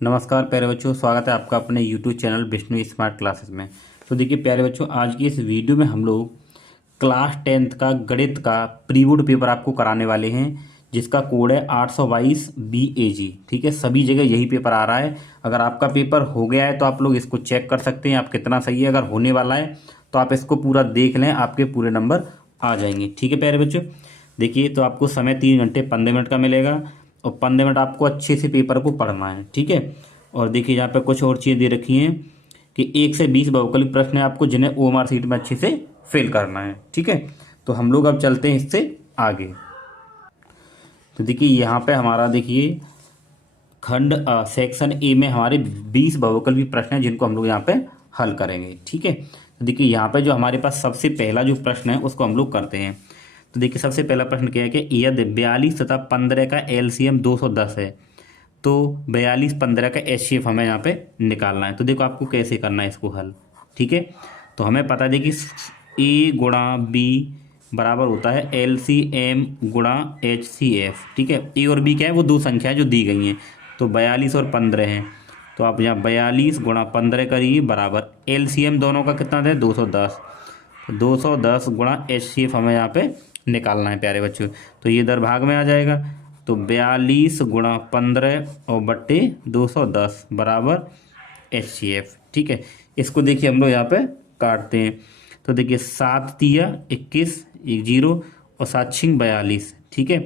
नमस्कार प्यारे बच्चों, स्वागत है आपका अपने YouTube channel Vishnu smart classes में। तो देखिए प्यारे बच्चों, आज की इस वीडियो में हम लोग क्लास 10th का गणित का प्री बोर्ड पेपर आपको कराने वाले हैं, जिसका कोड है 822 BAG। ठीक है, सभी जगह यही पेपर आ रहा है। अगर आपका पेपर हो गया है तो आप लोग इसको चेक कर सकते हैं आप कितना सही है। अगर होने वाला है तो आप इसको पूरा देख लें, आपके पूरे नंबर आ जाएंगे। ठीक है प्यारे बच्चों, देखिए तो आपको समय 3 घंटे 15 मिनट का मिलेगा और 15 मिनट आपको अच्छे से पेपर को पढ़ना है। ठीक है, और देखिए यहाँ पे कुछ और चीज़ें दे रखी हैं कि 1 से 20 बहुकलिक प्रश्न है आपको, जिन्हें OMR सीट में अच्छे से फिल करना है। ठीक है, तो हम लोग अब चलते हैं इससे आगे। तो देखिए यहाँ पे हमारा देखिए खंड सेक्शन ए में हमारे 20 बहुकल्पीय प्रश्न हैं, जिनको हम लोग यहाँ पे हल करेंगे। ठीक है, तो देखिए यहाँ पे जो हमारे पास सबसे पहला जो प्रश्न है उसको हम लोग करते हैं। तो देखिए सबसे पहला प्रश्न क्या है कि यदि 42 तथा 15 का LCM 210 है तो 42 15 का HCF हमें यहाँ पे निकालना है। तो देखो आपको कैसे करना है इसको हल। ठीक है, तो हमें पता है कि A गुणा B बराबर होता है LCM गुणा HCF। ठीक है, A और B क्या है, वो दो संख्या जो दी गई हैं। तो 42 और 15 हैं, तो आप यहाँ 42 गुणा 15 करिए बराबर LCM दोनों का कितना है 210। 210 गुणा HCF हमें यहाँ पे निकालना है प्यारे बच्चों। तो ये इधर भाग में आ जाएगा, तो 42 गुणा 15 और बट्टे 210 बराबर HCF। ठीक है, इसको देखिए हम लोग यहाँ पे काटते हैं। तो देखिए 7 तिया 21 एक 0 और 7 छिंग 42। ठीक है,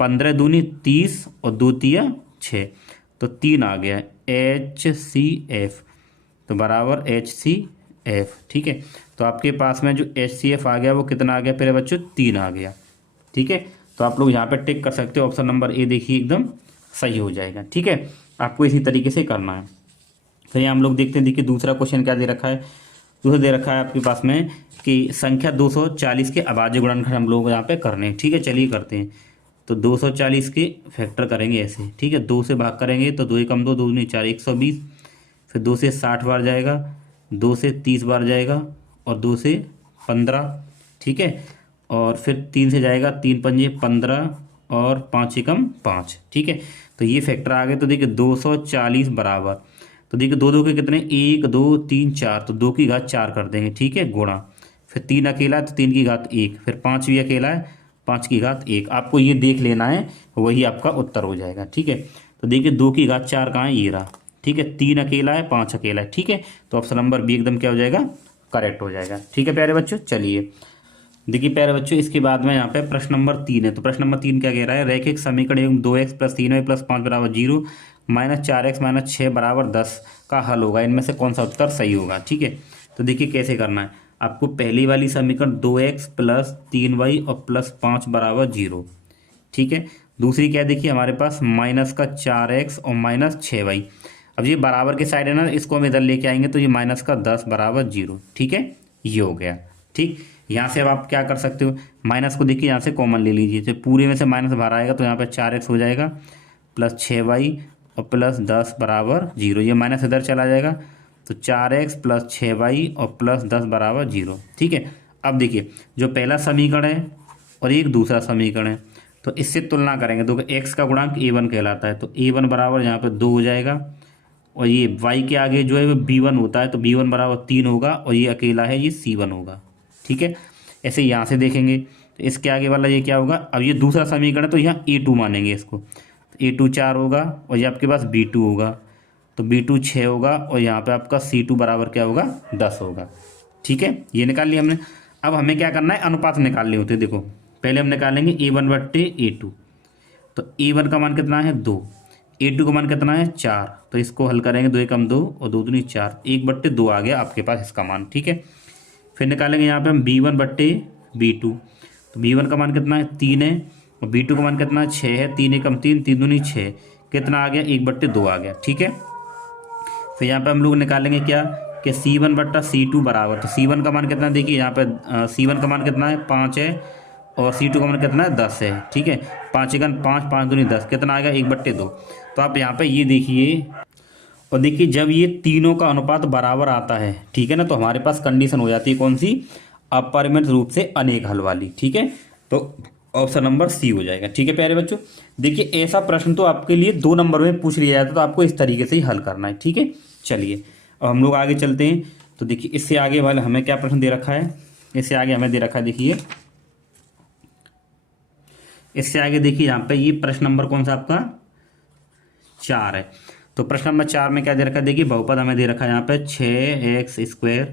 15 दूनी 30 और 2 तिया 6, तो 3 आ गया HCF, तो बराबर HCF। ठीक है, तो आपके पास में जो HCF आ गया वो कितना आ गया प्यारे बच्चों, 3 आ गया। ठीक है, तो आप लोग यहाँ पे टिक कर सकते हो। ऑप्शन नंबर ए देखिए एकदम सही हो जाएगा। ठीक है, आपको इसी तरीके से करना है। फिर यहाँ हम लोग देखते हैं, देखिए दूसरा क्वेश्चन क्या दे रखा है। दूसरा दे रखा है आपके पास में कि संख्या 240 के अभाज्य गुणनखंड हम लोग यहाँ पे करने हैं। ठीक है, चलिए करते हैं। तो 240 के फैक्टर करेंगे ऐसे। ठीक है, 2 से भाग करेंगे तो 2 एकम 2 2 दूनी 4 120। फिर 2 से 60 बार जाएगा, 2 से 30 बार जाएगा और 2 से 15। ठीक है, और फिर 3 से जाएगा, 3 पंजे 15 और 5 एकम 5। ठीक है, तो ये फैक्टर आ गए। तो देखिए 240 बराबर, तो देखिए 2 2 के कितने 1 2 3 4, तो 2 की घात 4 कर देंगे। ठीक है, गुणा, फिर 3 अकेला है तो 3 की घात 1, फिर 5 भी अकेला है 5 की घात 1। आपको ये देख लेना है, वही आपका उत्तर हो जाएगा। ठीक है, तो देखिए 2 की घात 4 कहाँ है, ये रहा। ठीक है, 3 अकेला है 5 अकेला है। ठीक है, तो ऑप्शन नंबर बी एकदम क्या हो जाएगा, करेक्ट हो जाएगा। ठीक है प्यारे बच्चों, चलिए देखिए प्यारे बच्चों इसके बाद में यहाँ पे प्रश्न नंबर 3 है। तो प्रश्न नंबर 3 क्या कह रहा है, रैखिक समीकरण एवं 2x प्लस 3y प्लस 5 बराबर 0 माइनस 4x माइनस 6 बराबर 10 का हल होगा, इनमें से कौन सा उत्तर सही होगा। ठीक है, तो देखिए कैसे करना है। आपको पहली वाली समीकरण 2x प्लस 3y और प्लस 5 बराबर 0। ठीक है, दूसरी क्या है, देखिए हमारे पास माइनस का 4x और माइनस 6y। अब ये बराबर के साइड है ना, इसको हम इधर लेके आएंगे तो ये माइनस का 10 बराबर 0। ठीक है, ये हो गया। ठीक, यहाँ से अब आप क्या कर सकते हो, माइनस को देखिए यहाँ से कॉमन ले लीजिए, तो पूरे में से माइनस बाहर आएगा तो यहाँ पे 4x हो जाएगा प्लस 6y और प्लस 10 बराबर 0। ये माइनस इधर चला जाएगा तो 4x प्लस 6y और प्लस 10 बराबर 0। ठीक है, अब देखिए जो पहला समीकरण है और एक दूसरा समीकरण है, तो इससे तुलना करेंगे। तो x का गुणांक a1 कहलाता है, तो a1 बराबर यहाँ पे 2 हो जाएगा, और ये y के आगे जो है वो b1 होता है, तो b1 बराबर 3 होगा, और ये अकेला है ये c1 होगा। ठीक है, ऐसे यहाँ से देखेंगे तो इसके आगे वाला ये क्या होगा, अब ये दूसरा समीकरण है तो यहाँ a2 मानेंगे इसको, तो a2 4 होगा और ये आपके पास b2 होगा, तो b2 6 होगा, और यहाँ पे आपका c2 बराबर क्या होगा 10 होगा। ठीक है, ये निकाल लिया हमने। अब हमें क्या करना है, अनुपात निकालने होते हैं। देखो पहले हम निकालेंगे a1 बट्टे a2, तो a1 का मान कितना है 2, a2 का मान कितना है 4, तो इसको हल करेंगे 2 एकम 2 और 2 दूनी 4, 1 बट्टे 2 आ गया आपके पास इसका मान। ठीक है, फिर निकालेंगे यहाँ पे हम b1 बट्टे b2, तो b1 का मान कितना है 3 है और b2 का मान कितना है 6 है, 3 एकम 3 3 दूनी 6, कितना आ गया 1 बट्टे 2 आ गया। ठीक है, फिर यहाँ पे हम लोग निकालेंगे क्या कि c1 बट्टा c2 बराबर, तो c1 का मान कितना है, देखिए यहाँ पे c1 का मान कितना है 5 है और c2 का मान कितना है 10 है। ठीक है, 5 एकम 5 5 दूनी 10, कितना आ गया 1 बट्टे 2। तो आप यहाँ पे ये देखिए, और देखिए जब ये तीनों का अनुपात बराबर आता है, ठीक है ना, तो हमारे पास कंडीशन हो जाती है कौन सी, अपरिमित रूप से अनेक हल वाली। ठीक है, तो ऑप्शन नंबर सी हो जाएगा। ठीक है प्यारे बच्चों, देखिए ऐसा प्रश्न तो आपके लिए 2 नंबर में पूछ लिया जाता है, तो आपको इस तरीके से ही हल करना है। ठीक है, चलिए अब हम लोग आगे चलते हैं। तो देखिए इससे आगे वाले हमें क्या प्रश्न दे रखा है, इससे आगे हमें दे रखा है, देखिए इससे आगे देखिए यहाँ पे ये प्रश्न नंबर कौन सा आपका 4 है। तो प्रश्न नंबर 4 में क्या दे रखा है, देखिए बहुपद हमें दे रखा है यहाँ पे 6x²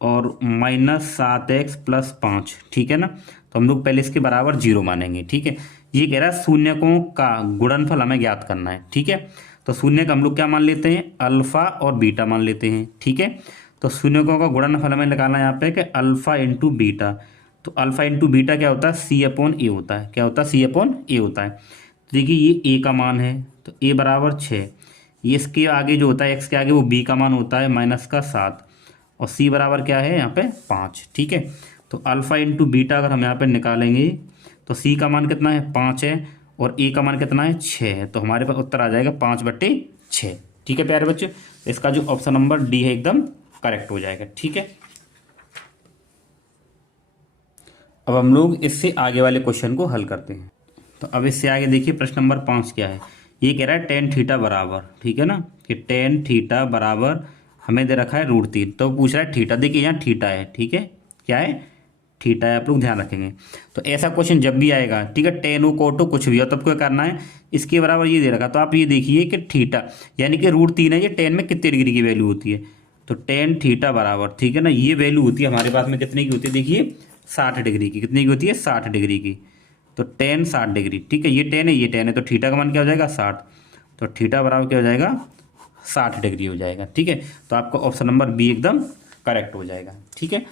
और -7x+5। ठीक है ना, तो हम लोग पहले इसके बराबर 0 मानेंगे। ठीक है, ये कह रहा है शून्यकों का गुणनफल हमें ज्ञात करना है। ठीक है, तो शून्य का हम लोग क्या मान लेते हैं, अल्फा और बीटा मान लेते हैं। ठीक है, तो शून्यकों का गुणनफल हमें निकालना है यहाँ पे कि अल्फा इंटू बीटा। तो अल्फा इंटू बीटा क्या होता है, C/A होता है। क्या होता है, C/A होता है। तो देखिए ये a का मान है, तो a बराबर 6। ये इसके आगे जो होता है x के आगे वो b का मान होता है -7 और c बराबर क्या है यहाँ पे 5। ठीक है, तो अल्फा इंटू बीटा अगर हम यहाँ पे निकालेंगे तो c का मान कितना है 5 है और a का मान कितना है 6 है। तो हमारे पास उत्तर आ जाएगा 5/6। ठीक है प्यारे बच्चों, इसका जो ऑप्शन नंबर डी है एकदम करेक्ट हो जाएगा। ठीक है, अब हम लोग इससे आगे वाले क्वेश्चन को हल करते हैं। तो अब इससे आगे देखिए प्रश्न नंबर 5 क्या है, ये कह रहा है tan थीटा बराबर, ठीक है ना, कि tan थीटा बराबर हमें दे रखा है √3। तो पूछ रहा है थीटा, देखिए यहाँ थीटा है। ठीक है, क्या है, थीटा है, आप लोग ध्यान रखेंगे। तो ऐसा क्वेश्चन जब भी आएगा, ठीक है, टेन हो कोटो कुछ भी हो, तब क्या करना है, इसके बराबर ये दे रखा, तो आप ये देखिए कि थीटा यानी कि √3 है, ये टेन में कितने डिग्री की वैल्यू होती है, तो tan थीटा बराबर, ठीक है ना, ये वैल्यू होती है हमारे पास में कितने की होती है, देखिए 60 डिग्री की। कितने की होती है, 60 डिग्री की। तो tan 60 डिग्री, ठीक है, ये tan है, ये tan है, तो थीटा का मान क्या हो जाएगा 60। तो थीटा बराबर क्या हो जाएगा 60 डिग्री हो जाएगा। ठीक है, तो आपका ऑप्शन नंबर बी एकदम करेक्ट हो जाएगा। ठीक है,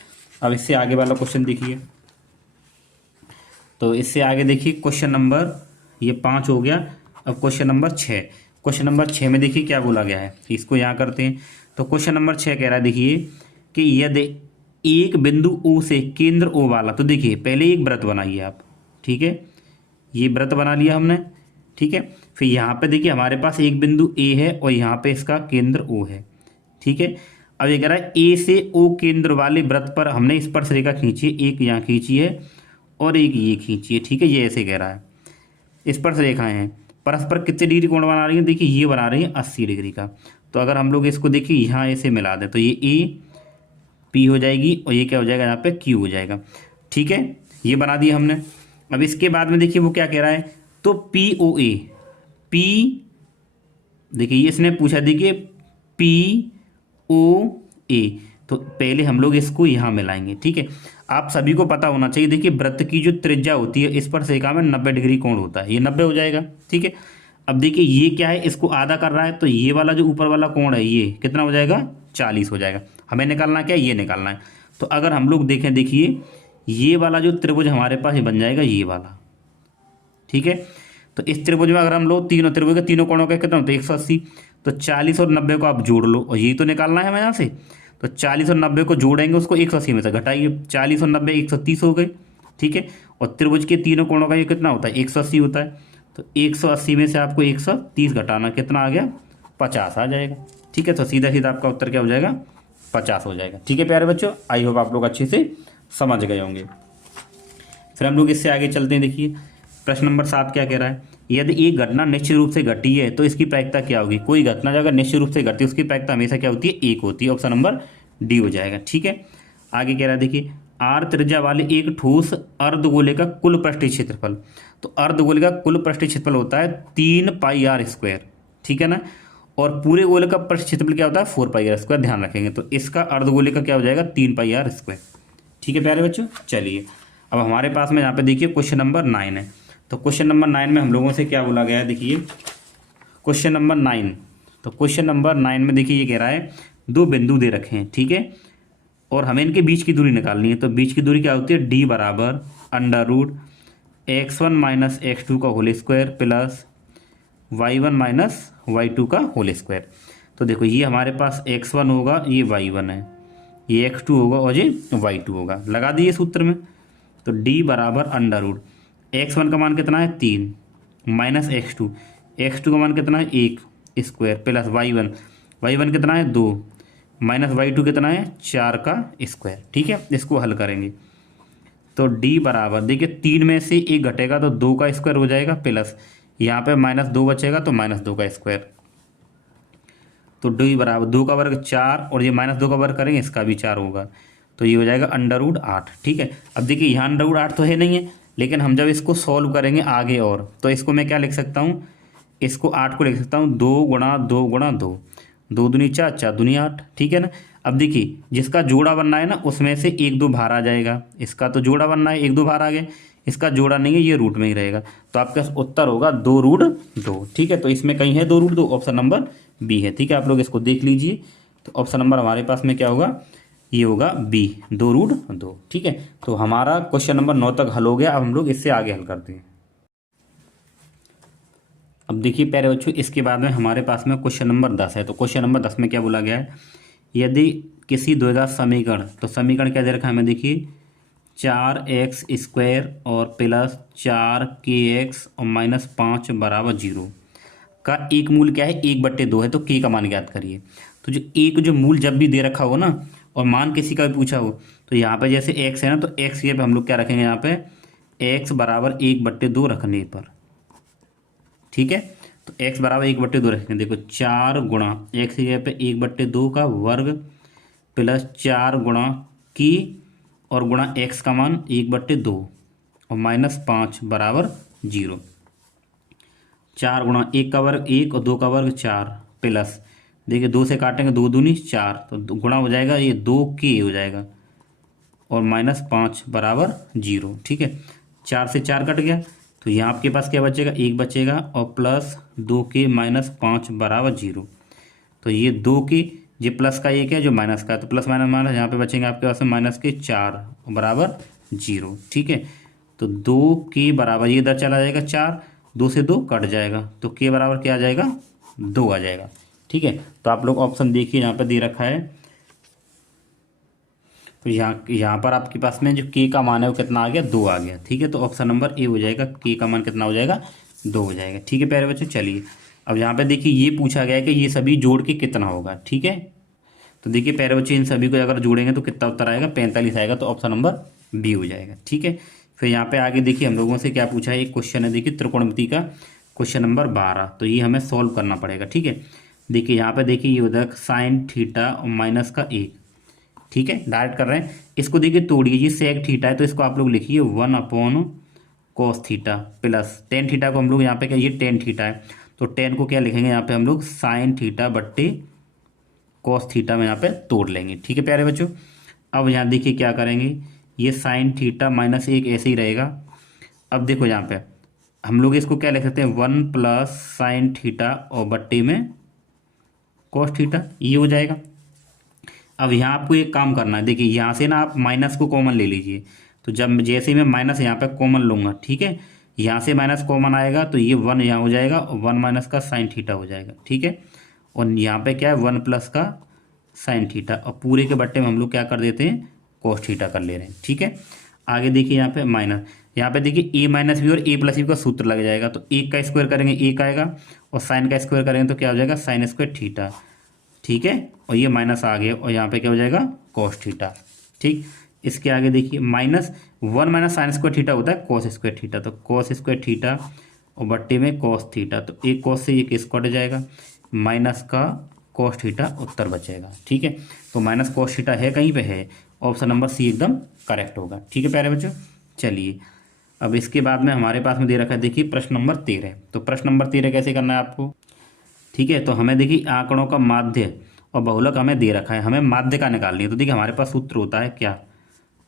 अब इससे आगे वाला क्वेश्चन देखिए। तो इससे आगे देखिए क्वेश्चन नंबर ये 5 हो गया। अब क्वेश्चन नंबर 6, क्वेश्चन नंबर 6 में देखिए क्या बोला गया है, इसको यहाँ करते हैं। तो क्वेश्चन नंबर 6 कह रहा है देखिए कि यदि एक बिंदु O से केंद्र O वाला, तो देखिए पहले एक वृत्त बनाइए आप। ठीक है, ये वृत्त बना लिया हमने। ठीक है, फिर यहाँ पे देखिए हमारे पास एक बिंदु A है और यहाँ पे इसका केंद्र O है। ठीक है, अब ये कह रहा है A से O केंद्र वाले वृत्त पर हमने स्पर्श रेखा खींची है, एक यहाँ खींची है और एक ये खींची है। ठीक है, ये ऐसे कह रहा है स्पर्श रेखाएं हैं, परस्पर कितने डिग्री कोण बना रही है, देखिए ये बना रही है 80 डिग्री का। तो अगर हम लोग इसको देखिए यहाँ ऐसे मिला दें तो ये AP हो जाएगी और ये क्या हो जाएगा यहाँ पे Q हो जाएगा। ठीक है, ये बना दिया हमने। अब इसके बाद में देखिए वो क्या कह रहा है, तो POA, P देखिए ये इसने पूछा, देखिए POA, तो पहले हम लोग इसको यहाँ मिलाएंगे। ठीक है, आप सभी को पता होना चाहिए, देखिए वृत्त की जो त्रिज्या होती है इस पर रेखा में 90 डिग्री कोण होता है, ये 90 हो जाएगा। ठीक है, अब देखिए ये क्या है, इसको आधा कर रहा है, तो ये वाला जो ऊपर वाला कोण है ये कितना हो जाएगा 40 हो जाएगा। हमें निकालना क्या है, ये निकालना है। तो अगर हम लोग देखें, देखिए ये वाला जो त्रिभुज हमारे पास ये बन जाएगा ये वाला। ठीक है, तो इस त्रिभुज में अगर हम लोग तीनों त्रिभुज के तीनों कोणों का कितना होता है 180, तो 40 और 90 को आप जोड़ लो और यही तो निकालना है हमें यहाँ से। तो 40 और 90 को जोड़ेंगे, उसको 180 में से घटाइए, 40 और 90 130 हो गए। ठीक है, और त्रिभुज के तीनों कोणों का ये कितना होता है 180 होता है, तो 180 में से आपको 130 घटाना, कितना आ गया 50 आ जाएगा। ठीक है, तो सीधा सीधा आपका उत्तर क्या हो जाएगा 50 हो जाएगा। ठीक है प्यारे बच्चों, आई होप आप लोग अच्छे से समझ गए होंगे। फिर हम लोग इससे आगे चलते हैं। देखिए प्रश्न नंबर 7 क्या कह रहा है, यदि एक घटना निश्चित रूप से घटी है तो इसकी प्रायिकता क्या होगी। कोई घटना अगर निश्चित रूप से घटती है उसकी प्रायिकता हमेशा क्या होती है 1 होती है। ऑप्शन नंबर डी हो जाएगा। ठीक है, आगे कह रहा है देखिए r त्रिज्या वाले एक ठोस अर्धगोले का कुल पृष्ठीय क्षेत्रफल, तो अर्धगोले का कुल पृष्ठीय क्षेत्रफल होता है 3πr²। ठीक है ना, और पूरे गोले का पृष्ठ क्षेत्रफल क्या होता है 4πr²। ध्यान रखेंगे, तो इसका अर्धगोले का क्या हो जाएगा 3πr²। ठीक है प्यारे बच्चों, चलिए अब हमारे पास में यहाँ पे देखिए क्वेश्चन नंबर 9 है। तो क्वेश्चन नंबर 9 में हम लोगों से क्या बोला गया है, देखिए क्वेश्चन नंबर 9। तो क्वेश्चन नंबर 9 में देखिए ये कह रहा है दो बिंदु दे रखे हैं। ठीक है, और हमें इनके बीच की दूरी निकालनी है। तो बीच की दूरी क्या होती है, d बराबर √x1 - x2 का whole square plus y1 - y2 का होल स्क्वायर। तो देखो ये हमारे पास x1 होगा, ये y1 है, ये x2 होगा और ये y2 होगा। लगा दिए सूत्र में, तो d बराबर √x1 का मान कितना है 3 माइनस x2 का मान कितना है 1 स्क्वायर प्लस y1 कितना है 2 माइनस y2 कितना है 4 का स्क्वायर। ठीक है, इसको हल करेंगे तो डी बराबर देखिए 3 में से 1 घटेगा तो 2 का स्क्वायर हो जाएगा, प्लस यहाँ पे -2 बचेगा तो -2 का स्क्वायर। तो डी बराबर 2 का वर्ग 4 और ये -2 का वर्ग करेंगे इसका भी 4 होगा, तो ये हो जाएगा √8। ठीक है, अब देखिए यहाँ √8 तो है नहीं है, लेकिन हम जब इसको सॉल्व करेंगे आगे और, तो इसको मैं क्या लिख सकता हूँ, इसको 8 को लिख सकता हूँ 2 गुणा 2 गुणा 2, 2 दूनी 4, 4 दूनी 8। ठीक है ना। अब देखिए जिसका जोड़ा बनना है ना उसमें से 1 2 बाहर आ जाएगा, इसका तो जोड़ा बनना है, 1 2 बाहर आ गया, इसका जोड़ा नहीं है, ये रूट में ही रहेगा, तो आपका उत्तर होगा 2√2। ठीक है, तो इसमें कहीं है 2√2, ऑप्शन नंबर बी है। ठीक है, आप लोग इसको देख लीजिए, तो ऑप्शन नंबर हमारे पास में क्या होगा, ये होगा बी, 2√2। ठीक है, तो हमारा क्वेश्चन नंबर 9 तक हल हो गया। अब हम लोग इससे आगे हल करते हैं। अब देखिए प्यारे बच्चों, इसके बाद में हमारे पास में क्वेश्चन नंबर 10 है। तो क्वेश्चन नंबर 10 में क्या बोला गया है, यदि किसी द्विघात समीकरण, तो समीकरण क्या दे रखा है हमें, देखिए 4x² और प्लस 4kx और -5 बराबर 0 का एक मूल क्या है, 1/2 है, तो k का मान ज्ञात करिए। तो जो एक जो मूल जब भी दे रखा हो ना और मान किसी का भी पूछा हो, तो यहाँ पे जैसे x है ना, तो x के पे हम लोग क्या रखेंगे, यहाँ पे x बराबर 1/2 रखने पर। ठीक है, तो x बराबर 1/2 रखेंगे। देखो 4 गुणा x की जगह पे 1/2 का वर्ग प्लस 4 गुणा की और गुणा x का मान 1/2 और -5 बराबर 0। 4 गुणा 1 का वर्ग 1 और 2 का वर्ग 4 प्लस, देखिए 2 से काटेंगे 2 दूनी 4, तो गुणा हो जाएगा, ये 2k हो जाएगा और -5 बराबर 0। ठीक है, 4 से 4 कट गया, तो यहाँ आपके पास क्या बचेगा, 1 बचेगा और प्लस 2k -5 बराबर 0। तो ये 2k, ये प्लस का 1 है जो माइनस का है, तो प्लस माइनस माइनस यहाँ पे बचेंगे आपके पास में -4 बराबर 0। ठीक है, तो 2k बराबर, ये इधर चला जाएगा 4, 2 से 2 कट जाएगा, तो k बराबर क्या आ जाएगा, 2 आ जाएगा। ठीक है, तो आप लोग ऑप्शन देखिए, यहाँ पर दे रखा है, तो यहाँ पर आपके पास में जो k का मान है वो कितना आ गया, 2 आ गया। ठीक है, तो ऑप्शन नंबर ए हो जाएगा, k का मान कितना हो जाएगा, 2 हो जाएगा। ठीक है प्यारे बच्चों, चलिए अब यहाँ पे देखिए ये पूछा गया है कि ये सभी जोड़ के कितना होगा। ठीक है, तो देखिए प्यारे बच्चों, इन सभी को अगर जोड़ेंगे तो कितना उत्तर आएगा, 45 आएगा, तो ऑप्शन नंबर बी हो जाएगा। ठीक है, फिर यहाँ पे आगे देखिए हम लोगों से क्या पूछा है, एक क्वेश्चन है देखिए त्रिकोणमिति का क्वेश्चन नंबर 12, तो ये हमें सॉल्व करना पड़ेगा। ठीक है, देखिए यहाँ पे देखिए ये उधर साइन थीटा और माइनस का 1। ठीक है, डायरेक्ट कर रहे हैं, इसको देखिए तोड़िए, ये सेक थीटा है, तो इसको आप लोग लिखिए 1/cos theta plus tan theta को हम लोग यहाँ पे क्या, ये टेन थीटा है, तो टेन को क्या लिखेंगे यहाँ पे हम लोग साइन थीटा बट्टे कॉस थीटा में यहाँ पे तोड़ लेंगे। ठीक है प्यारे बच्चों, अब यहाँ देखिए क्या करेंगे, ये साइन थीटा -1 ऐसे ही रहेगा। अब देखो यहाँ पे हम लोग इसको क्या लिख सकते हैं, 1 प्लस साइन थीटा और बट्टे में कॉस थीटा, ये हो जाएगा। अब यहाँ आपको एक काम करना है, देखिए यहाँ से ना आप माइनस को कॉमन ले लीजिए, तो जब जैसे ही मैं माइनस यहाँ पे कॉमन लूँगा, ठीक है, यहाँ से माइनस कॉमन आएगा तो ये 1 यहाँ हो जाएगा और 1 माइनस का साइन थीटा हो जाएगा। ठीक है, और यहाँ पे क्या है 1 प्लस का साइन थीटा, और पूरे के बट्टे में हम लोग क्या कर देते हैं, कॉस थीटा कर ले रहे हैं। ठीक है, आगे देखिए यहाँ पे माइनस, यहाँ पे देखिए a माइनस बी और a प्लस बी का सूत्र लग जाएगा, तो 1 का स्क्वायर करेंगे 1 आएगा और साइन का स्क्वायर करेंगे तो क्या हो जाएगा, साइन स्क्वायर थीटा। ठीक है, और ये माइनस आ गया और यहाँ पे क्या हो जाएगा, कॉस थीटा। ठीक, इसके आगे देखिए -1 माइनस साइन स्क्वायर थीटा होता है कॉस स्क्वायर थीटा, तो कॉस स्क्वायर थीटा और बट्टे में कॉस थीटा, तो एक कॉस से ये किस कट जाएगा, माइनस का कॉस थीटा उत्तर बचेगा। ठीक है, तो माइनस कॉस थीटा है कहीं पे है, ऑप्शन नंबर सी एकदम करेक्ट होगा। ठीक है प्यारे बच्चों, चलिए अब इसके बाद में हमारे पास में दे रखा है देखिए प्रश्न नंबर 13। तो प्रश्न नंबर 13 कैसे करना है आपको, ठीक है, तो हमें देखिए आंकड़ों का माध्य और बहुलक हमें दे रखा है, हमें माध्य का निकालनी है। तो देखिए हमारे पास सूत्र होता है क्या,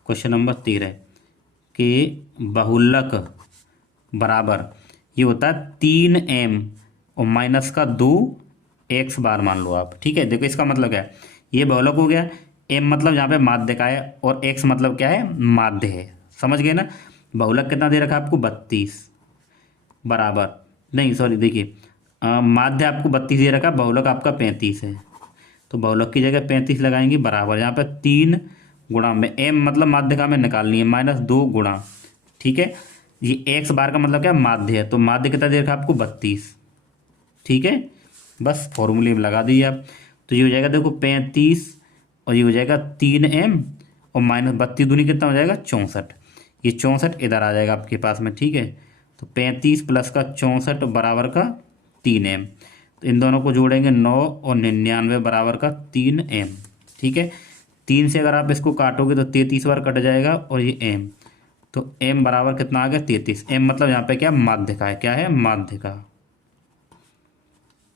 क्वेश्चन नंबर 13 के बहुलक बराबर ये होता है 3m और माइनस का 2x बार मान लो आप। ठीक है, देखो इसका मतलब क्या है, ये बहुलक हो गया, m मतलब यहाँ पे माध्य का है और x मतलब क्या है, माध्य है। समझ गए ना, बहुलक कितना दे रखा है आपको 32 बराबर, नहीं सॉरी देखिए माध्य आपको 32 दे रखा, बहुलक आपका 35 है, तो बहुलक की जगह 35 लगाएंगे बराबर, यहाँ पे 3 गुणा में m मतलब माध्य का हमें निकालनी है -2 गुणा। ठीक है, ये x बार का मतलब क्या, माध्य है, तो माध्य कितना दे रखा आपको 32। ठीक है, बस फॉर्मूले में लगा दीजिए आप, तो ये हो जाएगा देखो 35 और ये हो जाएगा 3m और -32 दूनी कितना हो जाएगा 64, ये 64 इधर आ जाएगा आपके पास में, ठीक है। तो 35 प्लस का 64 बराबर का 3m। तो इन दोनों को जोड़ेंगे 9 और 99 बराबर का 3m, ठीक है। 3 से अगर आप इसको काटोगे तो 33 बार कट जाएगा और ये m, तो m बराबर कितना आ गया 33। m मतलब यहाँ पे क्या माध्य का है, क्या है माध्य का,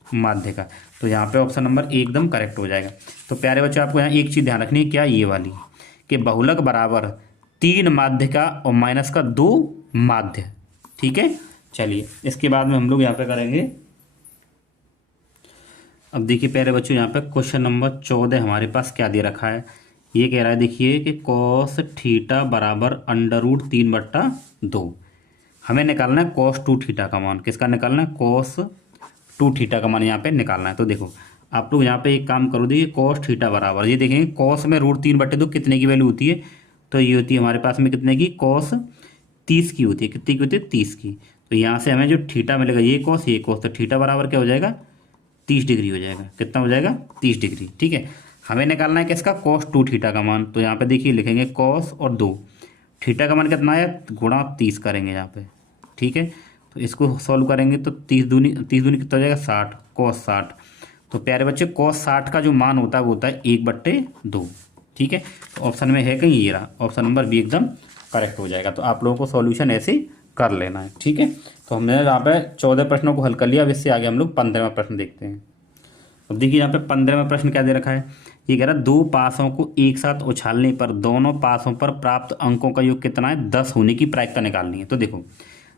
माध्य का। तो यहाँ पे ऑप्शन नंबर एकदम करेक्ट हो जाएगा। तो प्यारे बच्चों आपको यहाँ एक चीज़ ध्यान रखनी है, क्या ये वाली, कि बहुलक बराबर 3 माध्य का और माइनस का 2 माध्य, ठीक है। चलिए इसके बाद में हम लोग यहाँ पे करेंगे। अब देखिए प्यारे बच्चों यहाँ पे क्वेश्चन नंबर 14 हमारे पास क्या दे रखा है। ये कह रहा है देखिए कि कॉस थीटा बराबर √3/2। हमें निकालना है कॉस 2 थीटा का मान। किसका निकालना है, कॉस 2 थीटा का मान यहाँ पे निकालना है। तो देखो आप लोग यहाँ पे एक काम करो, देखिए कॉस थीटा बराबर, ये देखेंगे कॉस में √3/2 कितने की वैल्यू होती है, तो ये होती है हमारे पास में कितने की, कॉस 30 की होती है। कितनी की होती है, 30 की। तो यहाँ से हमें जो थीटा मिलेगा ये कॉस, तो थीटा बराबर क्या हो जाएगा 30 डिग्री हो जाएगा। कितना हो जाएगा 30 डिग्री, ठीक है। हमें निकालना है किसका, कॉस 2 थीटा का मान। तो यहाँ पे देखिए लिखेंगे कॉस और 2 थीटा का मान कितना है, गुणा 30 करेंगे यहाँ पे, ठीक है। तो इसको सॉल्व करेंगे तो 30 दूनी कितना हो जाएगा 60, कॉस 60। तो प्यारे बच्चे कॉस 60 का जो मान होता है वो होता है 1/2, ठीक है। तो ऑप्शन में है कहीं ये रहा, ऑप्शन नंबर बी एकदम करेक्ट हो जाएगा। तो आप लोगों को सॉल्यूशन ऐसे कर लेना है, ठीक है। तो हमने यहाँ पे 14 प्रश्नों को हल कर लिया। अब इससे आगे हम लोग 15वां प्रश्न देखते हैं। अब देखिए यहाँ पे 15वां प्रश्न क्या दे रखा है। ये कह रहा है 2 पासों को एक साथ उछालने पर दोनों पासों पर प्राप्त अंकों का योग कितना है, 10 होने की प्रायिकता निकालनी है। तो देखो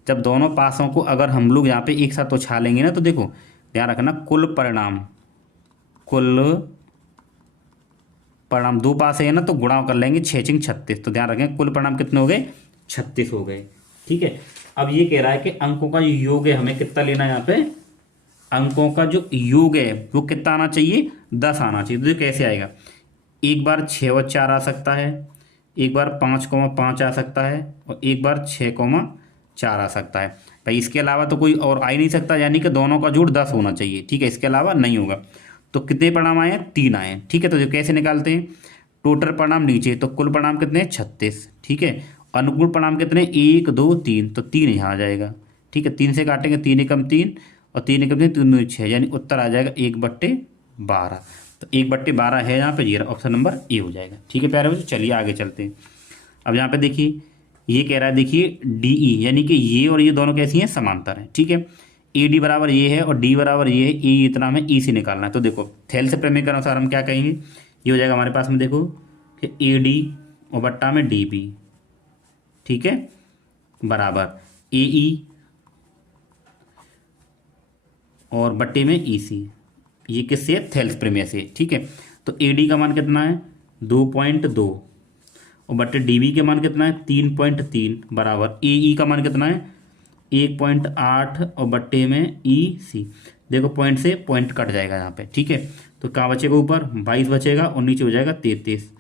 जब दोनों पासों को अगर हम लोग यहाँ पे एक साथ उछालेंगे ना, तो देखो ध्यान रखना कुल परिणाम 2 पास है ना, तो गुणा कर लेंगे 6 × 36। तो ध्यान रखें कुल परिणाम कितने हो गए, 36 हो गए, ठीक है। अब ये कह रहा है कि अंकों का जो योग है हमें कितना लेना है, यहाँ पे अंकों का जो योग है वो कितना आना चाहिए, 10 आना चाहिए। तो ये कैसे आएगा, एक बार 6 और 4 आ सकता है, एक बार 5,5 आ सकता है, और एक बार 6,4 आ सकता है। भाई इसके अलावा तो कोई और आ ही नहीं सकता, यानी कि दोनों का जोड़ 10 होना चाहिए, ठीक है। इसके अलावा नहीं होगा। तो कितने परिणाम आए हैं, 3 आए हैं, ठीक है। तो जो कैसे निकालते हैं, टोटल परिणाम नीचे, तो कुल परिणाम कितने हैं 36, ठीक है। अनुकूल परिणाम कितने 1 2 3, तो 3 यहाँ आ जाएगा, ठीक है। 3 से काटेंगे 3 एकम 3 और 3 एकम 3 3 6, यानी उत्तर आ जाएगा 1/12। तो 1/12 है यहाँ पे, जीरो ऑप्शन नंबर ए हो जाएगा, ठीक है प्यारे बच्चों। चलिए आगे चलते हैं। अब यहाँ पे देखिए ये कह रहा है देखिए DE, यानी कि ये और ये दोनों कैसी हैं, समांतर हैं, ठीक है। AD बराबर ये है और D बराबर ये है, E इतना हमें E से निकालना है। तो देखो थेल्स प्रमेय के अनुसार हम क्या कहेंगे, ये हो जाएगा हमारे पास में देखो कि AD और बट्टा में DB, ठीक है, बराबर AE और बट्टे में EC। ये किससे है, थेल्स प्रमेय से, ठीक है। तो AD का मान कितना है 2.2 और बट्टे DB के मान कितना है 3.3 बराबर AE का मान कितना है 1.8 और बट्टे में EC। देखो पॉइंट से पॉइंट कट जाएगा यहाँ पे, ठीक है। तो कहाँ बचेगा, ऊपर 22 बचेगा और नीचे हो जाएगा 33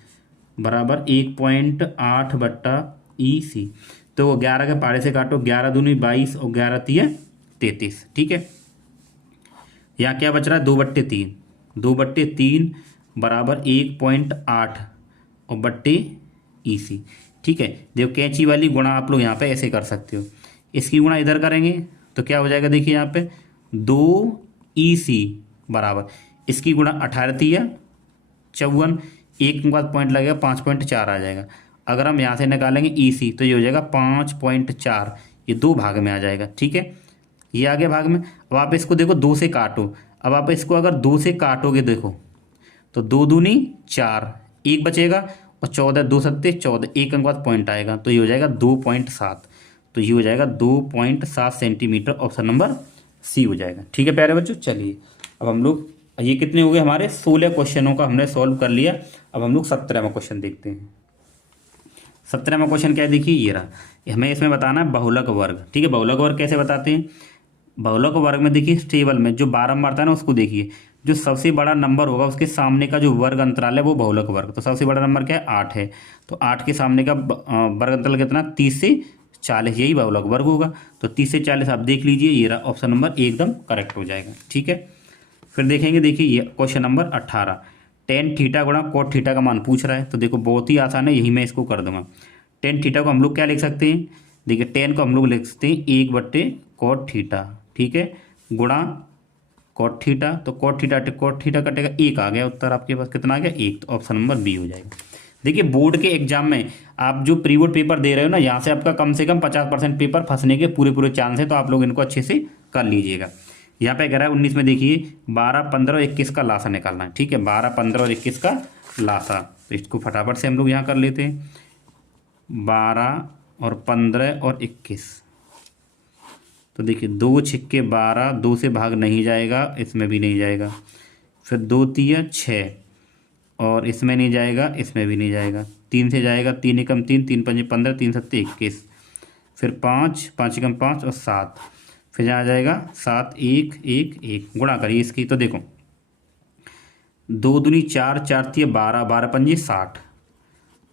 बराबर 1.8 बट्टा EC। तो 11 के पारे से काटो, 11 दूनी 22 और 11 तिया 33, ठीक है। यहाँ क्या बच रहा है 2/3 बराबर 1.8 और बट्टे EC, ठीक है। देखो कैंची वाली गुणा आप लोग यहाँ पे ऐसे कर सकते हो, इसकी गुणा इधर करेंगे तो क्या हो जाएगा, देखिए यहाँ पे 2EC बराबर इसकी गुणा 18 तिया 54, एक के बाद पॉइंट लगेगा 5.4 आ जाएगा। अगर हम यहाँ से निकालेंगे EC तो ये हो जाएगा 5.4, ये 2 भाग में आ जाएगा, ठीक है। ये आ गया भाग में। अब आप इसको देखो 2 से काटो, अब आप इसको अगर 2 से काटोगे देखो तो 2 दूनी 4, 1 बचेगा और 14 2 सत्ते 14, एक अंक बाद पॉइंट आएगा तो ये हो जाएगा 2.7। तो ये हो जाएगा 2.7 सेंटीमीटर, ऑप्शन नंबर सी हो जाएगा, ठीक है प्यारे बच्चों। चलिए अब हम लोग ये कितने हो गए हमारे 16 क्वेश्चनों का हमने सॉल्व कर लिया। अब हम लोग 17वां क्वेश्चन देखते हैं। 17वां क्वेश्चन क्या है, देखिए ये रहा। हमें इसमें बताना है बहुलक वर्ग, ठीक है। बहुलक वर्ग कैसे बताते हैं, बहुलक वर्ग में देखिए टेबल में जो बारंबारता है ना उसको देखिए, जो सबसे बड़ा नंबर होगा उसके सामने का जो वर्ग अंतराल है वो बहुलक वर्ग। तो सबसे बड़ा नंबर क्या है 8 है, तो 8 के सामने का वर्ग अंतराल कितना 30 से 40, यही बहुलक वर्ग होगा। तो 30 से 40 आप देख लीजिए, ये रहा ऑप्शन नंबर एकदम करेक्ट हो जाएगा, ठीक है। फिर देखेंगे देखिए ये क्वेश्चन नंबर 18, tan थीटा गुणा cot थीटा का मान पूछ रहा है। तो देखो बहुत ही आसान है, यही मैं इसको कर दूंगा। टेन थीटा को हम लोग क्या लिख सकते हैं, देखिए टेन को हम लोग लिख सकते हैं 1/cot थीटा, ठीक है, गुणा cot थीटा। तो cot थीटा कटेगा, एक आ गया उत्तर आपके पास, कितना आ गया, एक। तो ऑप्शन नंबर बी हो जाएगा। देखिए बोर्ड के एग्जाम में आप जो प्री बोर्ड पेपर दे रहे हो ना, यहाँ से आपका कम से कम 50% पेपर फंसने के पूरे चांस है, तो आप लोग इनको अच्छे से कर लीजिएगा। यहाँ पे कह रहा है 19 में देखिए 12, 15 और 21 का लासा निकालना है, ठीक है, 12, 15 और 21 का लासा। तो इसको फटाफट से हम लोग यहाँ कर लेते हैं, 12 और 15 और 21। तो देखिए 2 छिक्के 12, 2 से भाग नहीं जाएगा, इसमें भी नहीं जाएगा, फिर 2 तिया 6 और इसमें नहीं जाएगा, इसमें भी नहीं जाएगा, 3 से जाएगा, 3 एकम 3, 3 पंजे 15, 3 सत्ते 21, फिर 5, 5 एकम 5 और 7, फिर यहाँ आ जाएगा 7, 1, 1, 1, गुणा करिए इसकी। तो देखो 2 दूनी 4, 4 तिया 12, 12 पंजे 60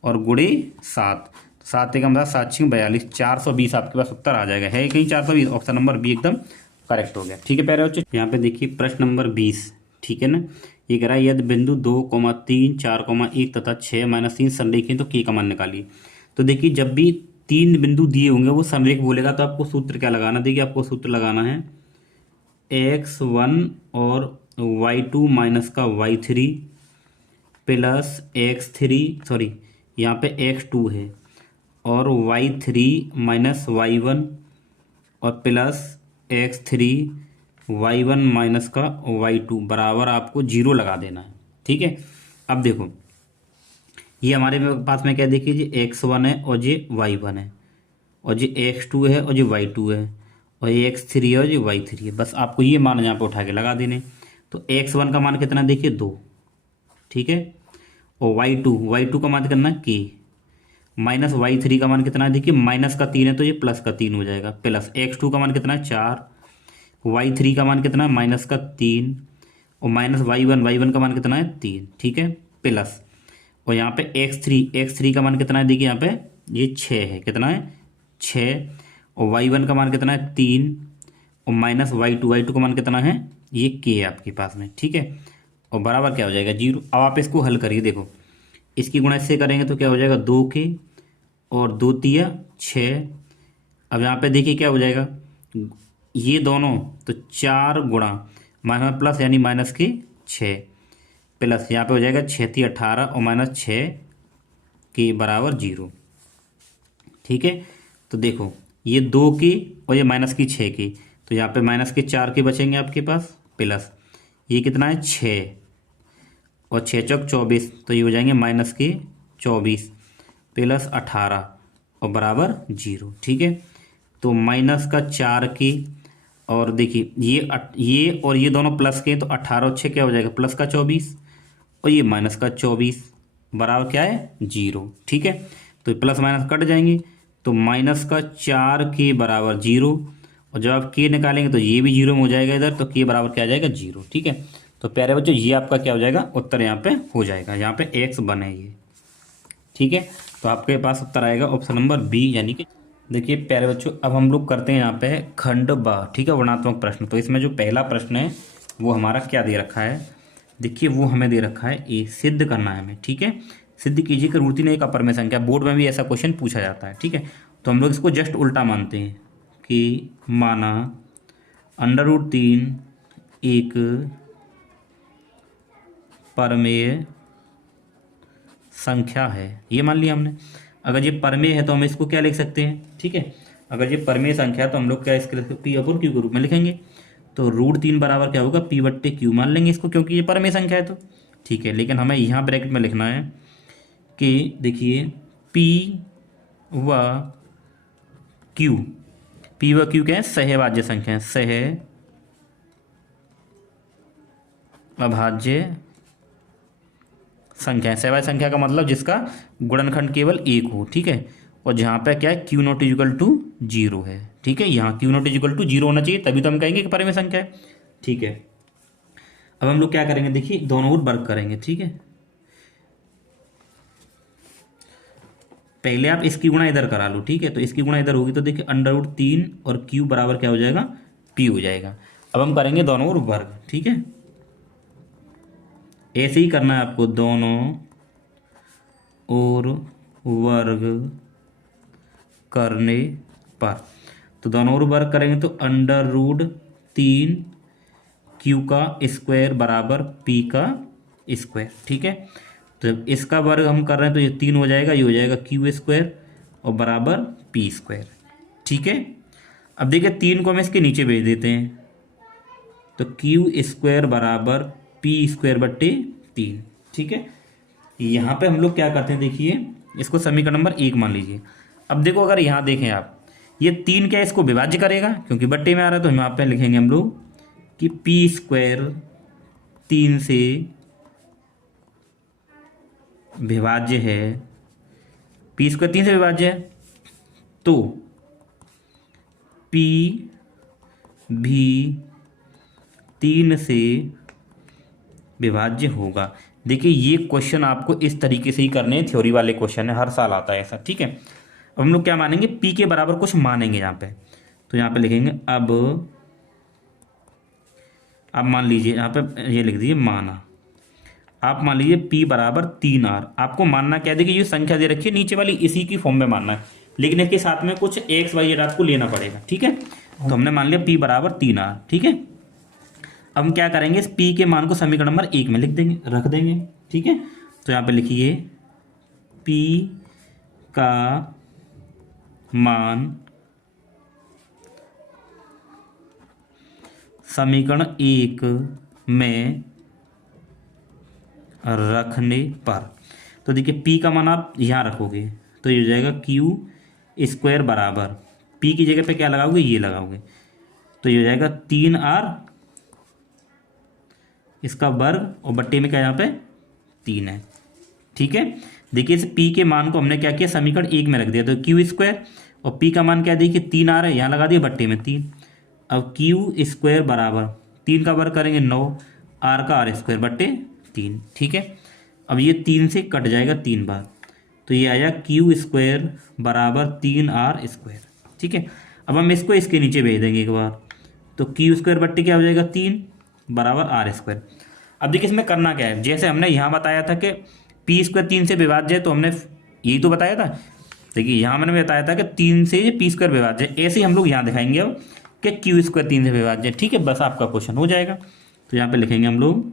और गुणे 7, 7 एकम 7, 7 छिंग 42, 420 आपके पास उत्तर आ जाएगा। है कहीं 420, ऑप्शन नंबर बी एकदम करेक्ट हो गया, ठीक है प्यारे बच्चों। यहाँ पे देखिए प्रश्न नंबर 20, ठीक है ना, ये कह रहा है यदि बिंदु 2, 3, 4, 1 तथा 6, -3 संरेखित तो के का मान निकालिए। तो देखिए जब भी 3 बिंदु दिए होंगे वो संरेख बोलेगा तो आपको सूत्र क्या लगाना, देखिए आपको सूत्र लगाना है x1 और y2 माइनस का y3 प्लस x3, सॉरी यहाँ पे x2 है, और y3 माइनस y1 और प्लस x3 y1 माइनस का y2 बराबर आपको 0 लगा देना है, ठीक है। अब देखो ये हमारे पास में क्या, देखिए जी x1 है और ये y1 है और ये x2 है और ये y2 है और ये x3 है और ये y3 है। बस आपको ये मान यहाँ पे उठा के लगा देने। तो x1 का मान कितना, देखिए 2, ठीक है, और y2 का मान कितना k, माइनस y3 का मान कितना है, देखिए माइनस का 3 है तो ये प्लस का 3 हो जाएगा, प्लस x2 का मान कितना है 4, y3 का मान कितना है माइनस का 3 और माइनस y1 का मान कितना है 3, ठीक है, प्लस और यहाँ पे x3 का मान कितना है, देखिए यहाँ पे ये 6 है, कितना है 6, और y1 का मान कितना है 3 और माइनस y2 का मान कितना है, ये k है आपके पास में, ठीक है, और बराबर क्या हो जाएगा 0। अब आप इसको हल करिए, देखो इसकी गुणा इससे करेंगे तो क्या हो जाएगा 2k और 2 तिया 6। अब यहाँ पे देखिए क्या हो जाएगा, ये दोनों तो 4 गुणा माइनस प्लस यानी माइनस के 6 प्लस यहाँ पे हो जाएगा 6 × 18 और माइनस 6 के बराबर 0, ठीक है। तो देखो ये 2 के और ये माइनस की 6 के, तो यहाँ पे माइनस के 4 के बचेंगे आपके पास, प्लस ये कितना है 6 और 6 चौक 24, तो ये हो जाएंगे माइनस के 24 प्लस 18 और बराबर 0, ठीक है। तो माइनस का 4 के और देखिए ये और ये दोनों प्लस के, तो 18 और 6 क्या हो जाएगा प्लस का 24 और ये माइनस का 24 बराबर क्या है 0, ठीक है। तो प्लस माइनस कट जाएंगे, तो माइनस का 4 के बराबर 0, और जब आप के निकालेंगे तो ये भी 0 में हो जाएगा इधर, तो के बराबर क्या आ जाएगा 0, ठीक है। तो प्यारे बच्चों ये आपका क्या हो जाएगा उत्तर, यहाँ पे हो जाएगा, यहाँ पे x बने ये, ठीक है। तो आपके पास उत्तर आएगा ऑप्शन नंबर बी, यानी कि देखिए प्यारे बच्चों अब हम लोग करते हैं यहाँ पे खंड ब, ठीक है, वर्णात्मक प्रश्न। तो इसमें जो पहला प्रश्न है वो हमारा क्या दे रखा है, देखिए वो हमें दे रखा है ए, सिद्ध करना है हमें, ठीक है। सिद्ध कीजिए कि √3 एक अपरमेय संख्या, बोर्ड में भी ऐसा क्वेश्चन पूछा जाता है, ठीक है। तो हम लोग इसको जस्ट उल्टा मानते हैं कि माना √3 एक परमेय संख्या है, ये मान लिया हमने। अगर ये परमेय है तो हम इसको क्या लिख सकते हैं, ठीक है, अगर ये परमेय संख्या है तो हम लोग क्या इसके P/Q के रूप में लिखेंगे। तो √3 बराबर क्या होगा P/Q मान लेंगे इसको, क्योंकि ये परमेय संख्या है तो, ठीक है। लेकिन हमें यहाँ ब्रैकेट में लिखना है कि देखिए P/Q क्या है, सहभाज्य संख्या है, सहअभाज्य संख्या है। सहभाज्य संख्या का मतलब जिसका गुणनखंड केवल 1 हो, ठीक है, और जहाँ पे क्या है Q नॉट इक्वल टू 0 है, ठीक है, यहाँ Q नॉट इक्वल टू 0 होना चाहिए, तभी तो हम कहेंगे कि परमेय संख्या है, ठीक है। अब हम लोग क्या करेंगे, देखिए दोनों ओर वर्ग करेंगे, ठीक है। पहले आप इसकी गुणा इधर करा लो, ठीक है, तो इसकी गुणा इधर होगी तो देखिए √3 और Q बराबर क्या हो जाएगा P हो जाएगा। अब हम करेंगे दोनों ओर वर्ग, ठीक है, ऐसे ही करना है आपको, दोनों और वर्ग करने पर, तो दोनों ओर वर्ग करेंगे तो √3 क्यू का स्क्वायर बराबर पी का स्क्वायर। ठीक है, तो जब इसका वर्ग हम कर रहे हैं तो ये 3 हो जाएगा, ये हो जाएगा क्यू स्क्वायर और बराबर पी स्क्वायर। ठीक है, अब देखिए 3 को हम इसके नीचे भेज देते हैं, तो क्यू स्क्वायर बराबर पी स्क्वायर बट्टे 3। ठीक है, यहाँ पे हम लोग क्या करते हैं, देखिए इसको समीकरण नंबर 1 मान लीजिए। अब देखो अगर यहाँ देखें आप, ये 3 क्या इसको विभाज्य करेगा, क्योंकि बट्टे में आ रहा है, तो हम यहाँ पे लिखेंगे हम लोग कि पी स्क्वायर 3 से विभाज्य है, पी स्क्वायर 3 से विभाज्य है, तो पी भी 3 से विभाज्य होगा। देखिए ये क्वेश्चन आपको इस तरीके से ही करने हैं, थ्योरी वाले क्वेश्चन है, हर साल आता है ऐसा। ठीक है, अब हम लोग क्या मानेंगे, पी के बराबर कुछ मानेंगे यहाँ पे, तो यहाँ पे लिखेंगे अब मान लीजिए यहाँ पे ये लिख दीजिए माना, आप मान लीजिए p बराबर 3r। आपको मानना क्या है, देखिए ये संख्या दे रखी है नीचे वाली, इसी की फॉर्म में मानना है, लेकिन इसके साथ में कुछ x y z आपको लेना पड़ेगा। ठीक है, तो हमने मान लिया p बराबर 3r। ठीक है, अब हम क्या करेंगे, इस p के मान को समीकरण नंबर 1 में लिख देंगे, रख देंगे। ठीक है, तो यहाँ पे लिखिए p का मान समीकरण 1 में रखने पर, तो देखिए p का मान आप यहाँ रखोगे तो ये हो जाएगा क्यू स्क्वायर बराबर p की जगह पे क्या लगाओगे, ये लगाओगे, तो ये हो जाएगा 3r इसका वर्ग और बट्टे में क्या यहाँ पे 3 है। ठीक है, देखिए इस p के मान को हमने क्या किया, समीकरण 1 में रख दिया, तो क्यू स्क्वायर और p का मान क्या देखिए 3r है, यहाँ लगा दिया बट्टे में 3। अब क्यू स्क्वायर बराबर 3 का वर्ग करेंगे 9, r का r स्क्वायर बट्टे 3। ठीक है, अब ये 3 से कट जाएगा 3 बार, तो ये आया क्यू स्क्वायर बराबर 3r स्क्वायर। ठीक है, अब हम इसको इसके नीचे भेज देंगे एक बार, तो क्यू स्क्वायर बट्टे क्या हो जाएगा 3 बराबर r स्क्वायर। अब देखिए इसमें करना क्या है, जैसे हमने यहाँ बताया था कि पी स्क्वायर 3 से विभाज्य है, तो हमने यही तो बताया था। देखिए यहाँ मैंने बताया था कि 3 से पी स्क्वायर विभाज्य है, ऐसे ही हम लोग यहाँ दिखाएंगे अब कि क्यू स्क्वायर 3 से विभाज्य है। ठीक है, बस आपका क्वेश्चन हो जाएगा। तो यहाँ पे लिखेंगे हम लोग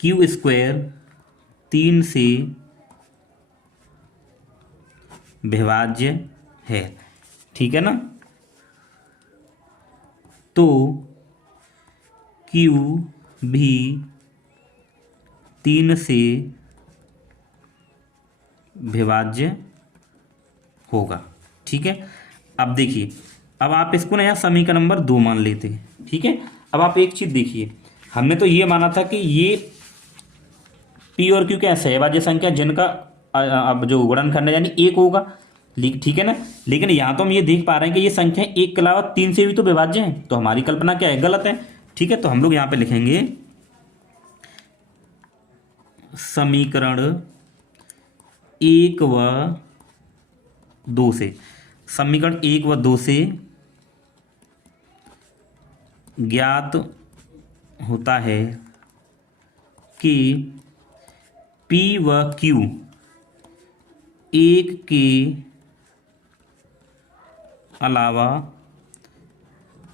क्यू स्क्वायर 3 से विभाज्य है। ठीक है ना, तो क्यू भी 3 से विभाज्य होगा। ठीक है, अब देखिए, अब आप इसको ना यहाँ समीकरण नंबर 2 मान लेते हैं। ठीक है, अब आप एक चीज देखिए, हमने तो ये माना था कि ये p और q क्या सहभाज्य संख्या जिनका अब जो गुणनखंड यानी 1 होगा। ठीक है ना, लेकिन यहाँ तो हम ये देख पा रहे हैं कि ये संख्या 1 के अलावा 3 से भी तो विभाज्य है, तो हमारी कल्पना क्या है, गलत है। ठीक है, तो हम लोग यहाँ पे लिखेंगे समीकरण 1 व 2 से, समीकरण 1 व 2 से ज्ञात होता है कि P व Q 1 के अलावा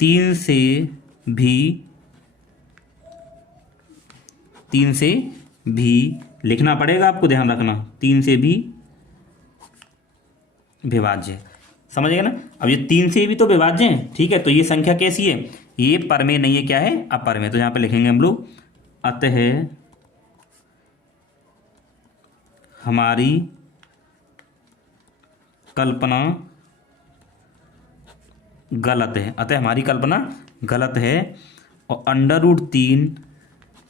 3 से भी लिखना पड़ेगा, आपको ध्यान रखना, 3 से भी विभाज्य है। समझ गए ना, अब ये 3 से भी तो विभाज्य है। ठीक है, तो ये संख्या कैसी है, ये परमेय नहीं है, क्या है, अपरमेय। तो यहाँ पे लिखेंगे हम लोग अतः हमारी कल्पना गलत है, अतः हमारी कल्पना गलत है, और √3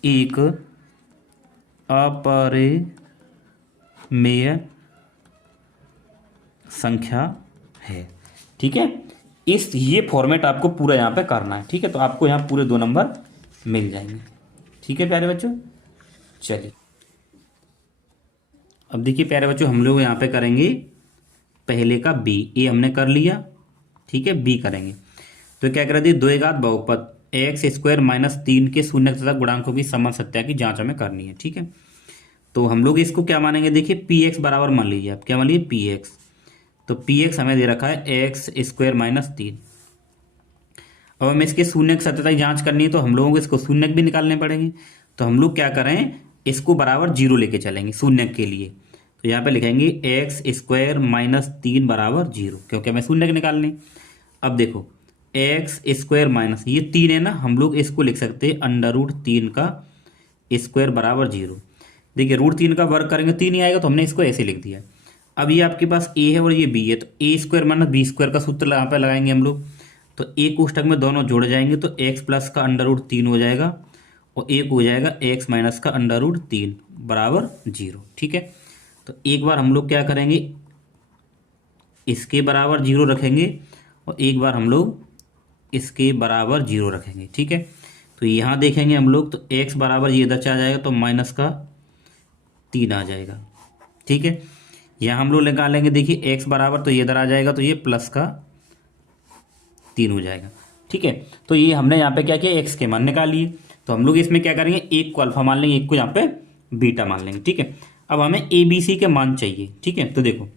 एक अपरिमेय संख्या है। ठीक है, ये फॉर्मेट आपको पूरा यहाँ पे करना है। ठीक है, तो आपको यहाँ पूरे 2 नंबर मिल जाएंगे। ठीक है प्यारे बच्चों, चलिए अब देखिए प्यारे बच्चों, हम लोग यहाँ पे करेंगे पहले का b, ए हमने कर लिया। ठीक है, b करेंगे तो क्या कर दिए, 2 घात बहुपद x स्क्वायर -3 के शून्य तथा गुणांकों की समान सत्या की जांच हमें करनी है। ठीक है, तो हम लोग इसको क्या मानेंगे, देखिए px बराबर मान लीजिए आप, क्या मान लीजिए px, तो पी एक्स हमें दे रखा है एक्स स्क्वायर माइनस 3। अब हमें इसके शून्य की सत्यता की जांच करनी है, तो हम लोगों को इसको शून्य भी निकालने पड़ेंगे। तो हम लोग क्या करें, इसको बराबर जीरो लेके चलेंगे शून्य के लिए। तो यहाँ पे लिखेंगे एक्स स्क्वायर माइनस 3 बराबर जीरो, क्योंकि हमें शून्य निकालने। अब देखो एक्स स्क्वायर माइनस ये 3 है ना, हम लोग इसको लिख सकते हैं √3 का स्क्वायर बराबर जीरो। देखिए √3 का वर्ग करेंगे 3 ही आएगा, तो हमने इसको ऐसे लिख दिया। अब ये आपके पास ए है और ये बी है, तो ए स्क्वायर माइनस बी स्क्वायर का सूत्र यहाँ पे लगाएंगे हम लोग। तो एक कोष्टक में दोनों जोड़ जाएंगे, तो एक्स प्लस का √3 हो जाएगा और एक हो जाएगा एक्स माइनस का √3 बराबर जीरो। ठीक है, तो एक बार हम लोग क्या करेंगे, इसके बराबर जीरो रखेंगे और एक बार हम लोग इसके बराबर जीरो रखेंगे। ठीक है, तो यहाँ देखेंगे हम लोग, तो एक्स बराबर ये इधर आ जाएगा, तो माइनस का 3 आ जाएगा। ठीक है, यहाँ हम लोग निकालेंगे, देखिए एक्स बराबर तो ये इधर आ जाएगा, तो ये प्लस का 3 हो जाएगा। ठीक है, तो ये हमने यहाँ पे क्या किया, एक्स के मान निकाल लिए। तो हम लोग इसमें क्या करेंगे, एक को अल्फा मान लेंगे, एक को यहाँ पे बीटा मान लेंगे। ठीक है, अब हमें ए बी सी के मान चाहिए। ठीक है, तो देखो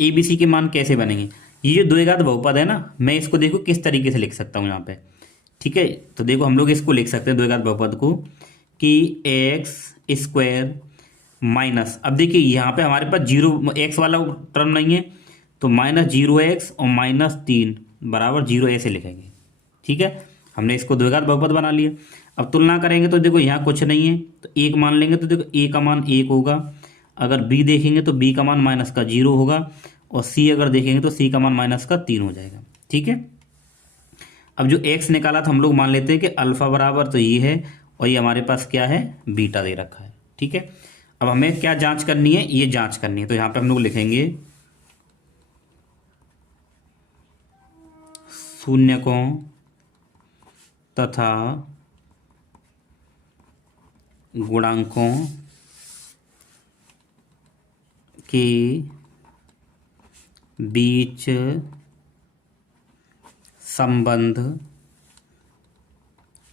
ए बी सी के मान कैसे बनेंगे, ये जो द्विघात बहुपद है ना, मैं इसको देखो किस तरीके से लिख सकता हूँ यहाँ पे। ठीक है, तो देखो हम लोग इसको लिख सकते हैं द्विघात बहुपद को कि एक्स स्क्वायर माइनस, अब देखिए यहाँ पे हमारे पास जीरो एक्स वाला टर्म नहीं है, तो -0x और -3 बराबर जीरो ऐसे लिखेंगे। ठीक है, हमने इसको द्विघात बहुपद बना लिया। अब तुलना करेंगे तो देखो यहाँ कुछ नहीं है, तो एक मान लेंगे, तो देखो ए का मान 1 होगा। अगर बी देखेंगे तो बी का मान माइनस का 0 होगा, और सी अगर देखेंगे तो सी का मान माइनस का 3 हो जाएगा। ठीक है, अब जो एक्स निकाला था हम लोग मान लेते हैं कि अल्फा बराबर तो ये है, और ये हमारे पास क्या है, बीटा दे रखा है। ठीक है, अब हमें क्या जांच करनी है, ये जांच करनी है। तो यहाँ पे हम लोग लिखेंगे शून्यकों तथा गुणांकों के बीच संबंध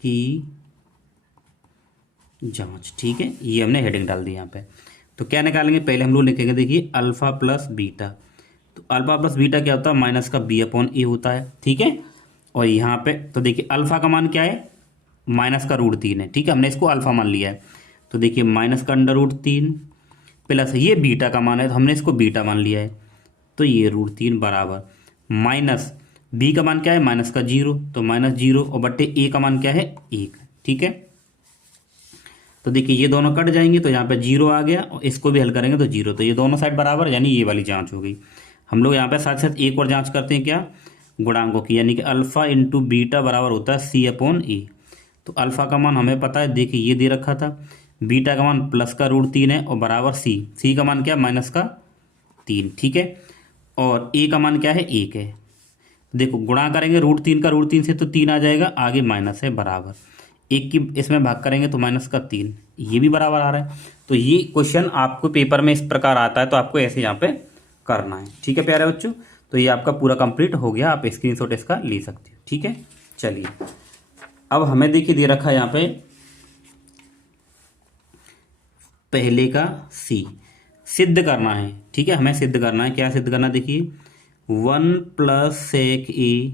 की जांच। ठीक है, ये हमने हेडिंग डाल दी यहाँ पे। तो क्या निकालेंगे, पहले हम लोग लिखेंगे, देखिए अल्फा प्लस बीटा। तो अल्फा प्लस बीटा क्या होता है, माइनस का b/a होता है। ठीक है, और यहाँ पे तो देखिए अल्फा का मान क्या है, माइनस का √3 है। ठीक है, हमने इसको अल्फा मान लिया है, तो देखिए माइनस का √3 प्लस ये बीटा का मान है, तो हमने इसको बीटा मान लिया है, तो ये √3 बराबर माइनस बी का मान क्या है, माइनस का 0, तो -0 और बट्टे ए का मान क्या है, 1। ठीक है, तो देखिए ये दोनों कट जाएंगे, तो यहाँ पे 0 आ गया, और इसको भी हल करेंगे तो 0, तो ये दोनों साइड बराबर, यानी ये वाली जांच हो गई। हम लोग यहाँ पे साथ साथ एक और जांच करते हैं, क्या, गुणांकों की, यानी कि अल्फा इंटू बीटा बराबर होता है c/e। तो अल्फा का मान हमें पता है, देखिए ये दे रखा था, बीटा का मान प्लस का √3 है और बराबर सी का मान क्या, माइनस का 3। ठीक है, और ए का मान क्या है, 1 है। देखो गुणा करेंगे √3 का √3 से, तो 3 आ जाएगा, आगे माइनस है, बराबर 1 की इसमें भाग करेंगे तो माइनस का 3, ये भी बराबर आ रहा है। तो ये क्वेश्चन आपको पेपर में इस प्रकार आता है, तो आपको ऐसे यहाँ पे करना है। ठीक है प्यारे बच्चों, तो ये आपका पूरा कंप्लीट हो गया, आप स्क्रीनशॉट इसका ले सकते हो। ठीक है, चलिए अब हमें देखिए दे रखा है यहाँ पे पहले का सी सिद्ध करना है। ठीक है, हमें सिद्ध करना है, क्या सिद्ध करना, देखिए 1 + sec a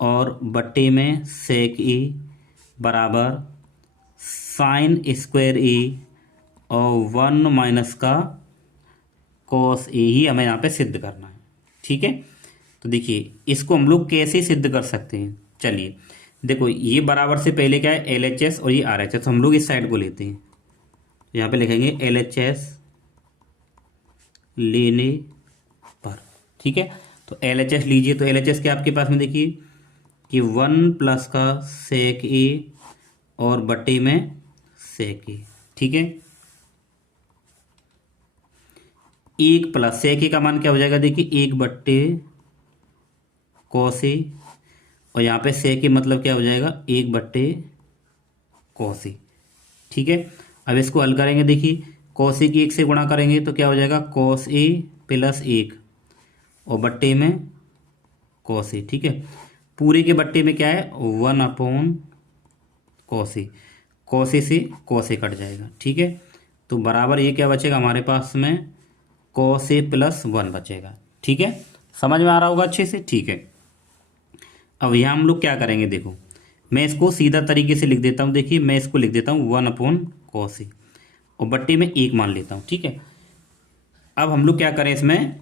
और बट्टे में sec a बराबर sin² a और 1 माइनस का cos a ही हमें यहाँ पे सिद्ध करना है। ठीक है, तो देखिए इसको हम लोग कैसे सिद्ध कर सकते हैं, चलिए देखो ये बराबर से पहले क्या है, LHS और ये RHS, तो हम लोग इस साइड को लेते हैं। तो यहाँ पे लिखेंगे LHS लेने पर। ठीक है, तो LHS लीजिए, तो LHS क्या आपके पास में, देखिए कि 1 प्लस का sec a और बटे में sec a। ठीक है, 1 प्लस sec a का मान क्या हो जाएगा, देखिए 1 बट्टे cos a, और यहाँ पे sec a मतलब क्या हो जाएगा, 1 बट्टे cos a। ठीक है, अब इसको हल करेंगे, देखिए cos a की 1 से गुणा करेंगे तो क्या हो जाएगा, cos a + 1 और बट्टे में cos a। ठीक है, पूरे के बट्टे में क्या है, 1/cos a, cos a से cos a कट जाएगा। ठीक है, तो बराबर ये क्या बचेगा हमारे पास में, कॉस ए प्लस 1 बचेगा। ठीक है, समझ में आ रहा होगा अच्छे से। ठीक है, अब यहाँ हम लोग क्या करेंगे, देखो मैं इसको सीधा तरीके से लिख देता हूँ। देखिए मैं इसको लिख देता हूँ 1/cos ए और बट्टे में 1 मान लेता हूँ। ठीक है, अब हम लोग क्या करें इसमें,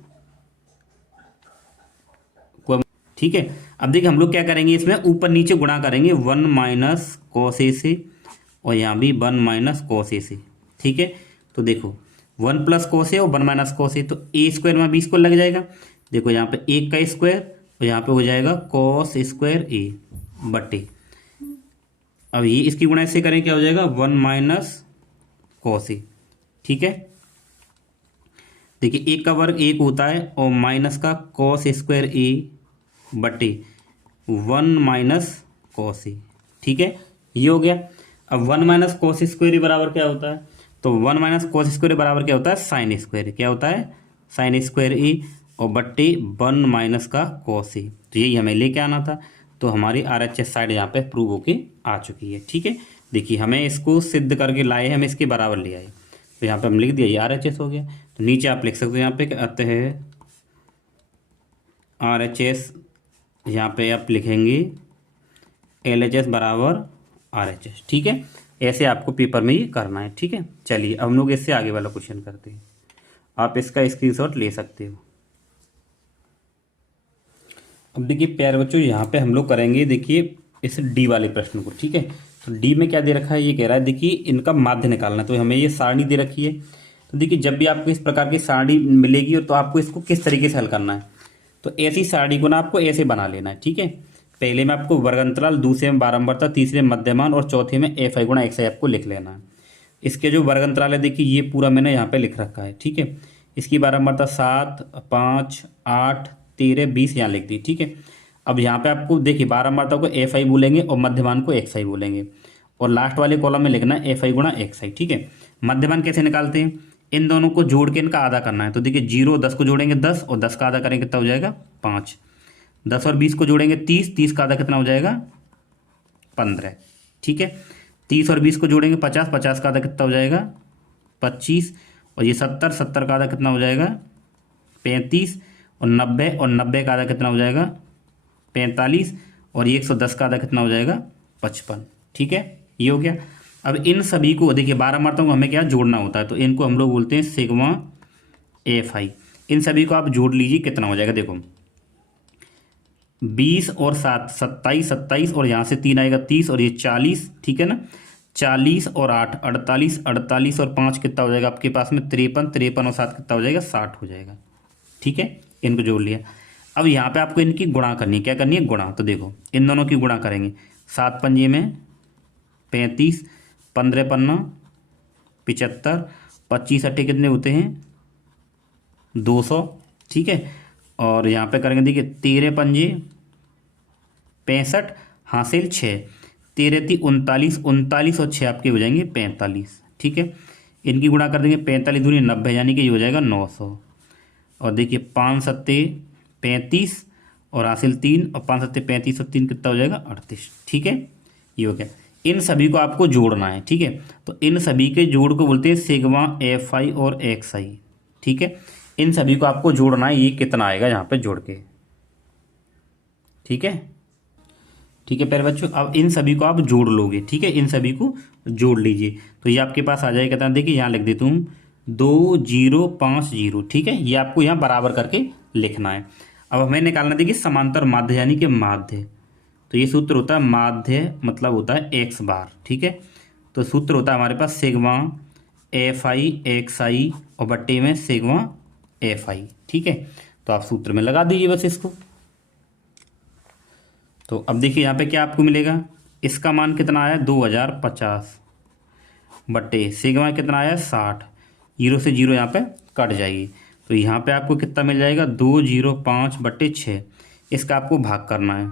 ठीक है, अब देखिए हम लोग क्या करेंगे, इसमें ऊपर नीचे गुणा करेंगे 1 - cos ए से और यहाँ भी 1 - cos ए से। ठीक है, तो देखो 1 + cos ए और 1 - cos ए, तो ए स्क्वायर में 20 को लग जाएगा। देखो यहाँ पे 1 का स्क्वायर और यहाँ पे हो जाएगा cos स्क्वायर ए बट्टे, अब ये इसकी गुणा इससे करें क्या हो जाएगा 1 - cos ए। ठीक है, देखिए 1 का वर्ग 1 होता है और माइनस का cos स्क्वायर ए बटे 1 - cos ए। ठीक है, ये हो गया। अब 1 - cos स्क्वायर ए बराबर क्या होता है, तो 1 - cos स्क्वायर ए बराबर क्या होता है, साइन स्क्वायर। क्या होता है, साइन स्क्वायर ए और बट्टे 1 - का cos ए। तो यही हमें लेके आना था। तो हमारी RHS साइड यहाँ पे प्रूव होके आ चुकी है। ठीक है, देखिए हमें इसको सिद्ध करके लाए, हम इसके बराबर ले आए, तो यहाँ पे हम लिख दिया ये RHS हो गया। तो नीचे आप लिख सकते हो यहाँ पे अतः RHS, यहाँ पे आप लिखेंगे LHS बराबर RHS। ठीक है, ऐसे आपको पेपर में ये करना है। ठीक है, चलिए अब हम लोग इससे आगे वाला क्वेश्चन करते हैं। आप इसका स्क्रीनशॉट ले सकते हो। अब देखिए प्यारे बच्चों, यहाँ पे हम लोग करेंगे, देखिए इस डी वाले प्रश्न को। ठीक है, तो डी में क्या दे रखा है, ये कह रहा है देखिए इनका माध्य निकालना है। तो हमें ये सारणी दे रखी है। तो देखिए जब भी आपको इस प्रकार की सारणी मिलेगी तो आपको इसको किस तरीके से हल करना है, तो ऐसी सारणी को ना आपको ऐसे बना लेना है। ठीक है, पहले में आपको वर्ग अंतराल, दूसरे में बारंबारता, तीसरे में मध्यमान और चौथे में एफ आई गुणा एक्स आई आपको लिख लेना है। इसके जो वर्ग अंतराल है देखिए ये पूरा मैंने यहाँ पे लिख रखा है। ठीक है, इसकी बारंबारता 7, 5, 8, 13, 20 यहाँ लिख दी। ठीक है, अब यहाँ पे आपको देखिए बारंबारता को एफ आई बोलेंगे और मध्यमान को एक्स आई बोलेंगे और लास्ट वाले कॉलम में लिखना है एफ आई गुणा एक्स आई। ठीक है, मध्यमान कैसे निकालते हैं, इन दोनों को जोड़ के इनका आधा करना है। तो देखिए 0 10 को जोड़ेंगे 10 और 10 का आधा करेंगे कितना हो जाएगा 5। 10 और 20 को जोड़ेंगे 30, 30 का आधा कितना हो जाएगा 15। ठीक है, 30 और 20 को जोड़ेंगे 50, 50 का आधा कितना हो जाएगा 25 और ये 70, 70 का आधा कितना हो जाएगा 35 और 90 का आधा कितना हो जाएगा 45 और ये 110 का आधा कितना हो जाएगा 55। ठीक है, ये हो गया। अब इन सभी को देखिए बारंबारताओं को हमें क्या जोड़ना होता है, तो इनको हम लोग बोलते हैं सिग्मा एफ आई। इन सभी को आप जोड़ लीजिए कितना हो जाएगा, देखो 20 और 7 27, 27 और यहाँ से 3 आएगा 30 और ये 40। ठीक है ना, 40 और 8 48, 48 और 5 कितना हो जाएगा आपके पास में 53, 53 और 7 कितना हो जाएगा 60 हो जाएगा। ठीक है, इनको जोड़ लिया। अब यहाँ पे आपको इनकी गुणा करनी है, क्या करनी है गुणा। तो देखो इन दोनों की गुणा करेंगे, 7 पंजे में 35, 15 पन्ना 75, 25 अट्ठे कितने होते हैं 200। ठीक है, और यहाँ पे करेंगे देखिए 13 पंजे 65 हासिल 6, 13 × 39, 39 और 6 आपके हो जाएंगे 45। ठीक है, इनकी गुणा कर देंगे 45 दूनी 90 यानी कि ये हो जाएगा 900। और देखिए 5 सत्ते 35 और हासिल 3 और 5 सत्ते 35 और 3 कितना हो जाएगा 38। ठीक है, ये हो गया। इन सभी को आपको जोड़ना है। ठीक है, तो इन सभी के जोड़ को बोलते हैं सिग्मा एफ आई और एक्स आई। ठीक है, इन सभी को आपको जोड़ना है, ये कितना आएगा यहाँ पे जोड़ के। ठीक है, ठीक है प्यारे बच्चों, अब इन सभी को आप जोड़ लोगे। ठीक है, इन सभी को जोड़ लीजिए तो ये आपके पास आ जाएगा कितना, देखिए यहाँ लिख देता हूँ 2050। ठीक है, ये आपको यहाँ बराबर करके लिखना है। अब हमें निकालना देखिए समांतर माध्य यानी कि माध्य। तो ये सूत्र होता है माध्य मतलब होता है एक्स बार। ठीक है, तो सूत्र होता है हमारे पास सिग्मा एफ आई एक्स आई और बट्टे में सिग्मा एफ आई। ठीक है, तो आप सूत्र में लगा दीजिए बस इसको। तो अब देखिए यहाँ पे क्या आपको मिलेगा, इसका मान कितना आया 2050 बट्टे सिग्मा कितना आया 60, 0 से 0 यहाँ पे कट जाएगी। तो यहाँ पे आपको कितना मिल जाएगा 205 बट्टे 6। इसका आपको भाग करना है,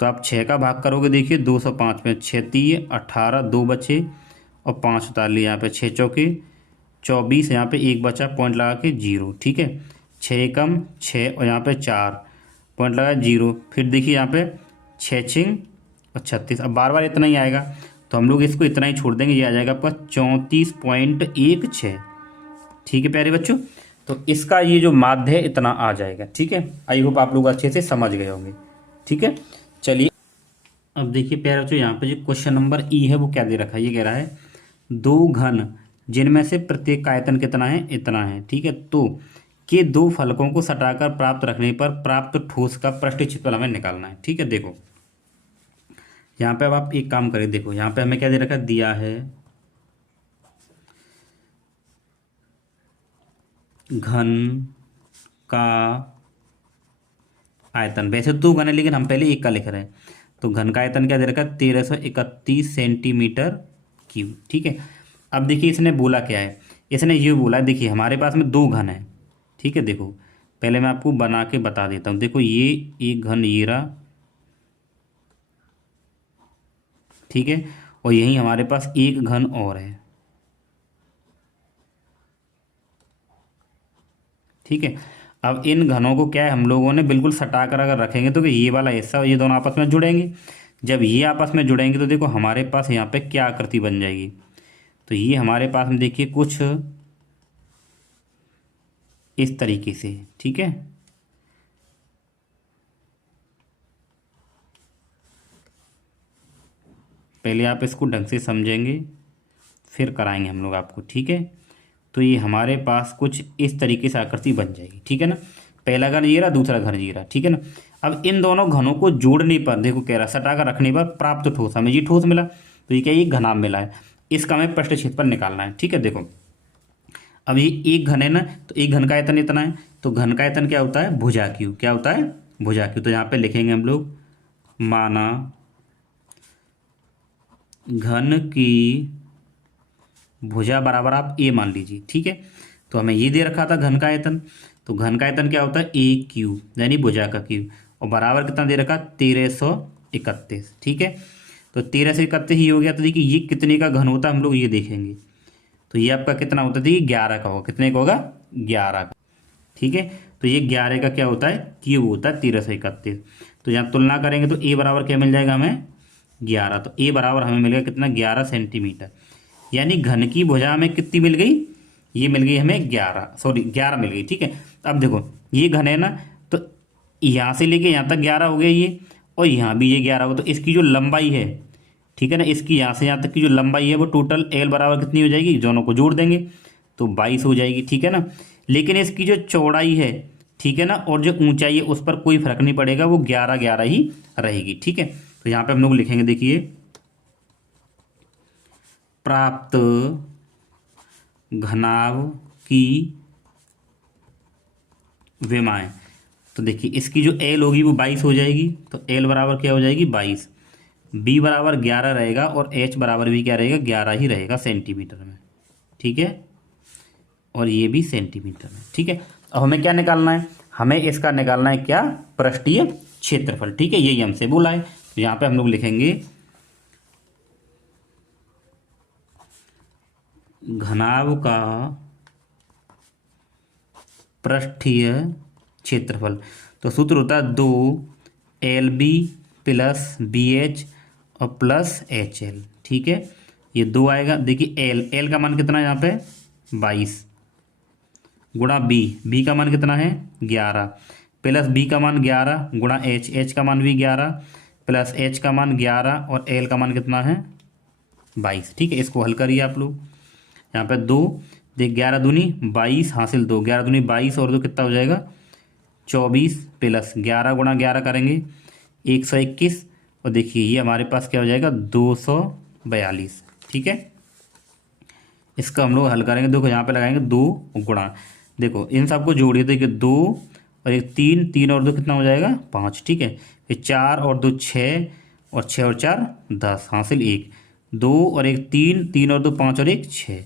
तो आप 6 का भाग करोगे देखिए 205 में 6 3 18, 2 बचे और 5 उतार लिए यहाँ पे 6 चौके 24, यहाँ पे 1 बचा पॉइंट लगा के 0। ठीक है, 6 कम 6 और यहाँ पे 4 पॉइंट लगा 0। फिर देखिए यहाँ पे 6 छिंग और 36। अब बार बार इतना ही आएगा तो हम लोग इसको इतना ही छोड़ देंगे, ये आ जाएगा आपका 34.16। ठीक है प्यारे बच्चों, तो इसका ये जो माध्य है इतना आ जाएगा। ठीक है, आई होप आप लोग अच्छे से समझ गए होंगे। ठीक है, चलिए अब देखिए प्यारे बच्चों, यहाँ पे जो क्वेश्चन नंबर ई है वो क्या दे रखा है, ये कह रहा है दो घन जिनमें से प्रत्येक का आयतन कितना है, इतना है। ठीक है, तो के दो फलकों को सटाकर प्राप्त रखने पर प्राप्त ठोस का पृष्ठीय क्षेत्रफल हमें निकालना है। ठीक है, देखो यहाँ पे अब आप एक काम करें, देखो यहाँ पे हमें क्या दे रखा है, दिया है घन का आयतन। वैसे तो घन है लेकिन हम पहले एक का लिख रहे हैं, तो घन का आयतन क्या दे रखा है, 1331 सेंटीमीटर क्यूब। ठीक है, अब देखिए इसने बोला क्या है, इसने ये बोला, देखिए हमारे पास में दो घन है। ठीक है, देखो पहले मैं आपको बना के बता देता हूँ। देखो ये एक घन ये रहा, ठीक है, और यहीं हमारे पास एक घन और है। ठीक है, अब इन घनों को क्या है, हम लोगों ने बिल्कुल सटाकर अगर रखेंगे तो कि ये वाला हिस्सा और ये दोनों आपस में जुड़ेंगे। जब ये आपस में जुड़ेंगे तो देखो हमारे पास यहाँ पे क्या आकृति बन जाएगी, तो ये हमारे पास में देखिए कुछ इस तरीके से। ठीक है, पहले आप इसको ढंग से समझेंगे फिर कराएंगे हम लोग आपको। ठीक है, तो ये हमारे पास कुछ इस तरीके से आकृति बन जाएगी। ठीक है ना, पहला घन ये रहा, दूसरा घन ये रहा। ठीक है ना, अब इन दोनों घनों को जोड़ने पर देखो कह रहा सटाकर रखने पर प्राप्त ठोस, हमें ये ठोस मिला, तो ये क्या, ये घनाभ मिला है, इसका हमें पृष्ठीय क्षेत्रफल निकालना है। ठीक है, देखो अब ये एक घन है ना, तो एक घन का आयतन इतना है, तो घन का आयतन क्या होता है, भुजा क्यू। क्या होता है, भुजा क्यू। तो यहाँ पे लिखेंगे हम लोग, माना घन की भुजा बराबर आप ए मान लीजिए। ठीक है, तो हमें ये दे रखा था घन का आयतन, तो घन का आयतन क्या होता है, ए क्यू, यानी भुजा का क्यू, और बराबर कितना दे रखा, 1331। ठीक है, तो 1331 ही हो गया। तो देखिए ये कितने का घन होता है हम लोग ये देखेंगे, तो ये आपका कितना होता है, देखिए 11 का होगा। कितने का होगा, 11 का। ठीक है, तो ये 11 का क्या होता है, क्यूब होता है 1331। तो यहाँ तुलना करेंगे तो ए बराबर क्या मिल जाएगा हमें, 11। तो ए बराबर हमें मिलेगा कितना, 11 सेंटीमीटर। यानी घन की भुजा हमें कितनी मिल गई, ये मिल गई हमें 11 मिल गई। ठीक है, अब देखो ये घन है ना, तो यहाँ से लेके यहाँ तक 11 हो गया ये, और यहाँ भी ये 11 हो, तो इसकी जो लंबाई है, ठीक है ना, इसकी यहाँ से यहाँ तक की जो लंबाई है वो टोटल एल बराबर कितनी हो जाएगी, दोनों को जोड़ देंगे तो 22 हो जाएगी। ठीक है ना, लेकिन इसकी जो चौड़ाई है, ठीक है ना, और जो ऊंचाई है उस पर कोई फर्क नहीं पड़ेगा, वो 11 ही रहेगी। ठीक है, तो यहाँ पे हम लोग लिखेंगे, देखिए प्राप्त घनाभ की विमाएं, तो देखिए इसकी जो एल होगी वो 22 हो जाएगी, तो एल बराबर क्या हो जाएगी, 22। बी बराबर 11 रहेगा और एच बराबर भी क्या रहेगा, 11 ही रहेगा सेंटीमीटर में। ठीक है, और ये भी सेंटीमीटर में। ठीक है, अब हमें क्या निकालना है, हमें इसका निकालना है क्या, पृष्ठीय क्षेत्रफल। ठीक है, यही हमसे बोला है, तो यहाँ पे हम लोग लिखेंगे घनाभ का पृष्ठीय क्षेत्रफल। तो सूत्र होता है 2 LB प्लस BH और प्लस HL। ठीक है, ये 2 आएगा। देखिए एल का मान कितना है यहाँ पे, 22 गुणा बी का मान कितना है, 11 प्लस बी का मान 11 गुणा एच का मान भी 11 प्लस एच का मान 11 और एल का मान कितना है, 22। ठीक है, इसको हल करिए आप लोग। यहाँ पे 2 देख 11 दूनी 22 हासिल 2, 11 दूनी 22 और 2 कितना हो जाएगा, 24 प्लस 11 गुणा 11 करेंगे 121, और देखिए ये हमारे पास क्या हो जाएगा, 242। ठीक है, इसका हम लोग हल करेंगे। देखो यहाँ पे लगाएंगे 2 गुणा, देखो इन सबको जोड़िए, देखिए 2 और 1 3, 3 और 2 कितना हो जाएगा, 5। ठीक है, फिर 4 और 2 6 और 6 और 4 10 हासिल 1, 2 और 1 3, 3 और 2 5 और 1 6,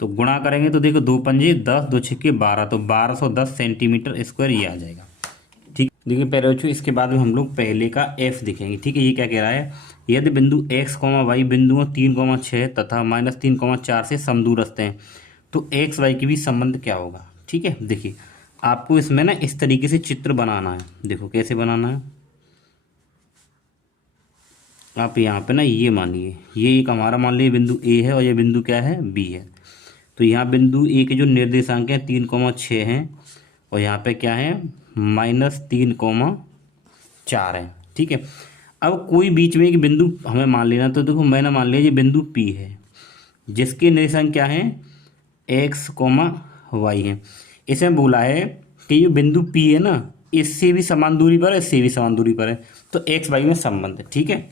तो गुणा करेंगे तो देखो 2 पंजे 10, 2 छक्के 12, तो 1210 सेंटीमीटर स्क्वायर ये आ जाएगा। ठीक, देखिए पहले बच्चों इसके बाद में हम लोग पहले का एफ देखेंगे। ठीक है, ये क्या कह रहा है, यदि बिंदु x, y बिंदुओं 3, 6 तथा -3, 4 से समदूरस्थ हैं तो x, y के बीच संबंध क्या होगा। ठीक है, देखिए आपको इसमें ना इस तरीके से चित्र बनाना है। देखो कैसे बनाना है, आप यहाँ पे ना ये मानिए, ये एक हमारा मान लीजिए बिंदु A है और ये बिंदु क्या है, B है। तो यहाँ बिंदु ए के जो निर्देशांक हैं 3,6 हैं और यहाँ पे क्या है -3,4 है। ठीक है, अब कोई बीच में एक बिंदु हमें मान लेना, तो देखो मैंने मान लिया ये बिंदु पी है जिसके निर्देशांक क्या है x, y है। इसमें बोला है कि ये बिंदु पी है ना, इससे भी समान दूरी पर है, इससे भी समान दूरी पर है, तो x y में संबंध है। ठीक है,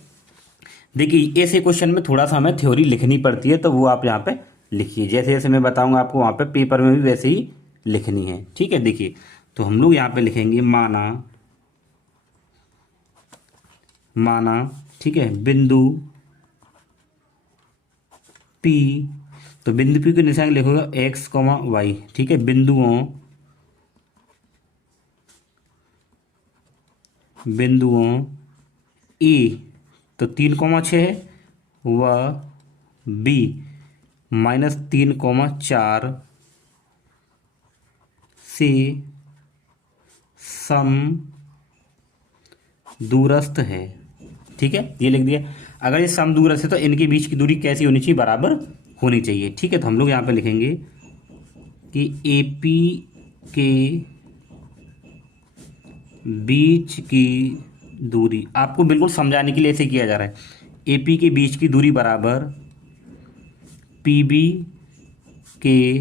देखिए ऐसे क्वेश्चन में थोड़ा सा हमें थ्योरी लिखनी पड़ती है, तो वो आप यहाँ पे लिखिए, जैसे जैसे मैं बताऊंगा आपको वहाँ पे पेपर में भी वैसे ही लिखनी है। ठीक है, देखिए तो हम लोग यहाँ पे लिखेंगे माना, ठीक है, बिंदु P, तो बिंदु P के निशान लिखोगे x, y। ठीक है, बिंदुओं E तो 3,6 है, व B -3,4 से सम दूरस्थ है। ठीक है, ये लिख दिया। अगर ये सम दूरस्थ है तो इनके बीच की दूरी कैसी होनी चाहिए, बराबर होनी चाहिए। ठीक है, तो हम लोग यहाँ पे लिखेंगे कि AP के बीच की दूरी, आपको बिल्कुल समझाने के लिए ऐसे किया जा रहा है, AP के बीच की दूरी बराबर PB के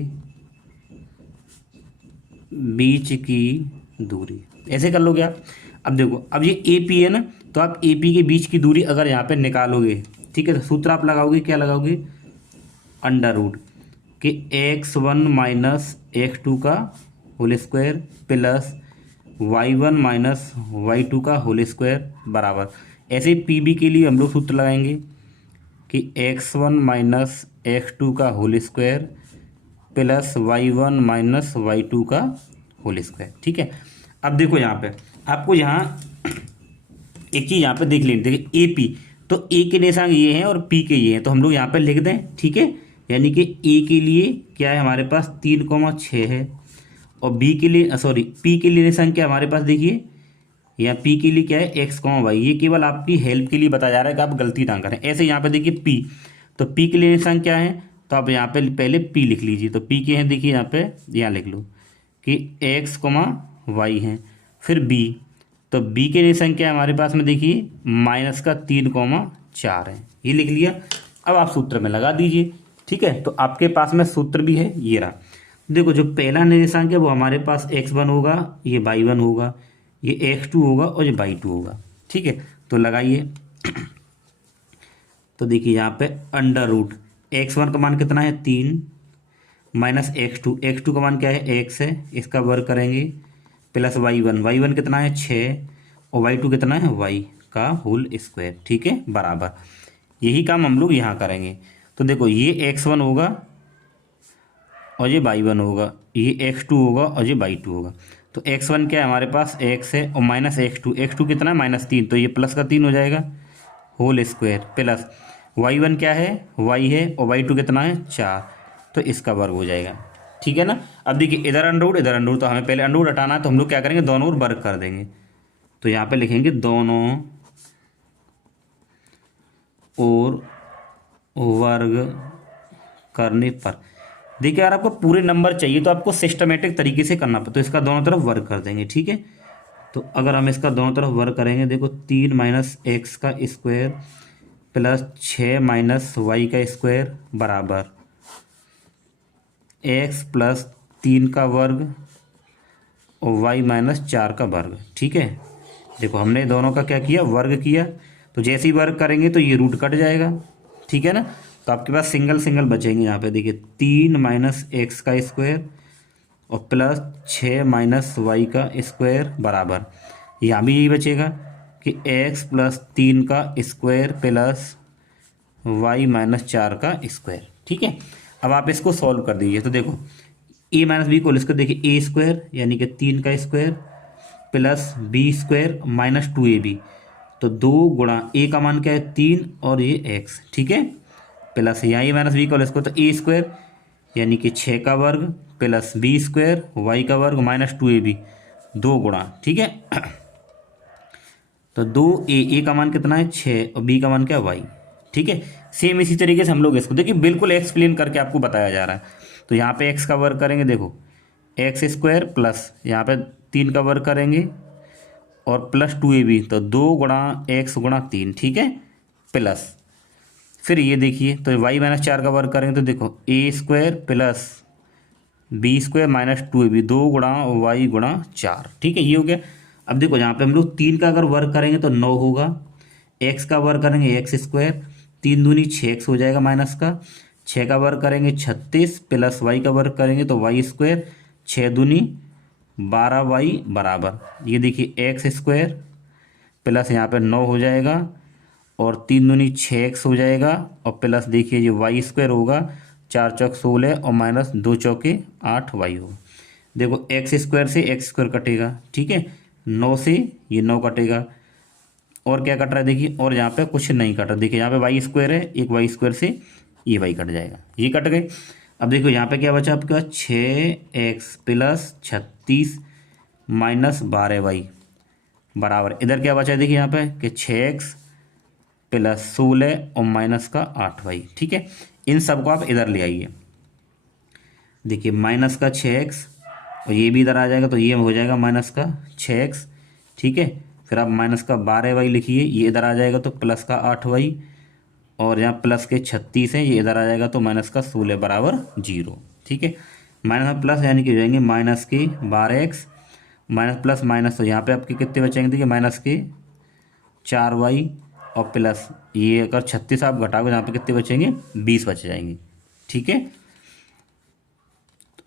बीच की दूरी, ऐसे कर लोगे आप। अब देखो, अब ये AP है ना, तो आप AP के बीच की दूरी अगर यहाँ पे निकालोगे, ठीक है, तो सूत्र आप लगाओगे, क्या लगाओगे, अंडर रूट के x1 - x2 का whole square plus y1 - y2 का होल स्क्वायर बराबर, ऐसे PB के लिए हम लोग सूत्र लगाएंगे कि x1 - x2 का whole square plus y1 - y2 का होल स्क्वायर। ठीक है, अब देखो यहाँ पे आपको यहाँ एक चीज़ यहाँ पे देख लेनी, देखिए AP, तो A के निशांक ये हैं और P के ये हैं, तो हम लोग यहाँ पे लिख दें। ठीक है, यानी कि A के लिए क्या है हमारे पास 3,6 है और B के लिए P के लिए निशांक क्या हमारे पास, देखिए यहाँ P के लिए क्या है x, y। ये केवल आपकी हेल्प के लिए बताया जा रहा है कि आप गलती ना करें। ऐसे यहाँ पे देखिए P, तो P के लिए निशांक क्या है, तो आप यहाँ पे पहले P लिख लीजिए। तो P के हैं, देखिए यहाँ पे यहाँ लिख लो कि x, y है। फिर B, तो B के निशांक क्या है हमारे पास में, देखिए -3,4 है, ये लिख लिया। अब आप सूत्र में लगा दीजिए। ठीक है, तो आपके पास में सूत्र भी है, ये रहा। देखो जो पहला निर्देशांक है वो हमारे पास x1 होगा, ये y1 होगा, ये x2 होगा और ये y2 होगा। ठीक है, तो लगाइए। तो देखिए यहाँ पे अंडर रूट x1 का मान कितना है 3 माइनस x2 का मान क्या है x है, इसका वर्ग करेंगे प्लस y1 कितना है 6 और y2 कितना है y का होल स्क्वायर। ठीक है, बराबर यही काम हम लोग यहाँ करेंगे। तो देखो ये x1 होगा और ये y1 होगा, ये x2 होगा और ये y2 होगा। तो x1 क्या है हमारे पास x है और माइनस x2 कितना है -3, तो ये प्लस का 3 हो जाएगा होल स्क्वायर प्लस y1 क्या है y है और y2 कितना है 4, तो इसका वर्ग हो जाएगा। ठीक है ना। अब देखिए इधर अंडर रूट, तो हमें पहले अंडर रूट हटाना है, तो हम लोग क्या करेंगे दोनों ओर वर्ग कर देंगे। तो यहाँ पे लिखेंगे दोनों और वर्ग करने पर, देखिए अगर आपको पूरे नंबर चाहिए तो आपको सिस्टमेटिक तरीके से करना पड़ता, तो इसका दोनों तरफ वर्ग कर देंगे। ठीक है, तो अगर हम इसका दोनों तरफ वर्ग करेंगे, देखो 3 - x का स्क्वायर प्लस 6 - y का स्क्वायर बराबर x प्लस 3 का वर्ग और y -4 का वर्ग। ठीक है, देखो हमने दोनों का क्या किया, वर्ग किया, तो जैसे ही वर्ग करेंगे तो ये रूट कट जाएगा। ठीक है ना, तो आपके पास सिंगल बचेंगे। यहाँ पे देखिए 3 - x का स्क्वायर और प्लस 6 - y का स्क्वायर बराबर, यहाँ भी यही बचेगा कि x प्लस 3 का स्क्वायर प्लस y -4 का स्क्वायर। ठीक है, अब आप इसको सॉल्व कर दीजिए। तो देखो a - b को इसको देखिए a स्क्वायर यानी कि 3 का square plus b square -2ab, तो 2 गुणा a का मान क्या है 3 और ये x। ठीक है, प्लस यहाँ a - b को इसको, तो a स्क्वायर यानी कि 6 का वर्ग प्लस b स्क्वायर y का वर्ग -2ab, 2 गुणा। ठीक है, तो 2a का मान कितना है 6 और b का मान क्या है y। ठीक है, सेम इसी तरीके से हम लोग इसको देखिए बिल्कुल एक्सप्लेन करके आपको बताया जा रहा है। तो तो यहाँ पे x का वर्ग करेंगे, देखो एक्स स्क्वायर प्लस यहाँ पे 3 का वर्ग करेंगे और प्लस 2ab, तो 2 गुणा एक्स गुणा 3, ठीक है, प्लस फिर ये देखिए तो y-4 का वर्ग करेंगे तो देखो A square plus B square minus 2ab, 2 गुणा वाई गुणा 4, ठीक है, ये हो गया। अब देखो यहाँ पे हम लोग 3 का अगर वर्ग करेंगे तो 9 होगा, एक्स का वर्ग करेंगे एक्स स्क्वायर, 3 दूनी 6x हो जाएगा माइनस का, 6 का वर्ग करेंगे 36 प्लस वाई का वर्ग करेंगे तो वाई स्क्वायर, 6 दूनी 12y बराबर, ये देखिए एक्स स्क्वायर प्लस यहाँ पे 9 हो जाएगा और 3 दूनी 6x हो जाएगा और प्लस देखिए ये वाई स्क्वायर होगा, 4 चौक 16 और माइनस 2 चौके 8y होगा। देखो एक्स स्क्वायर से एक्स स्क्वायर कटेगा, ठीक है, 9 से ये 9 कटेगा और क्या कट रहा है देखिए, और यहाँ पे कुछ नहीं कट रहा, देखिए यहाँ पे वाई स्क्वायर है, एक वाई स्क्वायर से ये वाई कट जाएगा, ये कट गए। अब देखो यहाँ पे क्या बचा आपके पास 6x प्लस 36 माइनस 12y बराबर, इधर क्या बचा है देखिए यहाँ पे कि 6x प्लस 16 और माइनस का 8y, ठीक है, इन सब को आप इधर ले आइए। देखिए माइनस का 6x और ये भी इधर आ जाएगा तो ये हो जाएगा माइनस का 6x, ठीक है, फिर आप माइनस का 12y लिखिए, ये इधर आ जाएगा तो प्लस का 8y और यहाँ प्लस के 36 है, ये इधर आ जाएगा तो माइनस का 16 बराबर 0, ठीक है, माइनस में प्लस यानी कि हो जाएंगे माइनस के 12x माइनस प्लस माइनस, तो यहाँ पे आपके कितने बचेंगे देखिए माइनस के 4y और प्लस ये अगर 36 आप घटाओगे यहाँ पे कितने बचेंगे 20 बच जाएंगे, ठीक है,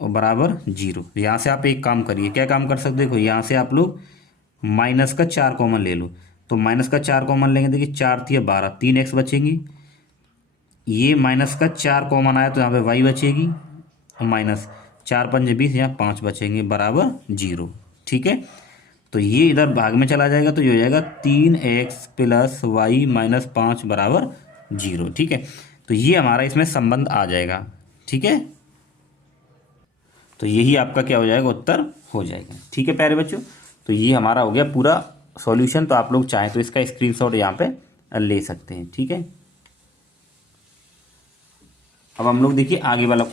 और बराबर 0। यहाँ से आप एक काम करिए, क्या काम कर सकते देखो, यहाँ से आप लोग माइनस का 4 कॉमन ले लो, तो माइनस का 4 कॉमन लेंगे देखिए 4 3 12, 3x बचेंगी, ये माइनस का 4 कॉमन आया तो यहाँ पे y बचेगी और माइनस 4 5 20, यहाँ 5 बचेंगे बराबर 0, ठीक है, तो ये इधर भाग में चला जाएगा तो ये हो जाएगा 3x प्लस वाई माइनस 5 बराबर 0, ठीक है, तो ये हमारा इसमें संबंध आ जाएगा, ठीक है, तो यही आपका क्या हो जाएगा उत्तर हो जाएगा, ठीक है प्यारे बच्चों। तो ये हमारा हो गया पूरा सॉल्यूशन, तो आप लोग चाहें तो इसका स्क्रीनशॉट यहाँ पे ले सकते हैं, ठीक है। अब हम लोग देखिए आगे वाला,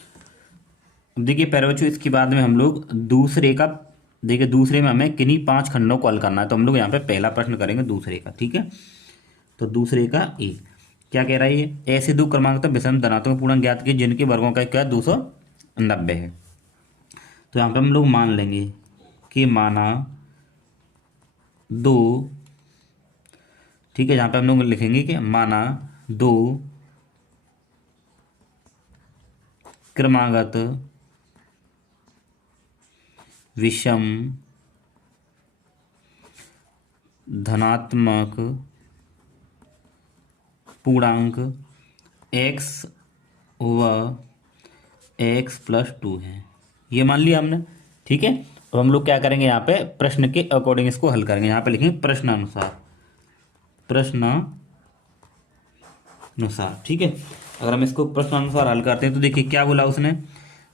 देखिए प्यारे बच्चों इसके बाद में हम लोग दूसरे का, देखिए दूसरे में हमें किन्हीं 5 खंडों को हल करना है, तो हम लोग यहाँ पे पहला प्रश्न करेंगे दूसरे का, ठीक है, तो दूसरे का ए क्या कह रहा है, ये ऐसे दो क्रमांक तक विषम धनात्मक पूर्णांक ज्ञात किए जिनके वर्गों का क्या 290 है। तो यहाँ पे हम लोग मान लेंगे कि माना 2, ठीक है, यहाँ पे हम लोग लिखेंगे कि माना 2 क्रमागत विषम धनात्मक पूर्णांक x व x प्लस 2 है, ये मान लिया हमने, ठीक है। अब हम लोग क्या करेंगे यहाँ पे प्रश्न के अकॉर्डिंग इसको हल करेंगे, यहाँ पे लिखेंगे प्रश्नानुसार, प्रश्नानुसार, ठीक है। अगर हम इसको प्रश्नानुसार हल करते हैं तो देखिए क्या बोला उसने,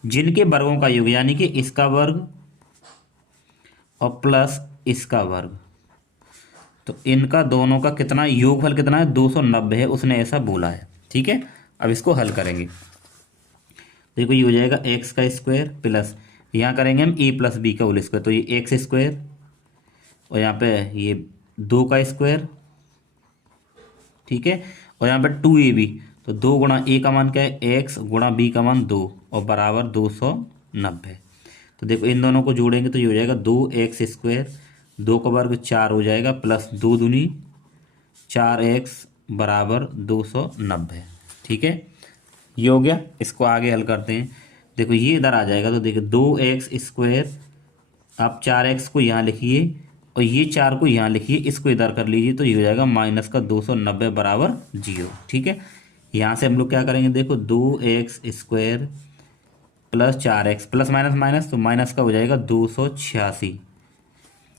जिनके वर्गों का योग यानी कि इसका वर्ग और प्लस इसका वर्ग, तो इनका दोनों का कितना योगफल कितना है 290 है, उसने ऐसा बोला है, ठीक है। अब इसको हल करेंगे, देखो ये हो जाएगा एक्स का स्क्वायर प्लस यहाँ करेंगे हम ए प्लस बी का होल स्क्वायर, तो ये एक्स स्क्वायर और यहाँ पे ये 2 का स्क्वायर, ठीक है, और यहाँ पे 2ab, तो 2 गुणा ए का मान क्या है एक्स गुणा बी का मान 2 और बराबर 290। तो देखो इन दोनों को जोड़ेंगे तो ये हो जाएगा 2x स्क्वायर, 2 का वर्ग 4 हो जाएगा प्लस 2 दूनी 4x बराबर 290, ठीक है, ये हो गया। इसको आगे हल करते हैं, देखो ये इधर आ जाएगा तो देखो 2x स्क्वायर, आप 4x को यहाँ लिखिए और ये 4 को यहाँ लिखिए, इसको इधर कर लीजिए तो ये हो जाएगा माइनस का 290 बराबर 0, ठीक है। यहाँ से हम लोग क्या करेंगे देखो 2x square plus 4x plus minus minus, तो माइनस का हो जाएगा 286,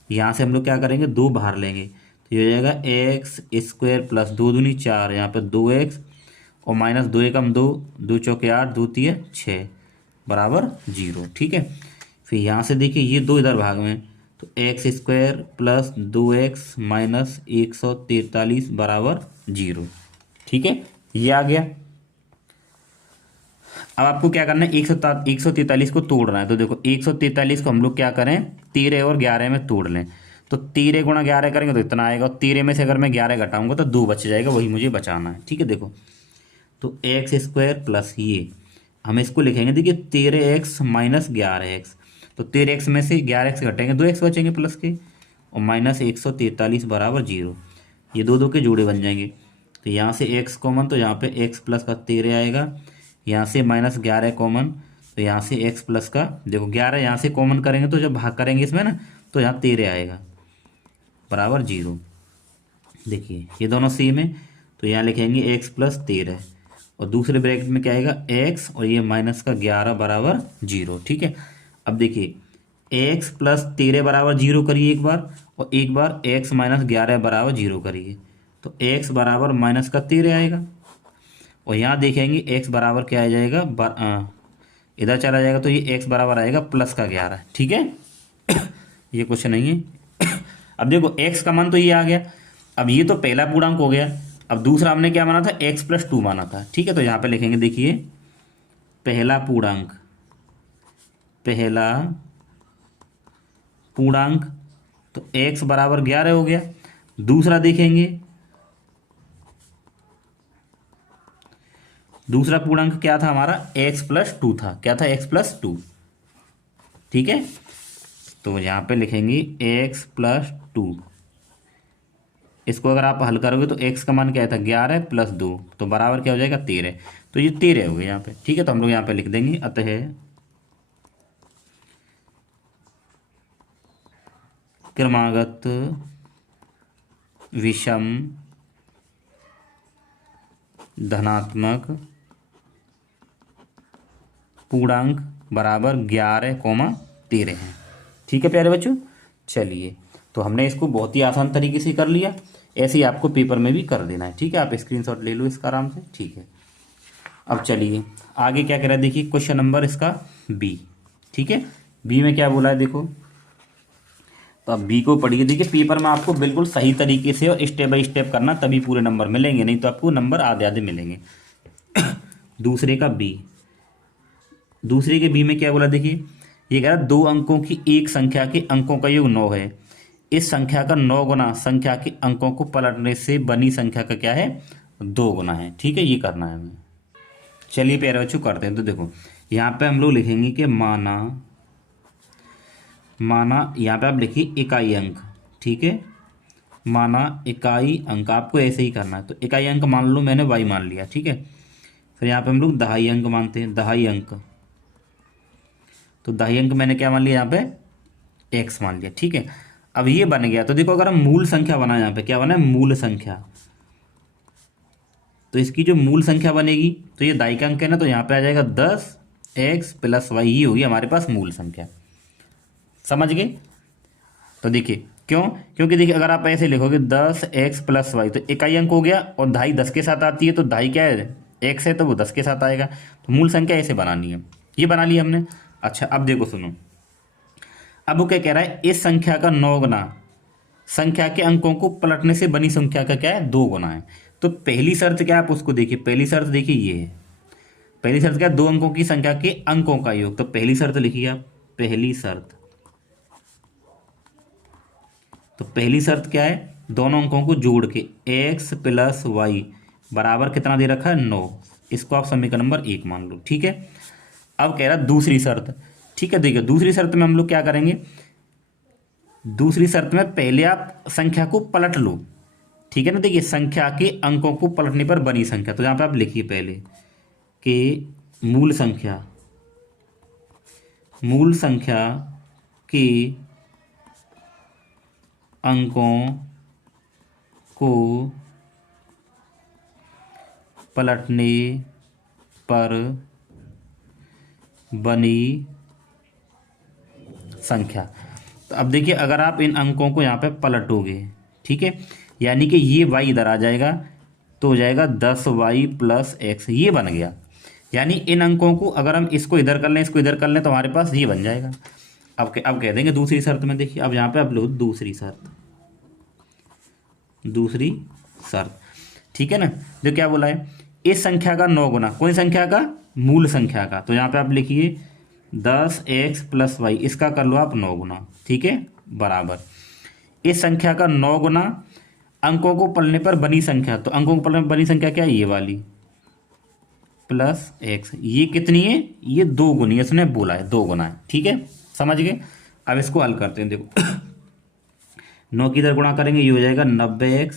यहाँ से हम लोग क्या करेंगे 2 बाहर लेंगे तो ये हो जाएगा एक्स स्क्वायर प्लस 2 दूनी 4, यहाँ पे 2x और माइनस 2 एकम 2, 2 चौके 8, 2 तिये 6 बराबर 0, ठीक है। फिर यहाँ से देखिए ये 2 इधर भाग में, तो x square plus 2x minus 143 बराबर 0, ठीक है, ये आ गया। अब आपको क्या करना है, 143 को तोड़ना है। तो देखो 143 को हम लोग क्या करें, 13 और 11 में तोड़ लें। तो 13 गुणा 11 करेंगे तो इतना आएगा, और 13 में से अगर मैं 11 घटाऊंगा तो 2 बच जाएगा, वही मुझे बचाना है। ठीक है, देखो तो एक्स स्क्वायर प्लस ये हम इसको लिखेंगे, देखिए 13x माइनस 11x। तो 13x में से 11x घटेंगे, 2x बचेंगे प्लस के, और माइनस 143 बराबर 0। ये दो दो के जोड़े बन जाएंगे। तो यहाँ से x कॉमन, तो यहाँ पे x प्लस का 13 आएगा। यहाँ से माइनस 11 कॉमन, तो यहाँ से x प्लस का, देखो 11 यहाँ से कॉमन करेंगे तो जब भाग करेंगे इसमें ना, तो यहाँ 13 आएगा बराबर 0। देखिए ये दोनों सेम है, तो यहाँ लिखेंगे x प्लस 13, और दूसरे ब्रैकेट में क्या आएगा x, और ये माइनस का 11 बराबर 0। ठीक है, अब देखिए x प्लस 13 बराबर 0 करिए एक बार, और एक बार x माइनस 11 बराबर 0 करिए, तो x बराबर माइनस का 13 आएगा। और यहाँ देखेंगे x बराबर क्या आ जाएगा, इधर चला जाएगा तो ये x बराबर आएगा प्लस का 11। ठीक है ये कुछ नहीं है। अब देखो x का मान तो ये आ गया। अब ये तो पहला पूर्णांक हो गया। अब दूसरा हमने क्या माना था, x प्लस 2 माना था। ठीक है, तो यहाँ पे लिखेंगे, देखिए पहला पूर्णांक, तो x बराबर 11 हो गया। दूसरा देखेंगे, दूसरा पूर्णांक क्या था हमारा, x प्लस 2 था। क्या था, x प्लस 2। ठीक है, तो यहाँ पे लिखेंगे x प्लस 2। इसको अगर आप हल करोगे तो x का मान क्या था, 11 प्लस 2, तो बराबर क्या हो जाएगा, 13। तो ये 13 हो गया यहाँ पे। ठीक है, तो हम लोग यहाँ पे लिख देंगे, अतः क्रमागत विषम धनात्मक पूर्णांक बराबर 11, 13 है। ठीक है प्यारे बच्चों, चलिए तो हमने इसको बहुत ही आसान तरीके से कर लिया। ऐसे ही आपको पेपर में भी कर देना है। ठीक है, आप स्क्रीनशॉट ले लो इसका आराम से। ठीक है, अब चलिए आगे क्या कह रहा है, देखिए क्वेश्चन नंबर इसका बी। ठीक है, बी में क्या बोला है देखो, तो अब बी को पढ़िए। देखिए पेपर में आपको बिल्कुल सही तरीके से और स्टेप बाय स्टेप करना, तभी पूरे नंबर मिलेंगे, नहीं तो आपको नंबर आधे आधे मिलेंगे। दूसरे का बी, दूसरे के बी में क्या बोला, देखिए ये कह रहा है 2 अंकों की एक संख्या के अंकों का योग 9 है। इस संख्या का 9 गुना संख्या के अंकों को पलटने से बनी संख्या का क्या है, 2 गुना है। ठीक है, ये करना है हमें। चलिए प्यारे बच्चों करते हैं। तो देखो यहाँ पे हम लोग लिखेंगे कि माना यहाँ पे आप लिखिए इकाई अंक। ठीक है, माना इकाई अंक, आपको ऐसे ही करना है। तो इकाई अंक मान लो, मैंने y मान लिया। ठीक है, फिर यहाँ पे हम लोग दहाई अंक मानते हैं, दहाई अंक। तो दहाई अंक मैंने क्या मान लिया, यहाँ पे x मान लिया। ठीक है, अब ये बन गया। तो देखो अगर हम मूल संख्या बना, यहाँ पे क्या बना है, मूल संख्या। तो इसकी जो मूल संख्या बनेगी, तो ये दाई का अंक है ना, तो यहाँ पे आ जाएगा 10x प्लस y। ये होगी हमारे पास मूल संख्या। समझ गए। तो देखिए क्यों, क्योंकि देखिए अगर आप ऐसे लिखोगे 10x प्लस वाई, तो इकाई अंक हो गया, और दहाई 10 के साथ आती है, तो दहाई क्या है, x है, तो वो 10 के साथ आएगा। तो मूल संख्या ऐसे बनानी है, ये बना लिया हमने। अच्छा अब देखो सुनो, अब वो क्या कह रहा है, इस संख्या का 9 गुना संख्या के अंकों को पलटने से बनी संख्या का क्या है, 2 गुना है। तो पहली शर्त क्या है, आप उसको देखिए। पहली शर्त देखिए ये है, पहली शर्त क्या है, 2 अंकों की संख्या के अंकों का योग। तो पहली शर्त लिखिए आप, पहली शर्त। तो पहली शर्त क्या है, दोनों अंकों को जोड़ के x प्लस वाई बराबर कितना दे रखा है, 9। इसको आप समीकरण नंबर 1 मान लो। ठीक है, अब कह रहा है दूसरी शर्त। ठीक है, देखिए दूसरी शर्त में हम लोग क्या करेंगे, दूसरी शर्त में पहले आप संख्या को पलट लो। ठीक है ना, देखिए संख्या के अंकों को पलटने पर बनी संख्या। तो यहाँ पे आप लिखिए पहले कि मूल संख्या के अंकों को पलटने पर बनी संख्या। तो अब देखिए अगर आप इन अंकों को यहाँ पे पलटोगे, ठीक है, यानी कि ये y इधर आ जाएगा, तो हो जाएगा 10y प्लस x, ये बन गया। यानी इन अंकों को अगर हम इसको इधर कर लें, इसको इधर कर लें, तो हमारे पास ये बन जाएगा। अब कह देंगे दूसरी शर्त में। देखिए अब यहाँ पे आप लो दूसरी शर्त। ठीक है ना, जो क्या बोला है, इस संख्या का 9 गुना, कौन संख्या का, मूल संख्या का। तो यहाँ पे आप लिखिए 10x प्लस वाई, इसका कर लो आप 9 गुना, ठीक है, बराबर इस संख्या का 9 गुना अंकों को पढ़ने पर बनी संख्या। तो अंकों को पढ़ने पर बनी संख्या क्या है, ये वाली प्लस एक्स। ये कितनी है, ये 2 गुनी है, इसने बोला है 2 गुना है, ठीक है, समझ गए। अब इसको हल करते हैं, देखो 9 की इधर गुणा करेंगे, ये हो जाएगा 90x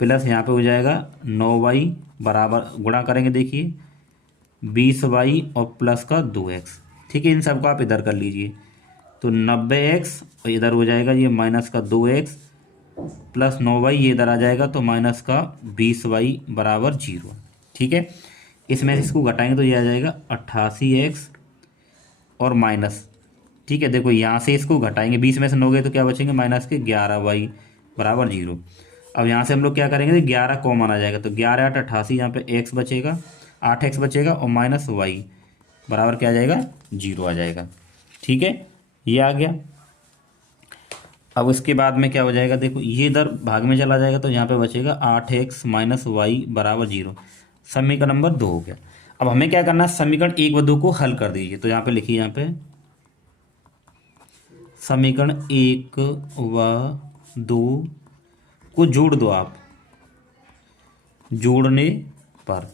प्लस यहाँ पे हो जाएगा 9y बराबर गुणा करेंगे, देखिए 20y और प्लस का 2x, ठीक है। इन सबको आप इधर कर लीजिए, तो 90x और इधर हो जाएगा ये माइनस का 2x प्लस 9y, ये इधर आ जाएगा तो माइनस का 20y बराबर 0, ठीक है। इसमें से इसको घटाएंगे तो ये आ जाएगा 88x और माइनस, ठीक है। देखो यहाँ से इसको घटाएंगे, 20 में से 9 गए तो क्या बचेंगे, माइनस के 11y बराबर 0। अब यहाँ से हम लोग क्या करेंगे, 11 कॉमन आ जाएगा, तो 11 8 88, यहाँ पे x बचेगा, 8x बचेगा और माइनस y बराबर क्या आ जाएगा, 0 आ जाएगा, ठीक है, ये आ गया। अब उसके बाद में क्या हो जाएगा, देखो ये इधर भाग में चला जाएगा, तो यहाँ पे बचेगा 8x माइनस वाई बराबर 0। समीकरण नंबर 2 हो गया। अब हमें क्या करना है, समीकरण 1 व 2 को हल कर दीजिए। तो यहाँ पे लिखिए, यहाँ पे समीकरण 1 व 2 को जोड़ दो आप। जोड़ने पर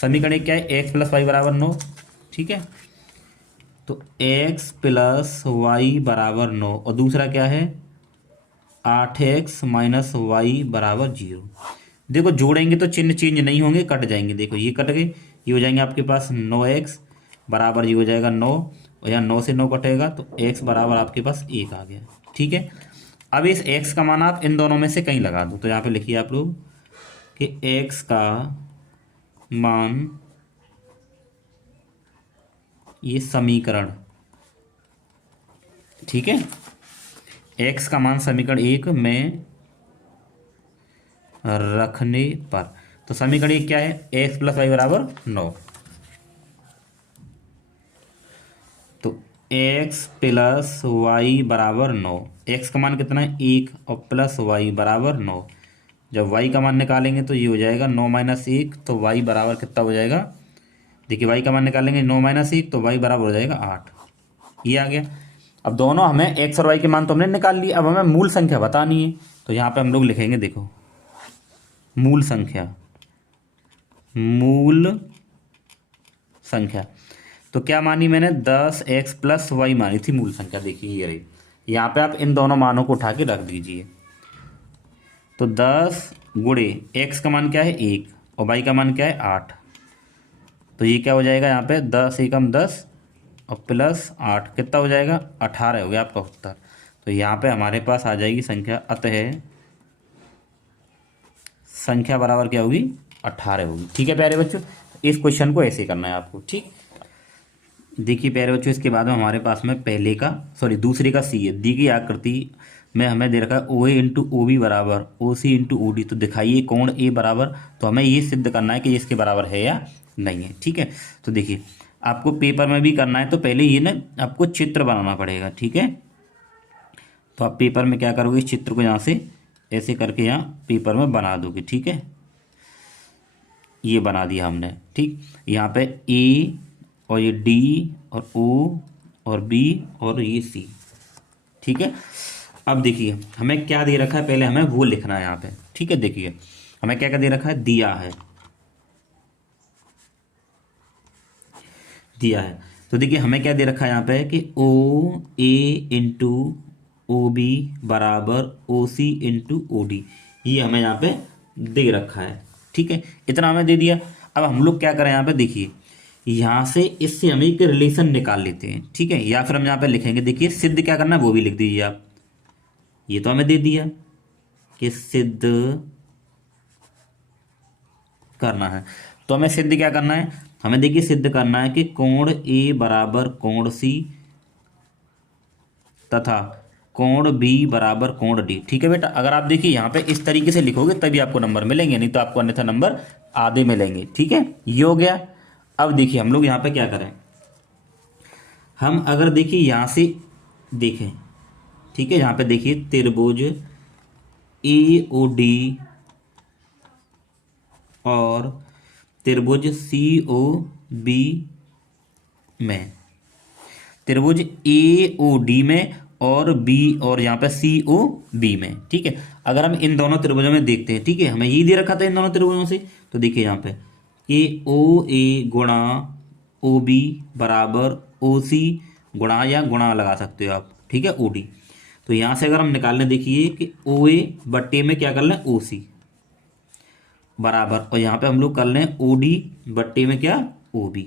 समीकरण 1 क्या है, एक्स प्लस वाई बराबर 9, ठीक है। तो x प्लस वाई बराबर 9 और दूसरा क्या है 8x माइनस वाई बराबर 0। देखो जोड़ेंगे तो चिन्ह चेंज नहीं होंगे, कट जाएंगे, देखो ये कट गए, ये हो जाएंगे आपके पास 9x बराबर, ये हो जाएगा 9 और यहाँ 9 से 9 कटेगा तो x बराबर आपके पास 1 आ गया, ठीक है। अब इस x का मान आप इन दोनों में से कहीं लगा दो। तो यहाँ पे लिखिए आप लोग कि x का मान, ये समीकरण, ठीक है, x का मान समीकरण 1 में रखने पर। तो समीकरण 1 क्या है, x प्लस वाई बराबर 9। तो x प्लस वाई बराबर 9, x का मान कितना है 1 और प्लस वाई बराबर 9। जब y का मान निकालेंगे तो ये हो जाएगा 9 माइनस 1, तो y बराबर कितना हो जाएगा, देखिए y का मान निकालेंगे 9 माइनस 1 तो y बराबर हो जाएगा 8, ये आ गया। अब दोनों हमें x और y के मान तो हमने निकाल लिए, अब हमें मूल संख्या बतानी है। तो यहाँ पे हम लोग लिखेंगे, देखो मूल संख्या, मूल संख्या। तो क्या मानी मैंने, 10x प्लस वाई मानी थी मूल संख्या, देखिए ये रही। यहाँ पे आप इन दोनों मानों को उठा के रख दीजिए। तो 10 गुणे x का मान क्या है 1 और y का मान क्या है 8, तो ये क्या हो जाएगा, यहाँ पे 10 एकम 10 और प्लस 8 कितना हो जाएगा 18 हो गया आपका उत्तर। तो यहाँ पे हमारे पास आ जाएगी संख्या, अतः संख्या बराबर क्या होगी 18 होगी, ठीक है प्यारे बच्चों। इस क्वेश्चन को ऐसे करना है आपको, ठीक। देखिए प्यारे बच्चों, इसके बाद में हमारे पास में दूसरे का सी है, दी गई आकृति में हमें दे रखा है ओ ए इंटू ओ बी बराबर ओ सी इंटू ओ डी। तो दिखाइए कोण ए बराबर, तो हमें ये सिद्ध करना है कि ये इसके बराबर है या नहीं है, ठीक है। तो देखिए आपको पेपर में भी करना है, तो पहले ये ना आपको चित्र बनाना पड़ेगा, ठीक है। तो आप पेपर में क्या करोगे, इस चित्र को यहाँ से ऐसे करके यहाँ पेपर में बना दोगे, ठीक है। ये बना दिया हमने, ठीक। यहाँ पे ए और ये डी और ओ और बी और ये सी, ठीक है। अब देखिए हमें क्या दे रखा है, पहले हमें वो लिखना है यहाँ पे, ठीक है। देखिए हमें क्या क्या दे रखा है, दिया है। तो देखिए हमें क्या दे रखा है यहाँ पे कि ओ ए इंटू ओ बी बराबर ओ सी इंटू ओ डी, ये हमें यहाँ पे दे रखा है, ठीक है। इतना हमें दे दिया। अब हम लोग क्या करें, यहाँ पे देखिए यहाँ से इससे हम एक रिलेशन निकाल लेते हैं, ठीक है। या फिर हम यहाँ पे लिखेंगे, देखिए सिद्ध क्या करना है वो भी लिख दीजिए आप। ये तो हमें दे दिया कि सिद्ध करना है, तो हमें सिद्ध क्या करना है, हमें देखिए सिद्ध करना है कि कोण ए बराबर कोण सी तथा कोण बी बराबर कोण डी, ठीक है बेटा। अगर आप देखिए यहाँ पे इस तरीके से लिखोगे तभी आपको नंबर मिलेंगे, नहीं तो आपको अन्यथा नंबर आधे मिलेंगे, ठीक है। ये हो गया। अब देखिए हम लोग यहाँ पे क्या करें, हम अगर देखिए यहाँ से देखें, ठीक है, यहाँ पे देखिए त्रिभुज ए ओ डी और त्रिभुज सी ओ बी में, त्रिभुज ए ओ डी में और बी और यहाँ पे सी ओ बी में। ठीक है, अगर हम इन दोनों त्रिभुजों में देखते हैं, ठीक है, हमें यही दे रखा था इन दोनों त्रिभुजों से, तो देखिए यहाँ पे कि ओ ए गुणा ओ बी बराबर ओ सी गुणा, या गुणा लगा सकते हो आप, ठीक है, ओ डी। तो यहाँ से अगर हम निकालने, देखिए कि ओ ए बट्टे में क्या कर लें, ओ सी बराबर, और यहाँ पे हम लोग कर लें ओ डी बट्टे में क्या, ओ बी।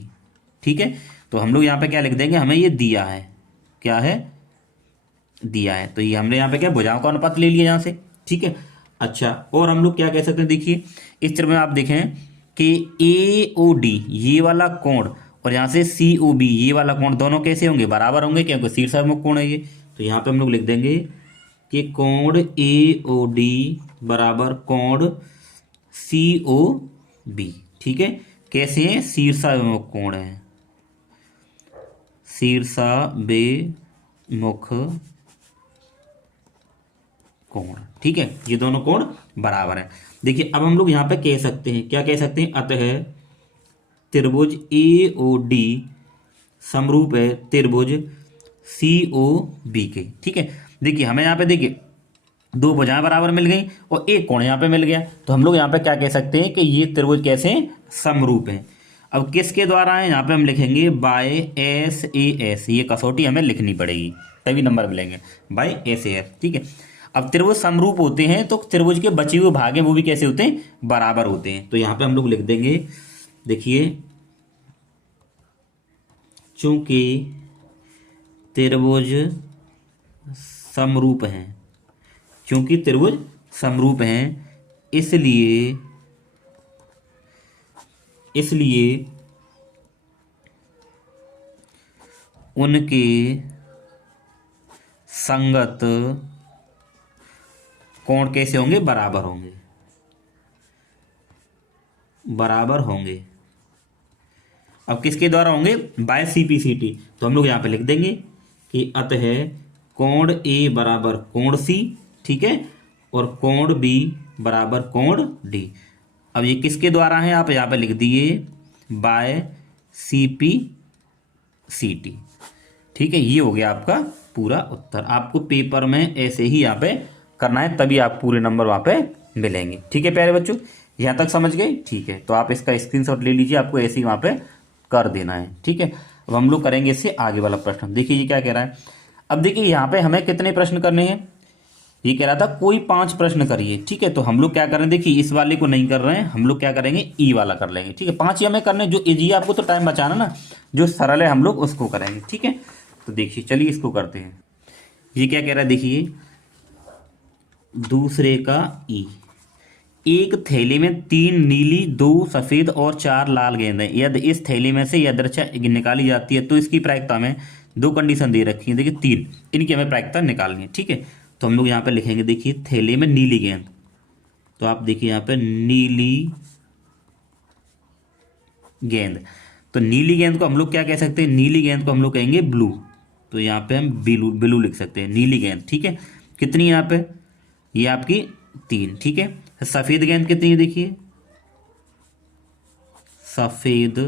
ठीक है, तो हम लोग यहाँ पे क्या लिख देंगे, हमें ये दिया है, क्या है, दिया है, तो ये हमने यहाँ पे क्या भुजाओं का अनुपात ले लिया यहाँ से। ठीक है, अच्छा, और हम लोग क्या कह सकते हैं, देखिए इस चित्र में आप देखें कि ए ओ डी ये वाला कोण और यहाँ से सी ओ बी ये वाला कोण दोनों कैसे होंगे, बराबर होंगे, क्योंकि शीर्षाभिमुख कोण है ये। तो यहाँ पे हम लोग लिख देंगे कि कोण ए ओ डी बराबर कोण सी ओ बी। ठीक है, कैसे हैं, शीर्षाभिमुख कोण है, शीर्षाभिमुख कोण। ठीक है, ये दोनों कोण बराबर है। देखिए अब हम लोग यहाँ पे कह सकते हैं, क्या कह सकते हैं, अतः त्रिभुज ए ओ डी समरूप है त्रिभुज सी ओ बी के। ठीक है, देखिए हमें यहाँ पे देखिए दो भुजाएं बराबर मिल गई और एक कोण यहाँ पे मिल गया, तो हम लोग यहाँ पे क्या कह सकते हैं कि ये त्रिभुज कैसे हैं, समरूप हैं। अब किसके द्वारा है, यहाँ पे हम लिखेंगे बाय एस ए एस, ये कसौटी हमें लिखनी पड़ेगी तभी नंबर मिलेंगे, बाय एस ए एस। ठीक है, अब त्रिभुज समरूप होते हैं तो त्रिभुज के बचे हुए भाग हैं वो भी कैसे होते हैं, बराबर होते हैं। तो यहाँ पे हम लोग लिख देंगे, देखिए चूंकि त्रिभुज समरूप हैं, क्योंकि त्रिभुज समरूप हैं इसलिए उनके संगत कोण कैसे होंगे, बराबर होंगे, बराबर होंगे। अब किसके द्वारा होंगे, by C P C T. तो हम लोग यहाँ पे लिख देंगे कि अतः कोण ए बराबर कोण सी, ठीक है, और कोण बी बराबर कोण डी। अब ये किसके द्वारा है, आप यहाँ पे लिख दिए by C P C T. ठीक है, ये हो गया आपका पूरा उत्तर। आपको पेपर में ऐसे ही यहाँ पे करना है, तभी आप पूरे नंबर वहाँ पे मिलेंगे। ठीक है प्यारे बच्चों, यहाँ तक समझ गए। ठीक है, तो आप इसका स्क्रीनशॉट ले लीजिए, आपको ऐसे ही वहाँ पे कर देना है। ठीक है, अब हम लोग करेंगे इससे आगे वाला प्रश्न। देखिए ये क्या कह रहा है, अब देखिए यहाँ पे हमें कितने प्रश्न करने हैं, ये कह रहा था कोई 5 प्रश्न करिए। ठीक है, तो हम लोग क्या कर रहे हैं, देखिए इस वाले को नहीं कर रहे हैं, हम लोग क्या करेंगे, ई वाला कर लेंगे। ठीक है, 5 ही हमें करने, जो इजी आपको तो टाइम बचाना ना, जो सरल है हम लोग उसको करेंगे। ठीक है, तो देखिए चलिए इसको करते हैं। ये क्या कह रहा है, देखिए दूसरे का ई, एक थैली में 3 नीली 2 सफेद और 4 लाल गेंद है, यदि इस थैली में से यदृच्छा निकाली जाती है तो इसकी प्रायिकता में 2 कंडीशन दे रखी है, देखिए 3, इनकी हमें प्रायिकता निकालनी है। ठीक है, तो हम लोग यहाँ पे लिखेंगे, देखिए थैले में नीली गेंद, तो आप देखिए यहाँ पे नीली गेंद, तो नीली गेंद को हम लोग क्या कह सकते हैं, नीली गेंद को हम लोग कहेंगे ब्लू, तो यहाँ पे हम ब्लू ब्लू लिख सकते हैं, नीली गेंद। ठीक है, कितनी यहाँ पे, ये आपकी 3। ठीक है, सफेद गेंद कितनी है, देखिए सफेद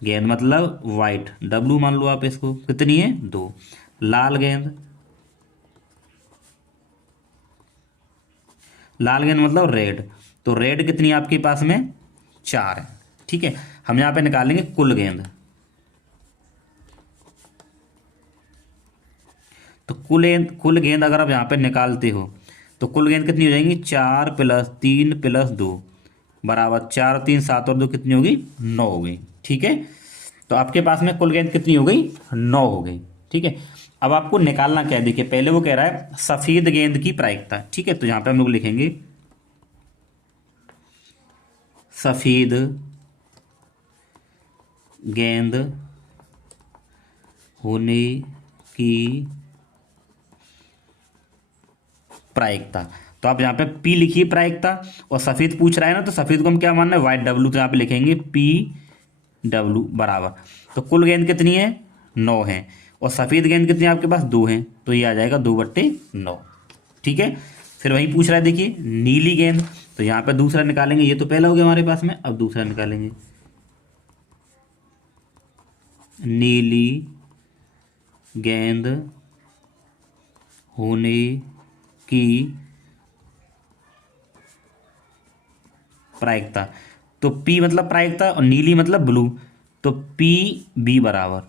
गेंद मतलब वाइट, डब्लू मान लो आप इसको, कितनी है 2। लाल गेंद, लाल गेंद मतलब रेड, तो रेड कितनी है आपके पास में 4 है। ठीक है, हम यहाँ पे निकालेंगे कुल गेंद, तो कुल गेंद अगर आप यहाँ पे निकालते हो तो कुल गेंद कितनी हो जाएंगी, 4 + 3 + 2 बराबर 4 3 7 और 2 कितनी होगी, 9 हो गई। ठीक है, तो आपके पास में कुल गेंद कितनी हो गई, 9 हो गई। ठीक है, अब आपको निकालना क्या है, देखिए पहले वो कह रहा है सफेद गेंद की प्रायिकता। ठीक है, तो यहाँ पे हम लोग लिखेंगे सफेद गेंद होने की प्रायिकता, तो आप यहाँ पे P लिखिए प्रायिकता, और सफेद पूछ रहा है ना, तो सफेद को हम क्या मानना है, वाइट W, तो यहाँ पे लिखेंगे PW बराबर, तो कुल गेंद कितनी है 9 है, और सफेद गेंद कितनी है आपके पास 2 है, तो ये आ जाएगा 2/9। ठीक है, फिर वही पूछ रहा है, देखिए नीली गेंद, तो यहाँ पे दूसरा निकालेंगे, ये तो पहला हो गया हमारे पास में, अब दूसरा निकालेंगे, नीली गेंद होने की प्रायिकता। तो P मतलब प्रायिकता और नीली मतलब ब्लू, तो PB बराबर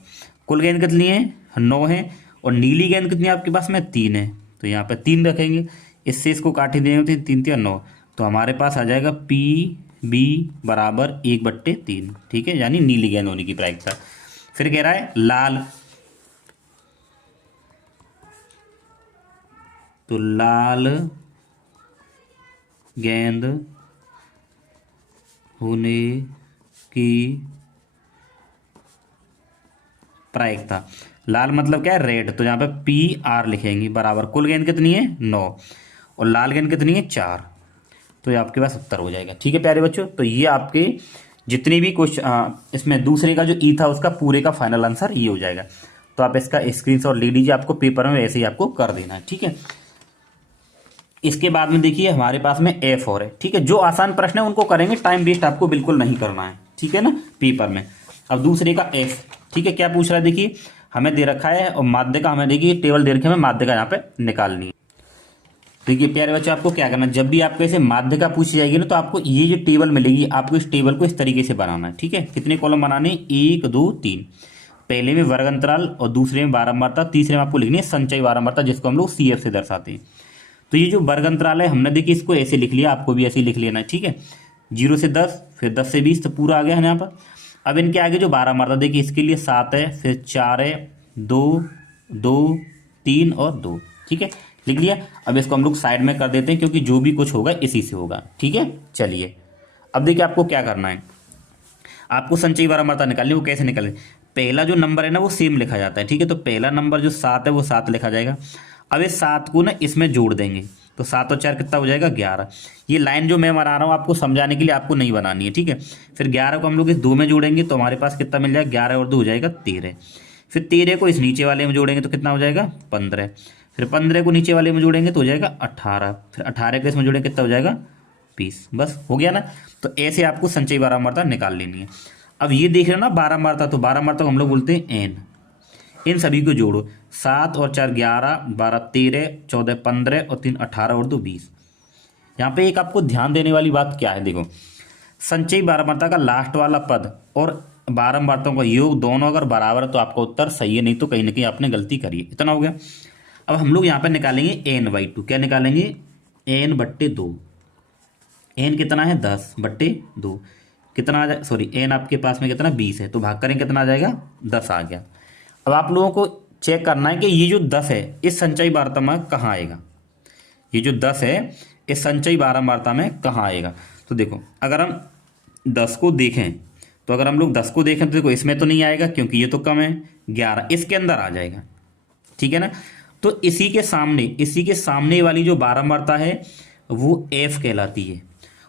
कुल गेंद कितनी है 9 है और नीली गेंद कितनी है आपके पास में 3 है, तो यहाँ पे 3 रखेंगे, इससे इसको काट ही देंगे तो 3 3 9, तो हमारे पास आ जाएगा PB बराबर 1/3, ठीक है, यानी नीली गेंद होने की प्रायिकता। फिर कह रहा है लाल, तो लाल गेंद होने की प्रायिकता, लाल मतलब क्या है रेड, तो यहाँ पे PR लिखेंगे बराबर कुल गेंद कितनी है 9 और लाल गेंद कितनी है 4, तो ये आपके पास उत्तर हो जाएगा। ठीक है प्यारे बच्चों, तो ये आपके जितने भी क्वेश्चन इसमें दूसरे का जो ई था उसका पूरे का फाइनल आंसर ये हो जाएगा। तो आप इसका स्क्रीनशॉट ले लीजिए, आपको पेपर में ऐसे ही आपको कर देना है। ठीक है, इसके बाद में देखिए हमारे पास में F और है। ठीक है, जो आसान प्रश्न है उनको करेंगे, टाइम वेस्ट आपको बिल्कुल नहीं करना है। ठीक है ना, पेपर में। अब दूसरे का F, ठीक है, क्या पूछ रहा है देखिए, हमें दे रखा है और माध्य का हमें देखिए टेबल दे रखे हमें माध्य का यहाँ पे निकालनी है। देखिए प्यारे बच्चों, आपको क्या करना है, जब भी आपको ऐसे माध्य का पूछी जाएगी ना, तो आपको ये जो टेबल मिलेगी आपको इस टेबल को इस तरीके से बनाना है। ठीक है, कितने कॉलम बनाने, 1 2 3, पहले में वर्ग अंतराल और दूसरे में बारंबारता, तीसरे में आपको लिखनी है संचयी बारंबारता, जिसको हम लोग CF से दर्शाते हैं। तो ये जो वर्ग अंतराल है हमने देखिए इसको ऐसे लिख लिया, आपको भी ऐसे ही लिख लेना है। ठीक है, 0 से 10, फिर 10 से 20, तो पूरा आ गया है यहाँ पर। अब इनके आगे जो बारंबारता देखिए, इसके लिए 7 है, फिर 4 है, 2 2 3 और 2। ठीक है, लिख लिया। अब इसको हम लोग साइड में कर देते हैं, क्योंकि जो भी कुछ होगा इसी से होगा। ठीक है, चलिए अब देखिए आपको क्या करना है, आपको संचयी बारंबारता निकालनी है। वो कैसे निकालें, पहला जो नंबर है ना वो सेम लिखा जाता है। ठीक है, तो पहला नंबर जो 7 है वो 7 लिखा जाएगा। अब इस 7 को ना इसमें जोड़ देंगे, तो 7 और 4 कितना हो जाएगा 11। ये लाइन जो मैं बना रहा हूँ आपको समझाने के लिए, आपको नहीं बनानी है। ठीक है, फिर 11 को हम लोग इस 2 में जोड़ेंगे, तो हमारे पास कितना मिल जाएगा, 11 और 2 हो जाएगा 13। फिर 13 को इस नीचे वाले में जोड़ेंगे तो कितना हो जाएगा 15। फिर 15 को नीचे वाले में जोड़ेंगे तो हो जाएगा 18। फिर 18 को इसमें जोड़ेंगे कितना हो जाएगा 20। बस हो गया ना। तो ऐसे आपको संचयी बारंबारता निकाल लेनी है। अब ये देख रहे हो ना बारंबारता, तो बारंबारता को हम लोग बोलते हैं एन। इन सभी को जोड़ो, 7 और 4 11, 12 13, 14 15 और 3 18 और 2 20। यहाँ पे एक आपको ध्यान देने वाली बात क्या है, देखो संचयी बारंबारता का लास्ट वाला पद और बारंबारताओं का योग दोनों अगर बराबर है तो आपका उत्तर सही है, नहीं तो कहीं ना कहीं आपने गलती करी है। इतना हो गया। अब हम लोग यहाँ पे निकालेंगे n/2। क्या निकालेंगे, n/2। n कितना है 10/2, कितना आ जाए, सॉरी n आपके पास में कितना 20 है, तो भाग करें कितना आ जाएगा 10 आ गया। अब आप लोगों को चेक करना है कि ये जो 10 है इस संचयी बारंबारता में कहाँ आएगा, ये जो 10 है इस संचयी बारंबारता में कहाँ आएगा। तो देखो अगर हम 10 को देखें, तो अगर हम लोग 10 को देखें तो देखो इसमें तो नहीं आएगा क्योंकि ये तो कम है, 11 इसके अंदर आ जाएगा। ठीक है ना, तो इसी के सामने वाली जो बारंबारता है वो F कहलाती है,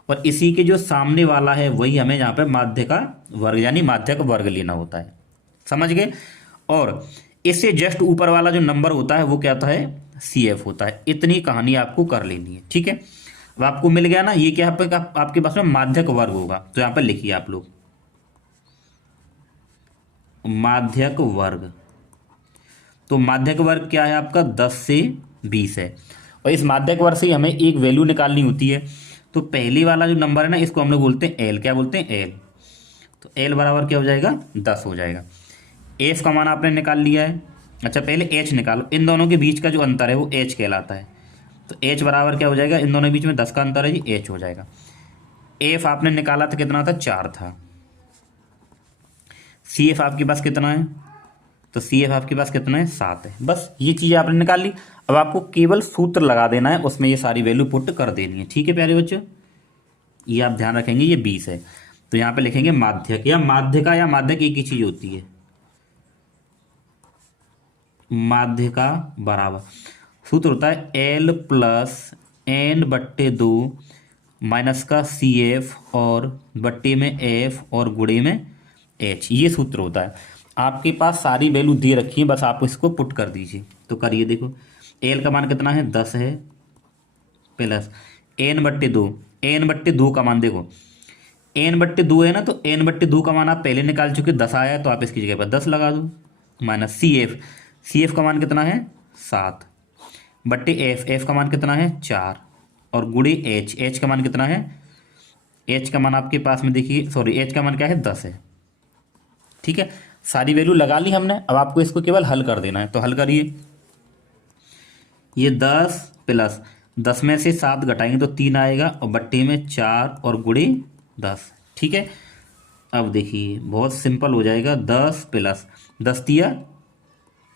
और इसी के जो सामने वाला है वही हमें यहाँ पे माध्य का वर्ग यानी माध्य का वर्ग लेना होता है। समझ गए। और इससे जस्ट ऊपर वाला जो नंबर होता है वो क्या होता है CF होता है। इतनी कहानी आपको कर लेनी है। ठीक है, अब आपको मिल गया ना, ये क्या आपके पास में माध्यक वर्ग होगा, तो यहाँ पर लिखिए आप लोग माध्यक वर्ग। तो माध्यक वर्ग क्या है आपका 10 से 20 है, और इस माध्यक वर्ग से हमें एक वैल्यू निकालनी होती है। तो पहले वाला जो नंबर है ना इसको हम लोग बोलते हैं L। क्या बोलते हैं L। तो L बराबर क्या हो जाएगा 10 हो जाएगा। F का मान आपने निकाल लिया है। अच्छा पहले H निकालो, इन दोनों के बीच का जो अंतर है वो H कहलाता है। तो H बराबर क्या हो जाएगा, इन दोनों के बीच में 10 का अंतर है जी, H हो जाएगा। F आपने निकाला था कितना था 4 था। CF आपके पास कितना है, तो CF आपके पास कितना है 7 है। बस ये चीज़ आपने निकाल ली। अब आपको केवल सूत्र लगा देना है, उसमें ये सारी वैल्यू पुट कर देनी है। ठीक है प्यारे बच्चों, ये आप ध्यान रखेंगे, ये 20 है तो यहाँ पे लिखेंगे माध्यक या माध्यका या माध्यक एक ही चीज़ होती है। माध्यका बराबर सूत्र होता है L + n/2 माइनस का CF और बट्टे में F और गुणे में H, ये सूत्र होता है। आपके पास सारी वैल्यू दे रखी है, बस आप इसको पुट कर दीजिए। तो करिए, देखो L का मान कितना है 10 है, प्लस n/2 का मान देखो n/2 है ना, तो n/2 का मान आप पहले निकाल चुके, 10 आया है, तो आप इसकी जगह पर 10 लगा दो। माइनस सी एफ का मान कितना है 7 बट्टे एफ का मान कितना है 4 और गुणे एच का मान कितना है, एच का मान आपके पास में देखिए, सॉरी एच का मान क्या है 10 है। ठीक है, सारी वैल्यू लगा ली हमने, अब आपको इसको केवल हल कर देना है, तो हल करिए। ये 10 प्लस 10 में से 7 घटाएंगे तो 3 आएगा और बट्टे में 4 और गुणे 10। ठीक है, अब देखिए बहुत सिंपल हो जाएगा, 10 प्लस 10 दिया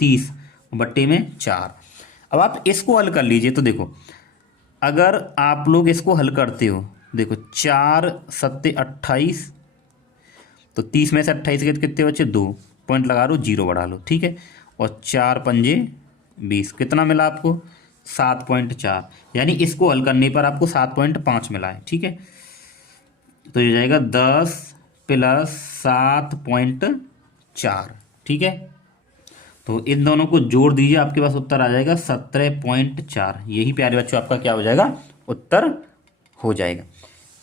30 बट्टे में 4। अब आप इसको हल कर लीजिए, तो देखो अगर आप लोग इसको हल करते हो, देखो 4 सत्ते 28, तो 30 में से 28 के कितने बचे 2, पॉइंट लगा लो 0 बढ़ा लो। ठीक है, और 4 पंजे 20, कितना मिला आपको 7.4, यानी इसको हल करने पर आपको 7.5 मिला है। ठीक है, तो ये जाएगा 10 प्लस 7.4। ठीक है, तो इन दोनों को जोड़ दीजिए, आपके पास उत्तर आ जाएगा 17.4। यही प्यारे बच्चों आपका क्या हो जाएगा, उत्तर हो जाएगा।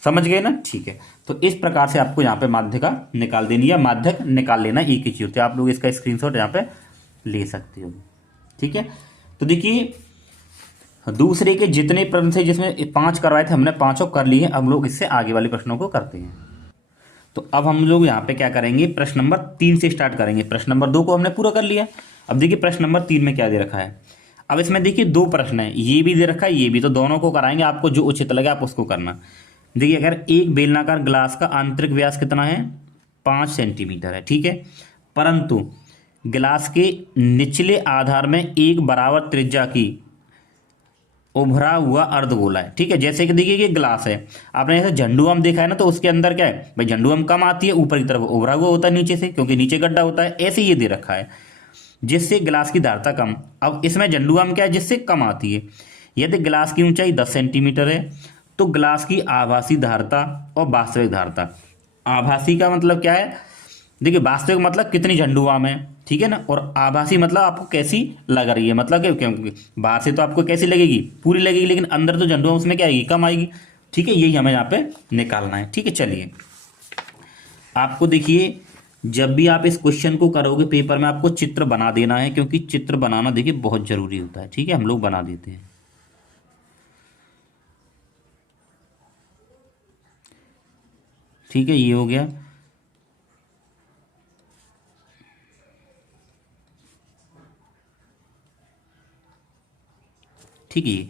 समझ गए ना। ठीक है, तो इस प्रकार से आपको यहाँ पे माध्यिका निकाल देनी है, माध्यक निकाल लेना, एक ही चीज होती है। आप लोग इसका स्क्रीनशॉट यहाँ पे ले सकते हो। ठीक है, तो देखिए दूसरे के जितने प्रश्न थे, जिसमें 5 करवाए थे हमने, 5 कर लिए। अब लोग इससे आगे वाले प्रश्नों को करते हैं। तो अब हम लोग यहाँ पे क्या करेंगे, प्रश्न नंबर 3 से स्टार्ट करेंगे। प्रश्न नंबर 2 को हमने पूरा कर लिया। अब देखिए प्रश्न नंबर 3 में क्या दे रखा है। अब इसमें देखिए 2 प्रश्न है, ये भी दे रखा है, ये भी, तो दोनों को कराएंगे, आपको जो उचित लगे आप उसको करना। देखिए अगर एक बेलनाकार ग्लास का आंतरिक व्यास कितना है 5 सेंटीमीटर है। ठीक है, परंतु गिलास के निचले आधार में एक बराबर त्रिज्या की उभरा हुआ अर्धगोला है। ठीक है, जैसे कि देखिए ये ग्लास है, आपने जैसे झंडू आम देखा है ना, तो उसके अंदर क्या है भाई, झंडू आम कम आती है, ऊपर की तरफ उभरा हुआ होता है नीचे से, क्योंकि नीचे गड्ढा होता है। ऐसे ये दे रखा है जिससे गिलास की धारता कम। अब इसमें झंडू आम क्या है, जिससे कम आती है। यदि गिलास की ऊंचाई 10 सेंटीमीटर है तो गिलास की आभासी धारता और वास्तविक धारता, आभासी का मतलब क्या है, देखिए वास्तविक मतलब कितनी झंडू आम है, ठीक है ना, और आभासी मतलब आपको कैसी लग रही है, मतलब क्योंकि बाहर से तो आपको कैसी लगेगी, पूरी लगेगी, लेकिन अंदर तो झंडू आम उसमें क्या आएगी, कम आएगी। ठीक है, यही हमें यहाँ पे निकालना है। ठीक है, चलिए आपको देखिए जब भी आप इस क्वेश्चन को करोगे पेपर में, आपको चित्र बना देना है, क्योंकि चित्र बनाना देखिए बहुत जरूरी होता है। ठीक है, हम लोग बना देते हैं। ठीक है, ये हो गया। ठीक है,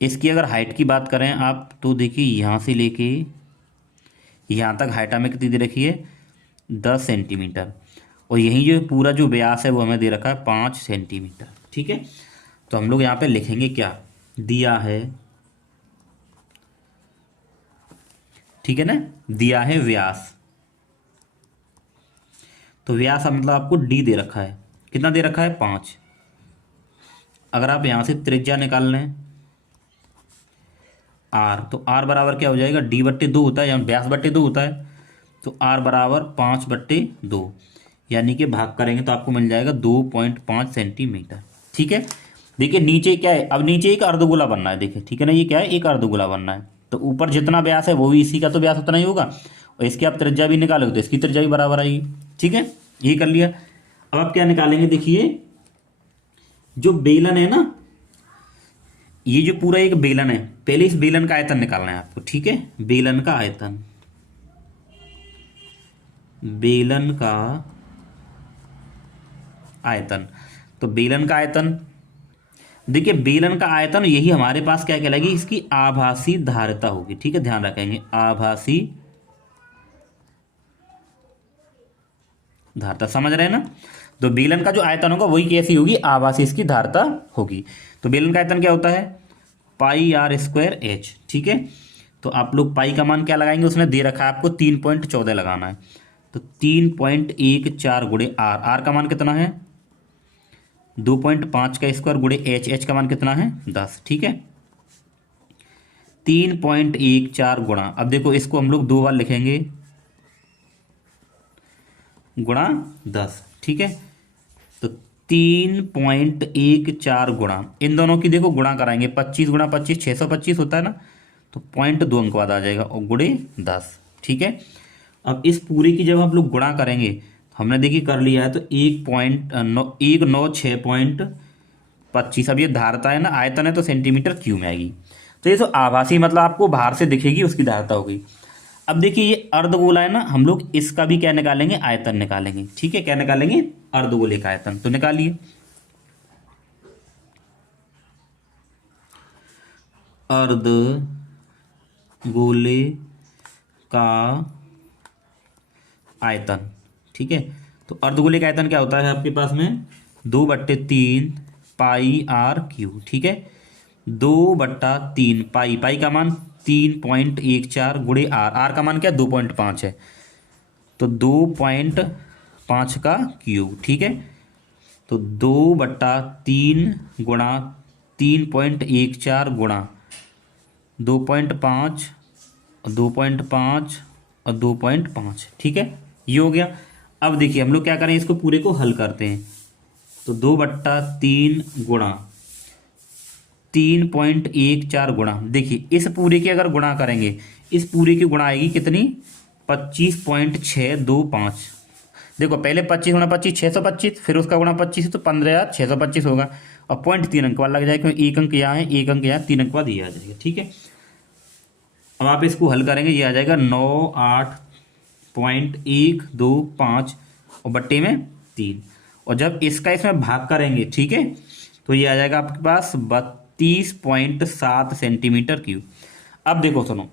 इसकी अगर हाइट की बात करें आप, तो देखिए यहाँ से लेके यहाँ तक हाइट हमें कितनी दे रखी है 10 सेंटीमीटर, और यही जो पूरा जो व्यास है वो हमें दे रखा है 5 सेंटीमीटर। ठीक है, तो हम लोग यहाँ पे लिखेंगे क्या दिया है, ठीक है ना, दिया है व्यास, तो व्यास मतलब आपको डी दे रखा है, कितना दे रखा है 5। अगर आप यहाँ से त्रिज्या निकाल लें आर, तो आर बराबर क्या हो जाएगा, D/2 होता है, या व्यास बट्टे 2 होता है, तो आर बराबर 5/2, यानी कि भाग करेंगे तो आपको मिल जाएगा 2.5 सेंटीमीटर। ठीक है, देखिए नीचे क्या है, अब नीचे एक अर्धगोला बनना है, देखिए ठीक है ना, ये क्या है एक अर्धगोला बनना है, तो ऊपर जितना व्यास है वो भी इसी का तो व्यास उतना ही होगा, और इसकी आप त्रिज्या भी निकालोगे तो इसकी त्रिज्या भी बराबर आएगी। ठीक है, ये कर लिया। अब आप क्या निकालेंगे, देखिए जो बेलन है ना, ये जो पूरा एक बेलन है, पहले इस बेलन का आयतन निकालना है आपको। ठीक है, बेलन का आयतन, बेलन का आयतन, तो बेलन का आयतन, देखिए बेलन का आयतन यही हमारे पास क्या कहलाएगी, इसकी आभासी धारिता होगी। ठीक है, ध्यान रखेंगे आभासी धारिता, समझ रहे हैं ना। तो बेलन का जो आयतन होगा वही कैसी होगी, आभासी इसकी धारिता होगी। तो बेलन का आयतन क्या होता है πr²h। ठीक है, तो आप लोग पाई का मान क्या लगाएंगे, उसने दे रखा है आपको 3.14 लगाना है, तो 3.14 गुणे आर, आर का मान कितना है 2.5 का स्क्वायर गुणे एच, एच का मान कितना है 10। ठीक है, 3.14 गुणा, अब देखो इसको हम लोग 2 बार लिखेंगे, गुणा 10। ठीक है, तो 3.14 गुणा, इन दोनों की देखो गुणा कराएंगे, 25 गुणा 25 625 होता है ना, तो 0.2 अंक बाद आ जाएगा, और गुणे 10। ठीक है, अब इस पूरे की जब हम लोग गुणा करेंगे, हमने देखिए कर लिया है, तो 196.25। अब ये धारता है ना, आयतन है, तो सेंटीमीटर क्यूब में आएगी। तो ये तो आभासी मतलब आपको बाहर से दिखेगी उसकी धारता होगी। अब देखिए ये अर्धगोला है ना, हम लोग इसका भी क्या निकालेंगे, आयतन निकालेंगे। ठीक है, क्या निकालेंगे, अर्धगोले का आयतन। तो निकालिए, अर्धगोले का आयतन। ठीक है, तो अर्धगोले का आयतन क्या होता है आपके पास में, 2/3 पाई आर क्यू। ठीक है, 2/3 पाई, पाई का मान 3.14 गुणे आर, आर का मान क्या 2.5 है, तो 2.5 का क्यूब। ठीक है, तो 2/3 गुणा 3.14 गुणा 2.5 और 2.5 और 2.5। ठीक है, ये हो गया। अब देखिए हम लोग क्या करें, इसको पूरे को हल करते हैं। तो 2/3 गुणा 3.14 गुणा, देखिए इस पूरे की अगर गुणा करेंगे, इस पूरे की गुणा आएगी कितनी, 25.625। देखो पहले 25 गुणा 25 625, फिर उसका गुणा 25 तो 15,625 होगा, और पॉइंट 3 अंक बाद लग जाएगा, क्योंकि एक अंक यहाँ है, एक अंक यहाँ, 3 अंक बाद ये आ जाएगा। ठीक है, अब आप इसको हल करेंगे, ये आ जाएगा 98.125 और बट्टे में 3, और जब इसका इसमें भाग करेंगे, ठीक है, तो ये आ जाएगा आपके पास 32.7 सेंटीमीटर क्यूब। अब देखो सुनो,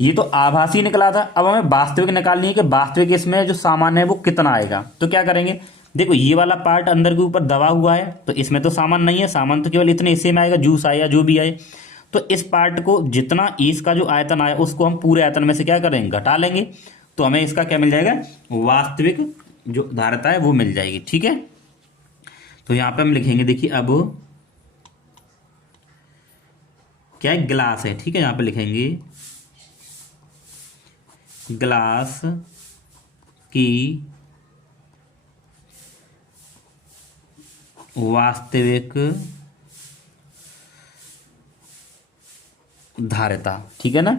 ये तो आभासी निकला था, अब हमें वास्तविक निकालनी है कि वास्तविक इसमें जो सामान है वो कितना आएगा। तो क्या करेंगे, देखो ये वाला पार्ट अंदर के ऊपर दबा हुआ है, तो इसमें तो सामान नहीं है, सामान तो केवल इतने हिस्से में आएगा, जूस आए या जो भी आए। तो इस पार्ट को जितना इसका जो आयतन आया उसको हम पूरे आयतन में से क्या करेंगे, घटा लेंगे, तो हमें इसका क्या मिल जाएगा, वास्तविक जो धारता है वो मिल जाएगी। ठीक है, तो यहाँ पे हम लिखेंगे, देखिए अब क्या है, गिलास है। ठीक है, यहाँ पे लिखेंगे ग्लास की वास्तविक धारिता। ठीक है ना,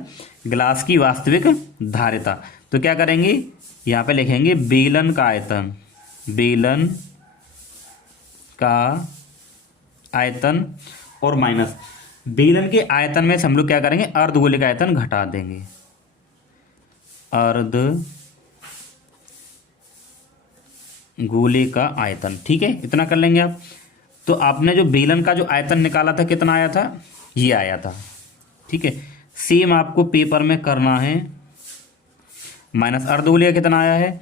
ग्लास की वास्तविक धारिता। तो क्या करेंगे, यहाँ पे लिखेंगे बेलन का आयतन, बेलन का आयतन और माइनस बेलन के आयतन में से हम लोग क्या करेंगे, अर्धगोले का आयतन घटा देंगे, अर्धगोले का आयतन। ठीक है, इतना कर लेंगे आप। तो आपने जो बेलन का जो आयतन निकाला था कितना आया था, ये आया था। ठीक है, सेम आपको पेपर में करना है, माइनस अर्धगोले का कितना आया है,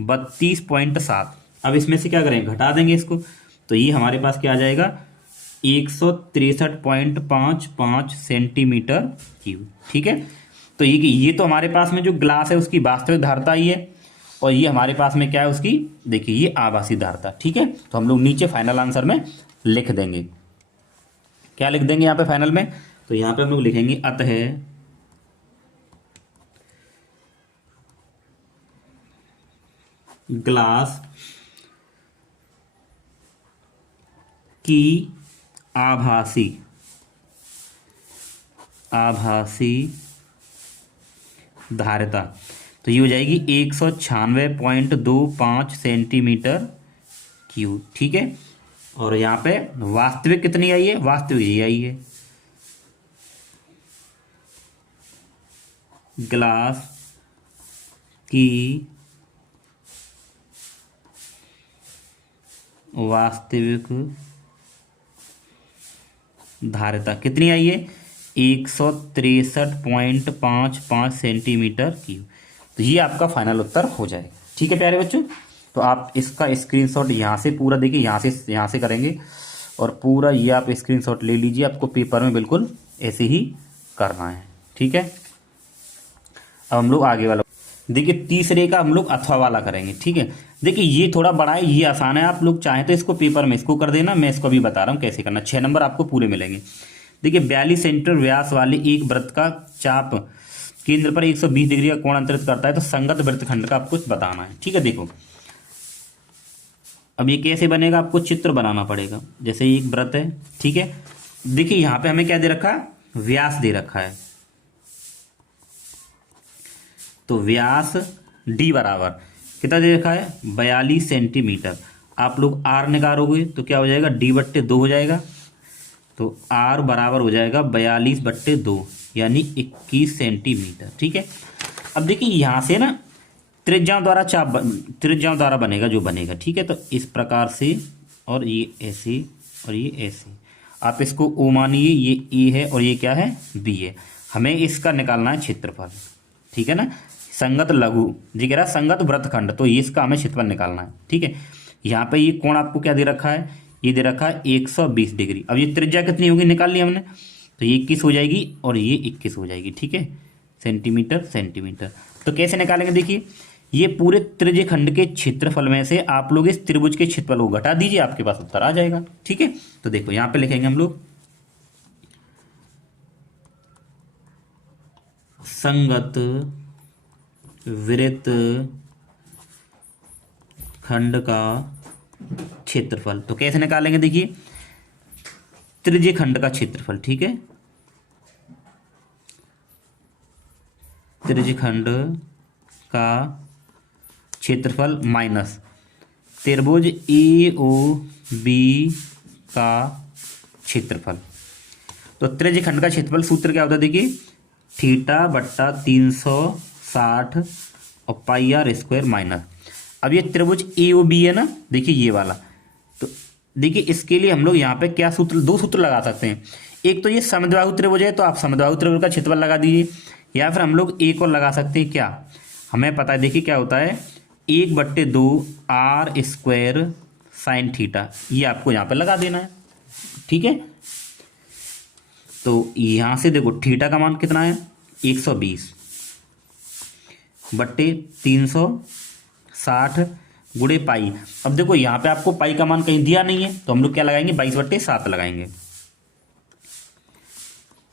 32.7। अब इसमें से क्या करेंगे, घटा देंगे इसको, तो ये हमारे पास क्या आ जाएगा, 163.55 सेंटीमीटर क्यूब। ठीक है, तो ये तो हमारे पास में जो ग्लास है उसकी वास्तविक धारता ही है, और ये हमारे पास में क्या है उसकी, देखिए ये आभासी धारता। ठीक है, तो हम लोग नीचे फाइनल आंसर में लिख देंगे, क्या लिख देंगे यहाँ पे फाइनल में, तो यहाँ पे हम लोग लिखेंगे अतः ग्लास की आभासी धारिता, तो ये हो जाएगी 196.25 सेंटीमीटर क्यूब। ठीक है, और यहाँ पे वास्तविक कितनी आई है, वास्तविक ये आई है, ग्लास की वास्तविक धारिता कितनी आई है, 163.55 सेंटीमीटर क्यूब। तो ये आपका फाइनल उत्तर हो जाएगा। ठीक है प्यारे बच्चों, तो आप इसका स्क्रीनशॉट यहाँ से पूरा देखिए, यहाँ से करेंगे, और पूरा ये आप स्क्रीनशॉट ले लीजिए, आपको पेपर में बिल्कुल ऐसे ही करना है। ठीक है, अब हम लोग आगे वाला देखिए, तीसरे का हम लोग अथवा वाला करेंगे। ठीक है, देखिए ये थोड़ा बड़ा है, ये आसान है, आप लोग चाहें तो इसको पेपर में इसको कर देना, मैं इसको अभी बता रहा हूँ कैसे करना। 6 नंबर आपको पूरे मिलेंगे। देखिए 42 सेंटीमीटर व्यास वाले एक वृत्त का चाप केंद्र पर 120 डिग्री का कोण अंतरित करता है, तो संगत वृत्तखंड का आपको बताना है। ठीक है, देखो अब ये कैसे बनेगा, आपको चित्र बनाना पड़ेगा। जैसे एक वृत्त है, ठीक है, देखिए यहाँ पे हमें क्या दे रखा है, व्यास दे रखा है, तो व्यास डी बराबर कितना दे रखा है 42 सेंटीमीटर। आप लोग आर निकालोगे तो क्या हो जाएगा D/2 हो जाएगा। तो आर बराबर हो जाएगा 42/2 यानी 21 सेंटीमीटर। ठीक है, अब देखिए यहाँ से ना त्रिज्याओं द्वारा त्रिज्याओं द्वारा बनेगा जो बनेगा। ठीक है, तो इस प्रकार से और ये ऐसे और ये ऐसे आप इसको ओ मानिए, ये ए है और ये क्या है बी है। हमें इसका निकालना है क्षेत्रफल। ठीक है ना, संगत लघु जी कह रहा है संगत वृत्तखंड, तो ये इसका हमें क्षेत्रफल निकालना है। ठीक है, यहाँ पे ये कोण आपको क्या दे रखा है, ये दे रखा है 120 डिग्री। अब ये त्रिज्या कितनी होगी निकाल ली हमने, तो ये 21 हो जाएगी और ये 21 हो जाएगी। ठीक है, सेंटीमीटर सेंटीमीटर। तो कैसे निकालेंगे, देखिए ये पूरे त्रिज्य खंड के क्षेत्रफल में से आप लोग इस त्रिभुज के क्षेत्रफल को घटा दीजिए, आपके पास उत्तर आ जाएगा। ठीक है, तो देखो यहाँ पे लिखेंगे हम लोग संगत वृत्त खंड का क्षेत्रफल। तो कैसे निकालेंगे, देखिए त्रिज्य खंड का क्षेत्रफल। ठीक है, त्रिज्य खंड का क्षेत्रफल माइनस त्रिभुज ए ओ बी का क्षेत्रफल। तो त्रिज्य खंड का क्षेत्रफल सूत्र क्या होता है, देखिए θ/360 और πr² माइनस। अब ये त्रिभुज ए ओ बी है ना, देखिए ये वाला, तो देखिए इसके लिए हम लोग यहाँ पे क्या सूत्र, दो सूत्र लगा सकते हैं। एक तो ये समद्विबाहु त्रिभुज है, तो आप समद्विबाहु त्रिभुज का क्षेत्रफल लगा दीजिए, या फिर हम लोग एक और लगा सकते हैं। क्या हमें पता है, देखिए क्या होता है 1/2 r² sin थीटा, ये आपको यहाँ पे लगा देना है। ठीक है, तो यहाँ से देखो थीटा का मान कितना है 120/360 गुणे पाई। अब देखो यहाँ पे आपको पाई का मान कहीं दिया नहीं है, तो हम लोग क्या लगाएंगे 22/7 लगाएंगे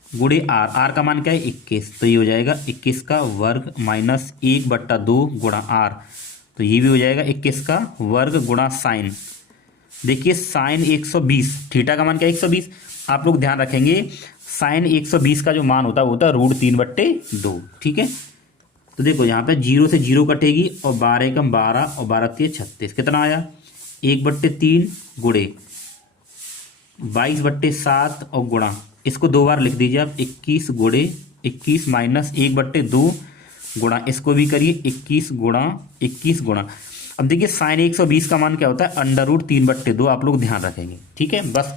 गुणे आर। आर का मान क्या है 21, तो ये हो जाएगा 21 का वर्ग माइनस 1/2 गुणा आर, तो ये भी हो जाएगा 21 का वर्ग गुणा साइन। देखिए साइन 120, थीटा का मान क्या है 120। आप लोग ध्यान रखेंगे साइन 120 का जो मान होता है वो होता है √3/2। ठीक है, तो देखो यहाँ पे 0 से 0 कटेगी और 12 एकम 12 और 12 तिया 36, कितना आया 1/3 गुणे 22/7 और गुणा, इसको दो बार लिख दीजिए आप 21 गुणे 21 माइनस 1/2 गुणा, इसको भी करिए 21 गुणा। अब देखिए साइन 120 का मान क्या होता है √3/2, आप लोग ध्यान रखेंगे। ठीक है, बस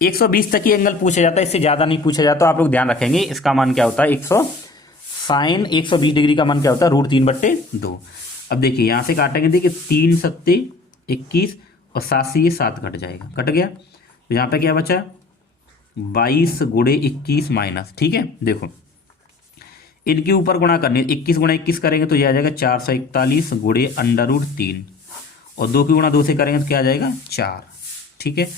120 तक ही एंगल पूछा जाता है, इससे ज़्यादा नहीं पूछा जाता, आप लोग ध्यान रखेंगे। इसका मान क्या होता है साइन 120 डिग्री का मान क्या होता है √3/2। अब देखिए यहाँ से काटेंगे, देखिए 3 सत्ते 21 और 7 से ये 7 कट जाएगा, कट गया। तो यहाँ पे क्या बचा 22 गुणे 21 माइनस। ठीक है, देखो इनके ऊपर गुणा करने 21 गुणा 21 करेंगे तो यह आ जाएगा 441 गुणे √3 और 2 की गुणा 2 से करेंगे तो क्या आ जाएगा 4। ठीक है,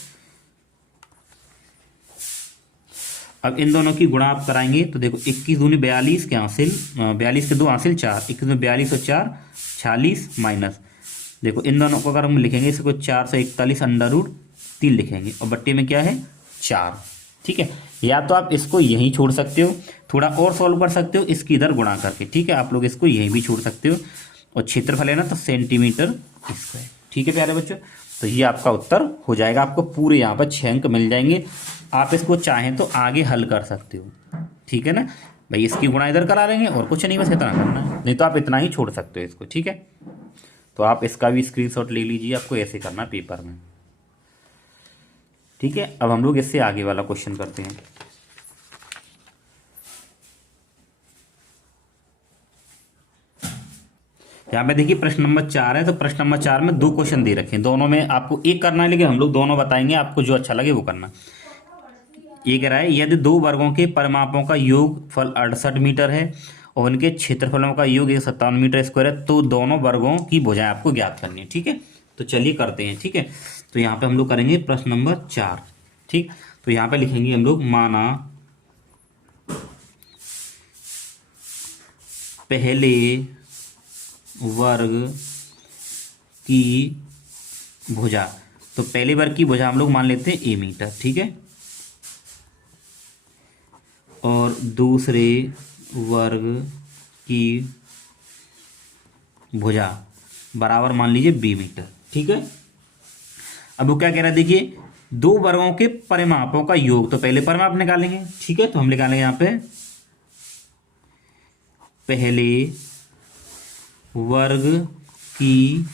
अब इन दोनों की गुणा आप कराएंगे तो देखो 21 दूनी 42 के हासिल 42 के 2 हासिल 4, 21 में 42 और 4 46 माइनस, देखो इन दोनों को अगर हम लिखेंगे इसको 441 √3 लिखेंगे और बट्टे में क्या है 4। ठीक है, या तो आप इसको यहीं छोड़ सकते हो, थोड़ा और सॉल्व कर सकते हो इसकी इधर गुणा करके। ठीक है, आप लोग इसको यहीं भी छोड़ सकते हो और क्षेत्रफल है ना तो सेंटीमीटर स्क्वायर। ठीक है प्यारे बच्चों, तो ये आपका उत्तर हो जाएगा। आपको पूरे यहाँ पर 6 अंक मिल जाएंगे। आप इसको चाहें तो आगे हल कर सकते हो। ठीक है ना भाई, इसकी गुणा इधर करा लेंगे और कुछ नहीं, बस इतना करना है, नहीं तो आप इतना ही छोड़ सकते हो इसको। ठीक है, तो आप इसका भी स्क्रीनशॉट ले लीजिए, आपको ऐसे करना पेपर में। ठीक है, अब हम लोग इससे आगे वाला क्वेश्चन करते हैं। यहाँ पे देखिए प्रश्न नंबर 4 है, तो प्रश्न नंबर 4 में 2 क्वेश्चन दे रखे हैं, दोनों में आपको एक करना है, लेकिन हम लोग दोनों बताएंगे, आपको जो अच्छा लगे वो करना। ये कह रहा है यदि 2 वर्गों के परिमापों का योगफल 68 मीटर है और उनके क्षेत्रफलों का योग 157 मीटर स्क्वायर है, तो दोनों वर्गों की भुजाएं आपको ज्ञात करनी है। ठीक है, तो चलिए करते हैं। ठीक है, तो यहाँ पे हम लोग करेंगे प्रश्न नंबर 4। ठीक, तो यहाँ पे लिखेंगे हम लोग माना पहले वर्ग की भुजा, तो पहले वर्ग की भुजा हम लोग मान लेते हैं a मीटर। ठीक है, और दूसरे वर्ग की भुजा बराबर मान लीजिए बी मीटर। ठीक है, अब वो क्या कह रहा है देखिए, दो वर्गों के परिमापों का योग। तो पहले परिमाप निकालेंगे। ठीक है, तो हम निकालेंगे यहाँ पे पहले वर्ग की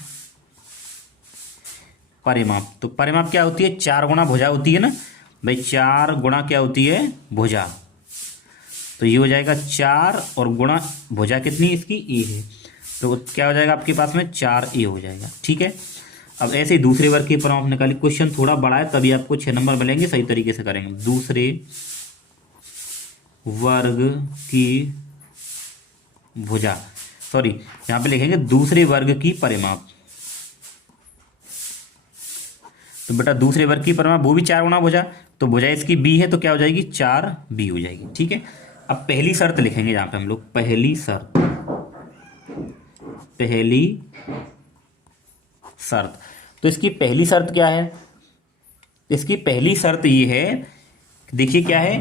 परिमाप। तो परिमाप क्या होती है, 4 गुणा भुजा होती है ना भाई, 4 गुणा क्या होती है, भुजा। तो ये हो जाएगा 4 और गुणा भुजा कितनी इसकी, ए है, तो क्या हो जाएगा आपके पास में 4a हो जाएगा। ठीक है, अब ऐसे ही दूसरे वर्ग के परिमाप निकालिए। क्वेश्चन थोड़ा बड़ा है तभी आपको 6 नंबर मिलेंगे, सही तरीके से करेंगे। दूसरे वर्ग की भुजा, सॉरी यहाँ पे लिखेंगे दूसरे वर्ग की परिमाप। तो बेटा दूसरे वर्ग की परिमाप वो भी 4 गुणा भुजा, तो भुजा इसकी b है तो क्या हो जाएगी, 4b हो जाएगी। ठीक है, अब पहली शर्त लिखेंगे यहाँ पे हम लोग, पहली शर्त। तो इसकी पहली शर्त क्या है, इसकी पहली शर्त ये है, देखिए क्या है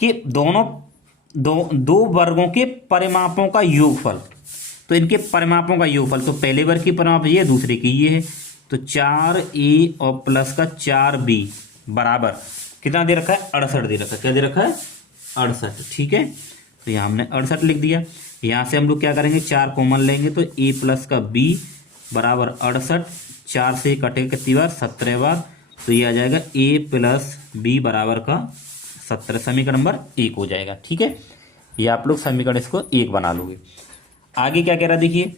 कि दो वर्गों के परिमापों का योगफल। तो इनके परिमापों का योगफल, तो पहले वर्ग की परिमाप ये है, दूसरे की ये है, तो 4a और प्लस का 4b बराबर कितना दे रखा है, 68 दे रखा है। क्या दे रखा है, 68। ठीक है, तो यहाँ हमने 68 लिख दिया। यहाँ से हम लोग क्या करेंगे, 4 कॉमन लेंगे, तो a प्लस का b बराबर 68। 4 से कटेगा कितनी बार, 17 बार, तो ये आ जाएगा a प्लस b बराबर का 17। समीकरण नंबर 1 हो जाएगा। ठीक है, ये आप लोग समीकरण इसको 1 बना लोगे। आगे क्या कह रहा है देखिए,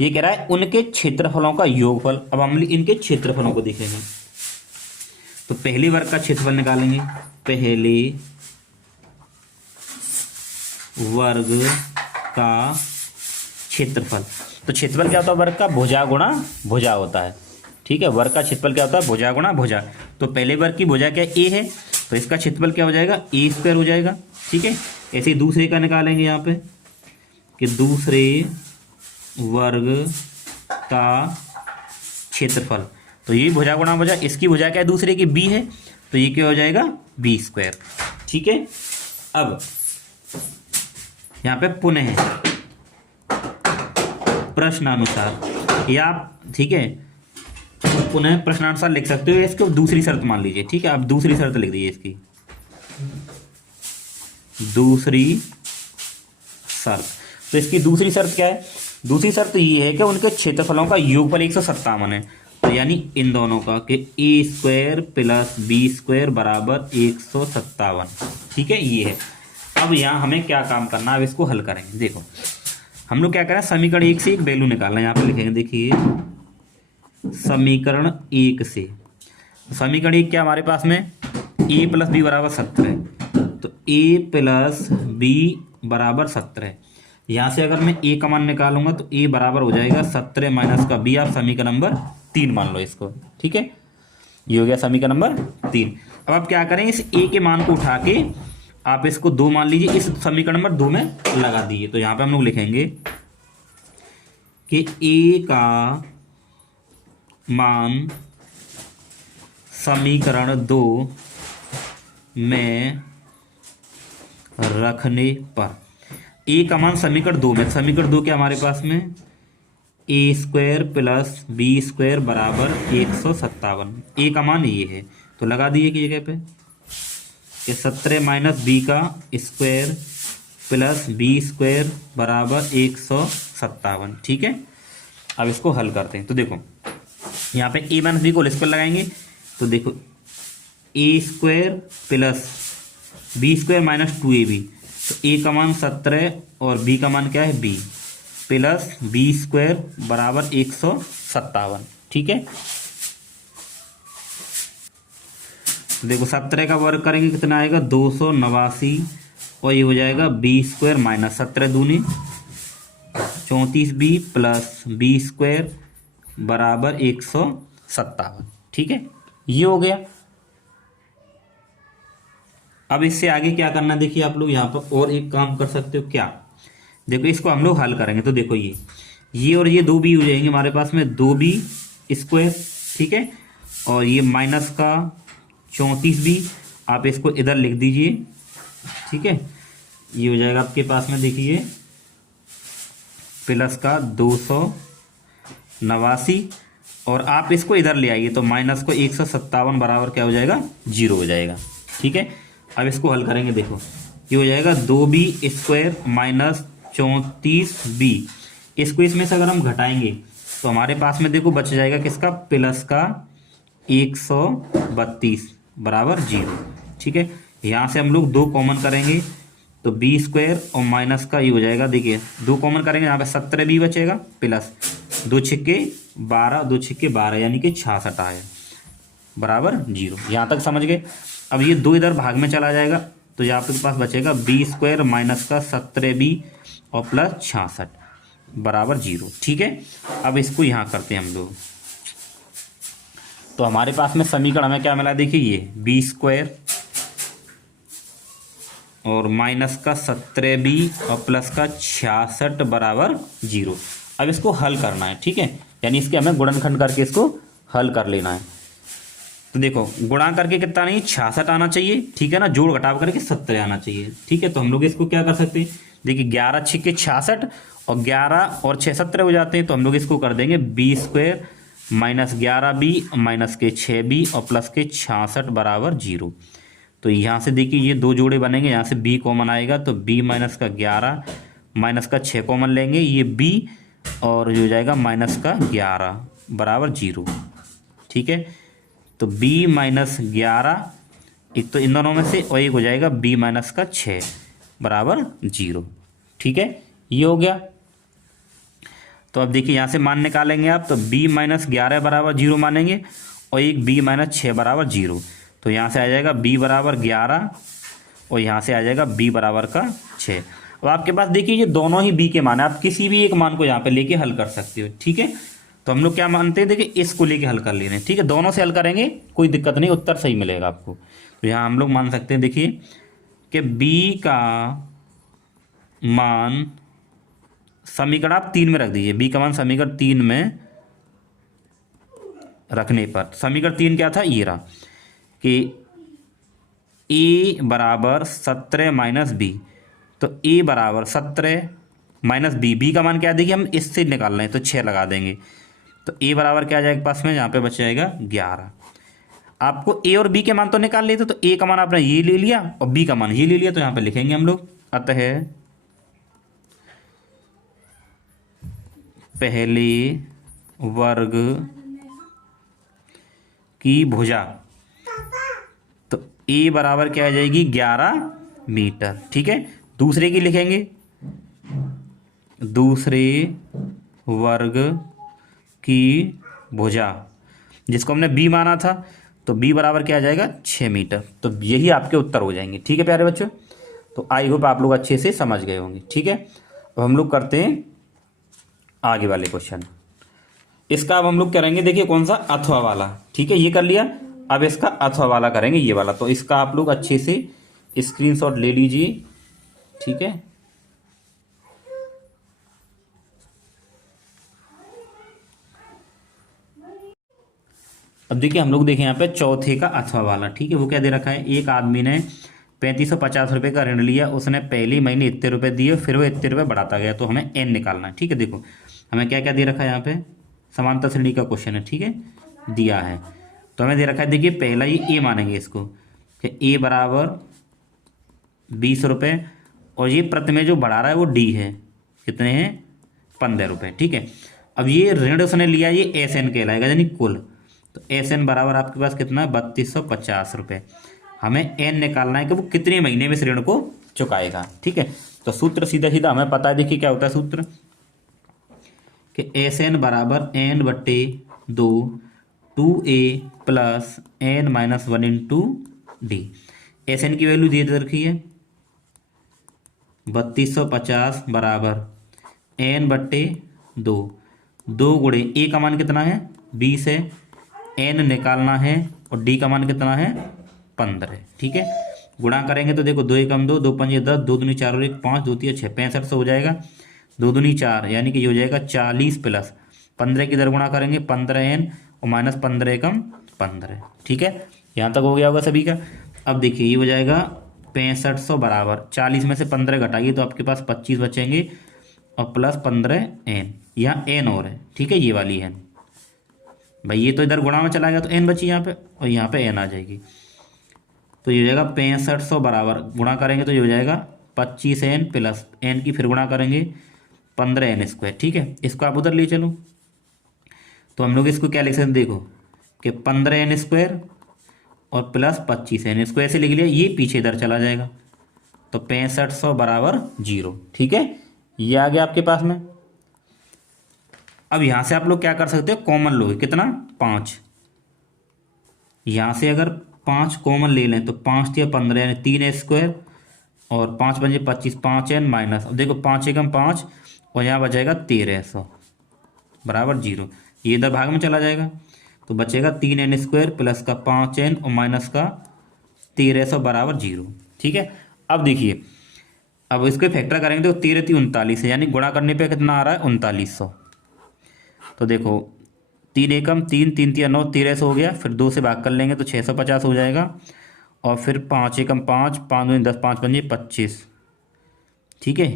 ये कह रहा है उनके क्षेत्रफलों का योगफल। अब हम इनके क्षेत्रफलों को देखेंगे, तो पहले वर्ग का क्षेत्रफल निकालेंगे, पहले वर्ग का क्षेत्रफल। तो क्षेत्रफल क्या होता है वर्ग का, भुजा गुणा भुजा होता है। ठीक है, वर्ग का क्षेत्रफल क्या होता है, भुजा गुणा भुजा। तो पहले वर्ग की भुजा क्या a है, तो इसका क्षेत्रफल क्या हो जाएगा, a² हो जाएगा। ठीक है, ऐसे ही दूसरे का निकालेंगे यहाँ पे कि दूसरे वर्ग का क्षेत्रफल। तो ये भुजा गुणा भुजा, इसकी भुजा क्या है, दूसरे की b है, तो ये क्या हो जाएगा, b²। ठीक है, अब यहाँ पे पुनः प्रश्नानुसार, या आप ठीक है पुनः प्रश्नानुसार लिख सकते हो, इसको दूसरी शर्त मान लीजिए। ठीक है, आप दूसरी शर्त लिख दीजिए इसकी, दूसरी शर्त। तो इसकी दूसरी शर्त क्या है, दूसरी शर्त ये है कि उनके क्षेत्रफलों का योगफल 157 है। तो यानी इन दोनों का कि a² प्लस b² बराबर 157। ठीक है, ये है। अब यहाँ हमें क्या काम करना है, अब इसको हल करेंगे। देखो हम लोग क्या करें, समीकरण 1 से एक वैल्यू निकालना है। यहाँ पे लिखेंगे देखिए, समीकरण 1 से, समीकरण 1 क्या हमारे पास में, a प्लस b बराबर 17। तो a प्लस b बराबर 17। यहाँ से अगर मैं a का मान निकालूंगा तो a बराबर हो जाएगा 17 माइनस का b। आप समीकरण नंबर 3 मान लो इसको। ठीक है, ये हो गया समीकरण नंबर 3। अब आप क्या करें, इस a के मान को उठा के आप इसको 2 मान लीजिए, इस समीकरण नंबर 2 में लगा दीजिए। तो यहाँ पे हम लोग लिखेंगे कि a का मान समीकरण 2 में रखने पर, a का मान समीकरण 2 में, समीकरण 2 के हमारे पास में a² प्लस b² बराबर 157। a का मान ये है, तो लगा दीजिए कि जगह पे कि 17 माइनस b का स्क्वायर प्लस b² बराबर 157। ठीक है, अब इसको हल करते हैं। तो देखो यहाँ पे a माइनस b को होल स्क्वायर लगाएंगे, तो देखो a² plus b² minus 2ab। तो a का मान 17 और b का मान क्या है, b प्लस b² बराबर 157। ठीक है, देखो 17 का वर्ग करेंगे कितना आएगा, 289, और ये हो जाएगा b² माइनस 17 दूनी 34b प्लस b² बराबर 157। ठीक है, ये हो गया। अब इससे आगे क्या करना, देखिए आप लोग यहाँ पर और एक काम कर सकते हो। क्या, देखो इसको हम लोग हल करेंगे। तो देखो ये और ये 2b हो जाएंगे हमारे पास में, 2b²। ठीक है, और ये माइनस का 34b, आप इसको इधर लिख दीजिए। ठीक है, ये हो जाएगा आपके पास में देखिए प्लस का 89 और आप इसको इधर ले आइए तो माइनस को 157 बराबर क्या हो जाएगा, 0 हो जाएगा। ठीक है, अब इसको हल करेंगे, देखो ये हो जाएगा 2b² माइनस 34b। इसको इसमें से अगर हम घटाएंगे तो हमारे पास में देखो बच जाएगा किसका, प्लस का 132 बराबर 0। ठीक है, यहाँ से हम लोग 2 कॉमन करेंगे तो b² और माइनस का ये हो जाएगा, देखिए 2 कॉमन करेंगे यहाँ पे 17b बचेगा प्लस 2 छिक्के 12, 2 छिक्के 12 यानी कि 66 आया बराबर 0। यहाँ तक समझ गए। अब ये 2 इधर भाग में चला जाएगा तो यहाँ पे पास बचेगा b² माइनस का 17b और प्लस 66 बराबर 0। ठीक है, अब इसको यहाँ करते हैं हम लोग, तो हमारे पास में समीकरण हमें क्या मिला, देखिए ये b² और माइनस का 17b और प्लस का 66 बराबर 0। अब इसको हल करना है। ठीक है, यानी इसके हमें गुणनखंड करके इसको हल कर लेना है। तो देखो गुणा करके कितना नहीं, 66 आना चाहिए। ठीक है ना, जोड़ घटाव करके 70 आना चाहिए। ठीक है, तो हम लोग इसको क्या कर सकते हैं, देखिए 11 छिक्के 66 और 11 और 6 17 हो जाते हैं, तो हम लोग इसको कर देंगे b² माइनस 11b माइनस के 6b और प्लस के 66 बराबर 0। तो यहाँ से देखिए ये 2 जोड़े बनेंगे, यहाँ से b कॉमन आएगा तो b माइनस का 11 माइनस का 6 कॉमन लेंगे, ये b और जो हो जाएगा माइनस का 11 बराबर 0। ठीक है, तो b माइनस 11 एक तो इन दोनों में से और एक हो जाएगा b माइनस का 6 बराबर 0। ठीक है, ये हो गया। तो अब देखिए यहाँ से मान निकालेंगे आप, तो b माइनस 11 बराबर 0 मानेंगे और एक b माइनस 6 बराबर 0। तो यहाँ से आ जाएगा b बराबर 11 और यहाँ से आ जाएगा b बराबर का 6। अब आपके पास देखिए ये दोनों ही b के मान है, आप किसी भी एक मान को यहाँ पे लेके हल कर सकते हो। ठीक है, तो हम लोग क्या मानते हैं, देखिए इसको लेके हल कर लेने। ठीक है, दोनों से हल करेंगे कोई दिक्कत नहीं, उत्तर सही मिलेगा आपको। तो यहाँ हम लोग मान सकते हैं, देखिए कि b का मान समीकरण आप 3 में रख दीजिए। b का मान समीकरण 3 में रखने पर समीकरण 3 क्या था, ये रहा कि a बराबर 17 माइनस b, तो a बराबर 17 माइनस b का मान क्या है, देखिए हम इससे निकाल रहे हैं तो 6 लगा देंगे, तो a बराबर क्या आ जाएगा पास में, यहाँ पे बच जाएगा 11। आपको a और b के मान तो निकाल लेते, तो a का मान आपने ये ले लिया और b का मान ये ले लिया, तो यहाँ पे लिखेंगे हम लोग, अतः पहले वर्ग की भुजा, तो a बराबर क्या आ जाएगी 11 मीटर। ठीक है, दूसरे की लिखेंगे, दूसरे वर्ग की भुजा जिसको हमने b माना था, तो b बराबर क्या आ जाएगा 6 मीटर। तो यही आपके उत्तर हो जाएंगे। ठीक है प्यारे बच्चों, तो आई होप आप लोग अच्छे से समझ गए होंगे। ठीक है, अब हम लोग करते हैं आगे वाले क्वेश्चन। इसका अब हम लोग करेंगे, देखिए कौन सा, अथवा वाला। ठीक है, ये कर लिया, अब इसका अथवा वाला करेंगे, ये वाला। तो इसका आप लोग अच्छे से स्क्रीनशॉट ले लीजिए। ठीक है, अब देखिए हम लोग देखें यहाँ पे चौथे का अथवा वाला। ठीक है, वो क्या दे रखा है, एक आदमी ने 3550 रुपये का ऋण लिया, उसने पहले महीने इतने रुपए दिए, फिर वो इतने रुपये बढ़ाता गया, तो हमें n निकालना है। ठीक है, देखो हमें क्या क्या दे रखा है, यहाँ पे समांतर श्रेणी का क्वेश्चन है। ठीक है, दिया है तो हमें दे रखा है, देखिए पहला ये a मानेंगे इसको कि a बराबर 20 रुपये, और ये प्रति में जो बढ़ा रहा है वो d है, कितने हैं 15 रुपये। ठीक है, अब ये ऋण उसने लिया, ये SN कहलाएगा यानी कुल, तो SN बराबर आपके पास कितना है 3250 रुपये। हमें n निकालना है कि वो कितने महीने में इस ऋण को चुकाएगा। ठीक है, तो सूत्र सीधा सीधा हमें पता है, देखिए क्या होता है सूत्र कि SN बराबर n/2 2a plus n minus 1 into D. SN की वैल्यू दे रखी है 3250 बराबर n/2, 2 गुणे a का मान कितना है 20 है, n निकालना है और d का मान कितना है 15। ठीक है, गुणा करेंगे तो देखो 2 एकम 2, 2 पंजे 10, 2 दूनी 4 और 1 5, 2 तिया 6, 6500 हो जाएगा। 2 दूनी 4 यानी कि ये हो जाएगा 40 प्लस 15 की दर गुणा करेंगे 15n और माइनस 15 एकम 15। ठीक है, यहाँ तक हो गया होगा सभी का। अब देखिए ये हो जाएगा 6500 बराबर 40 में से 15 घटाइए तो आपके पास 25 बचेंगे और प्लस 15n, यहाँ एन और है, ठीक है, ये वाली एन। भाई ये तो इधर गुणा में चला गया तो एन बची यहाँ पे, और यहाँ पे एन आ जाएगी। तो ये हो जाएगा 6500 बराबर, गुणा करेंगे तो ये हो जाएगा 25n प्लस एन की फिर गुणा करेंगे 15n², ठीक है। इसको आप उधर ले चलो तो हम लोग इसको क्या लिख सकते हैं, देखो कि 15n² और प्लस 25n, इसको ऐसे लिख लिया, ये पीछे इधर चला जाएगा तो 6500 बराबर 0, ठीक है। ये आ गया आपके पास में। अब यहाँ से आप लोग क्या कर सकते हो, कॉमन लोगे, कितना, 5। यहाँ से अगर 5 कॉमन ले लें तो 5 या 15 यानी 3n² और 5 बजे 25, 5n माइनस, अब देखो 5 एकम 5 और यहाँ बचेगा 1300 बराबर 0, ये इधर भाग में चला जाएगा तो बचेगा 3n² प्लस का 5n और माइनस का 1300 बराबर 0, ठीक है। अब देखिए, अब इसको फैक्टर करेंगे तो 13 3 39 है, यानी गुणा करने पे कितना आ रहा है, 3900। तो देखो 3 एकम 3, 3 3 9, 1300 हो गया, फिर 2 से भाग कर लेंगे तो 650 हो जाएगा, और फिर 5 एकम 5, 5 दूनी 10, 5 पंजे 25, ठीक है।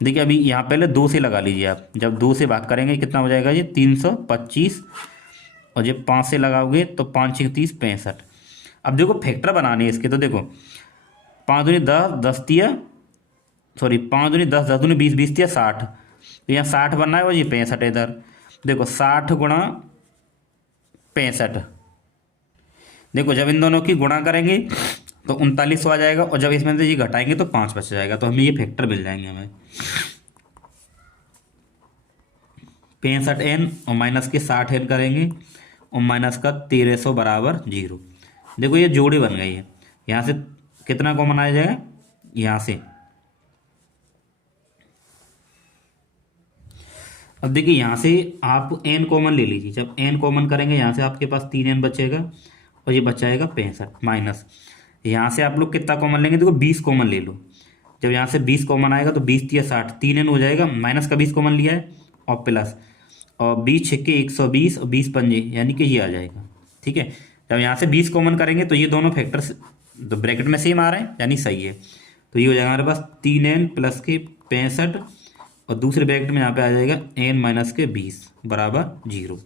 देखिए अभी यहाँ पहले 2 से लगा लीजिए आप, जब 2 से भाग करेंगे कितना हो जाएगा, ये 325, और जब 5 से लगाओगे तो 5 6 30 65। अब देखो फैक्टर बनाने हैं इसके, तो देखो 5 दूनी 10, 10 तिया, सॉरी 5 दूनी 10, 10 दूनी 20, 20 तिया 60, तो यहाँ 60 बनना है और ये 65 है इधर। देखो 60 गुणा 65, देखो जब इन दोनों की गुणा करेंगे तो 3900 आ जाएगा, और जब इसमें से ये घटाएंगे तो 5 बच जाएगा, तो हमें ये फैक्टर मिल जाएंगे हमें 65n और माइनस के 60n करेंगे और माइनस का 1300 बराबर 0। देखो ये जोड़ी बन गई है, यहाँ से कितना कॉमन आ जाएगा, यहाँ से। अब देखिए यहाँ से आप n कॉमन ले लीजिए, जब n कॉमन करेंगे यहाँ से आपके पास 3n बचेगा और ये बचाएगा 65 माइनस, यहाँ से आप लोग कितना कॉमन लेंगे, देखो 20 कॉमन ले लो, जब यहाँ से 20 कॉमन आएगा तो 20 या 60, 3n हो जाएगा, माइनस का 20 कॉमन लिया है और प्लस, और 20 छक्के 120 और 20 पंजे यानी कि ये आ जाएगा, ठीक है। जब यहाँ से 20 कॉमन करेंगे तो ये दोनों फैक्टर तो ब्रैकेट में सेम आ रहे हैं यानी सही है, तो ये हो जाएगा हमारे पास 3n प्लस के 65 और दूसरे ब्रैकेट में यहाँ पे आ जाएगा n माइनस के 20 बराबर 0।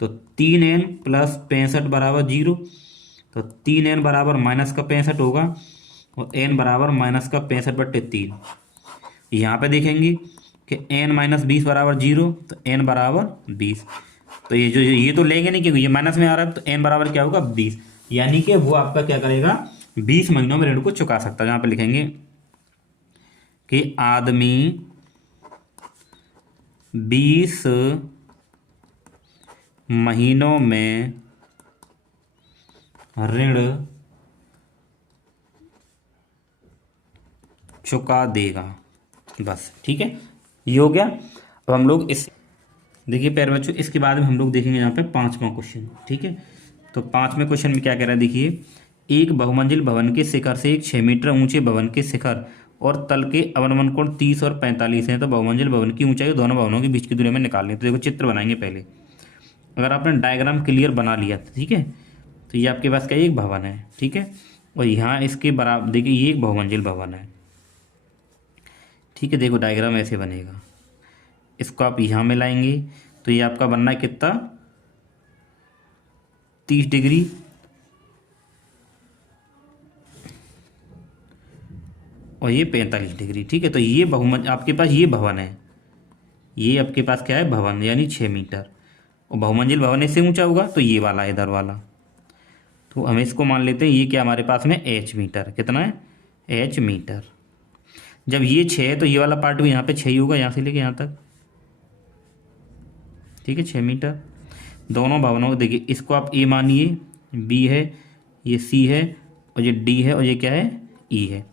तो 3n प्लस 65 बराबर 0, तो 3n बराबर माइनस का 65 होगा और n बराबर माइनस का 65/3। यहाँ पे देखेंगे कि n माइनस 20 बराबर 0, तो n बराबर 20, तो ये जो ये तो लेंगे नहीं क्योंकि ये माइनस में आ रहा है, तो n बराबर क्या होगा 20, यानी कि वो आपका क्या करेगा 20 महीनों में ऋण को चुका सकता है। यहाँ पे लिखेंगे कि आदमी 20 महीनों में ऋण चुका देगा, बस, ठीक है, ये हो गया। अब हम लोग इस देखिए प्यारे बच्चों, इसके बाद में हम लोग देखेंगे यहाँ पे 5वां क्वेश्चन, ठीक है। तो 5वें क्वेश्चन में क्या कह रहा है, देखिए एक बहुमंजिल भवन के शिखर से एक 6 मीटर ऊंचे भवन के शिखर और तल के अवनमन कोण 30 और 45 हैं, तो बहुमंजिल भवन की ऊंचाई दोनों भवनों के बीच की दूरी में निकालनी है। तो देखो चित्र बनाएंगे पहले, अगर आपने डायग्राम क्लियर बना लिया, ठीक है, तो ये आपके पास क्या एक भवन है, ठीक है, और यहाँ इसके बराबर देखिए ये एक बहुमंजिल भवन है, ठीक है। देखो डायग्राम ऐसे बनेगा, इसको आप यहाँ मिलाएंगे तो ये आपका बनना है कितना 30 डिग्री, और ये 45 डिग्री, ठीक है। तो ये आपके पास ये भवन है, ये आपके पास क्या है भवन, यानी 6 मीटर, और बहुमंजिल भवन इससे ऊंचा होगा तो ये वाला इधर वाला, तो हम इसको मान लेते हैं ये क्या हमारे पास में h मीटर, कितना है h मीटर। जब ये 6 है तो ये वाला पार्ट भी यहाँ पे 6 ही होगा, यहाँ से लेके यहाँ तक, ठीक है, 6 मीटर। दोनों भवनों को देखिए, इसको आप a मानिए, b है, ये c है, और ये d है, और ये क्या है e है।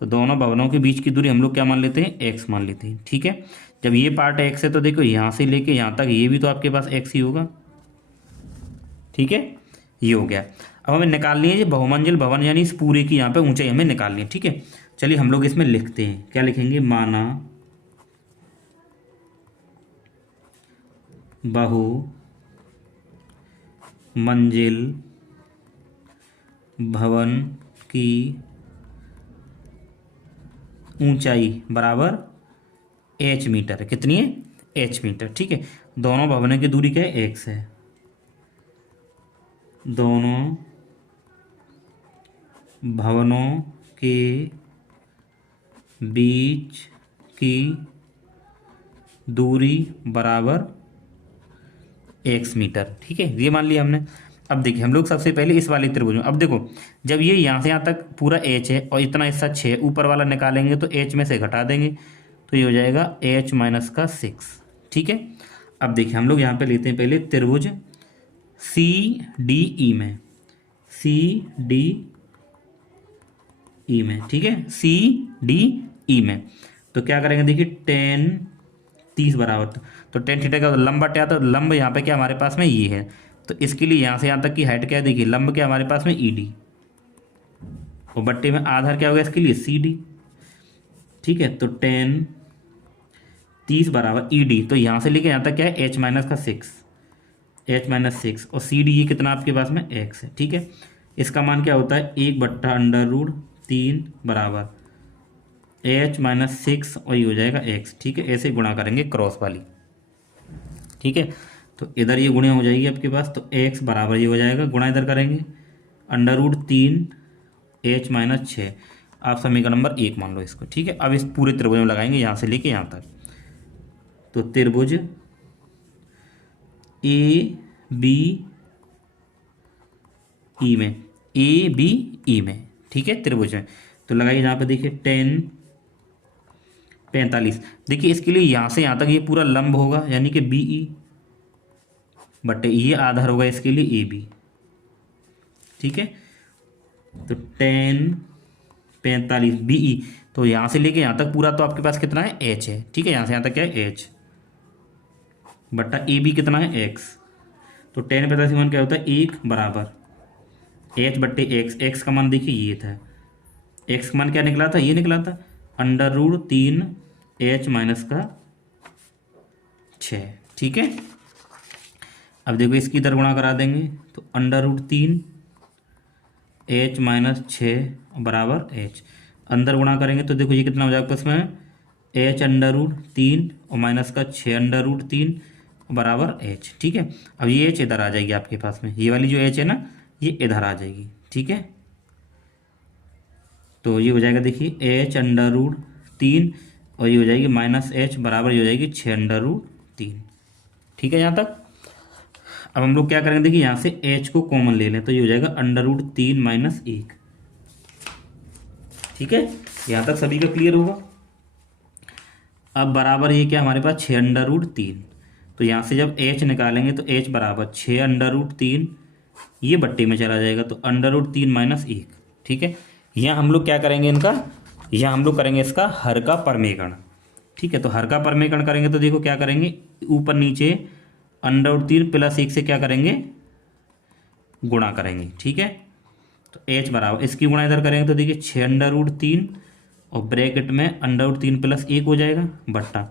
तो दोनों भवनों के बीच की दूरी हम लोग क्या मान लेते हैं x मान लेते हैं, ठीक है। जब ये पार्ट x है तो देखो यहाँ से लेके यहाँ तक ये भी तो आपके पास x ही होगा, ठीक है, ये हो गया। अब हमें निकालनी है ये बहुमंजिल भवन, यानी इस पूरे की यहाँ पे ऊंचाई हमें निकालनी है, ठीक है। चलिए हम लोग इसमें लिखते हैं, क्या लिखेंगे, माना बहु मंजिल भवन की ऊंचाई बराबर h मीटर है, कितनी है एच मीटर। ठीक है, दोनों भवनों की दूरी क्या है, एक्स है। दोनों भवनों के बीच की दूरी बराबर एक्स मीटर। ठीक है, ये मान लिया हमने। अब देखिए हम लोग सबसे पहले इस वाले त्रिभुज में, अब देखो जब ये यहाँ से यहाँ तक पूरा एच है और इतना हिस्सा 6 ऊपर वाला निकालेंगे तो एच में से घटा देंगे तो ये हो जाएगा एच माइनस का 6। ठीक है, अब देखिए हम लोग यहाँ पे लेते हैं पहले त्रिभुज सी डी ई में, सी डी ई में। ठीक है, सी डी ई में तो क्या करेंगे, देखिए टेन 30 बराबर, तो टेन थीटा का लंब बटे आता है, तो लंब यहाँ पे क्या हमारे पास में ये है, तो इसके लिए यहाँ से यहाँ तक की हाइट क्या है, देखिए लंब क्या हमारे पास में ई डी, और बट्टे में आधार क्या होगा इसके लिए सी डी। ठीक है, तो टेन 30 बराबर ई डी, तो यहाँ से लेके यहाँ तक क्या है एच माइनस का 6, एच माइनस 6, और सी डी ये कितना आपके पास में एक्स है। ठीक है, इसका मान क्या होता है 1/√3 बराबर एच माइनस 6 और ये हो जाएगा एक्स। ठीक है, ऐसे गुणा करेंगे क्रॉस वाली। ठीक है, तो इधर ये गुणा हो जाएगी आपके पास, तो एक्स बराबर ये हो जाएगा, गुणा इधर करेंगे √3 एच माइनस 6, आप समीकरण नंबर 1 मान लो इसको। ठीक है, अब इस पूरे त्रिभुज में लगाएंगे यहाँ से लेके यहाँ तक, तो त्रिभुज ए बी ई में, ए बी ई में। ठीक है, त्रिभुज में तो लगाइए यहाँ पे, देखिए 10 45, देखिए इसके लिए यहाँ से यहाँ तक ये पूरा लंब होगा यानी कि बी ई, बट ये आधार होगा इसके लिए ए बी। ठीक है, तो 10 45 बी ई, तो यहाँ से लेके यहाँ तक पूरा तो आपके पास कितना है एच है। ठीक है, यहाँ से यहाँ तक क्या है एच, बट्टा ए बी कितना है एक्स, तो 10 45 मान क्या होता है 1 बराबर एच बट्टे एक्स, एक्स का मान देखिए ये था, एक्स का मान क्या निकला था, ये निकला था √3 एच माइनस का 6। ठीक है, अब देखो इसकी इधर गुणा करा देंगे तो √3 एच माइनस 6 बराबर एच, अंदर गुणा करेंगे तो देखो ये कितना हो जाएगा आपस में एच √3 और माइनस का 6 √3 बराबर एच। ठीक है, अब ये एच इधर आ जाएगी आपके पास में, ये वाली जो एच है ना ये इधर आ जाएगी। ठीक है, तो ये हो जाएगा देखिए एच √3 और ये हो जाएगी माइनस एच बराबर ये हो जाएगी 6 √3। ठीक है, यहाँ तक। अब हम लोग क्या करेंगे, देखिए यहाँ से एच को कॉमन ले लें तो ये हो जाएगा √3 माइनस 1। ठीक है, यहाँ तक सभी का क्लियर होगा। अब बराबर ये क्या हमारे पास 6 √3, तो यहाँ से जब एच निकालेंगे तो एच बराबर 6 √3, ये बट्टे में चला जाएगा तो √3 माइनस 1। ठीक है, यहाँ हम लोग क्या करेंगे इनका, यहाँ हम लोग करेंगे इसका हर का परमेकरण। ठीक है, तो हर का परमेकरण करेंगे तो देखो क्या करेंगे, ऊपर नीचे √3 प्लस 1 से क्या करेंगे गुणा करेंगे। ठीक है, तो एच बराबर इसकी गुणा इधर करेंगे तो देखिए 6 √3 और ब्रैकेट में √3 प्लस 1 हो जाएगा बट्टा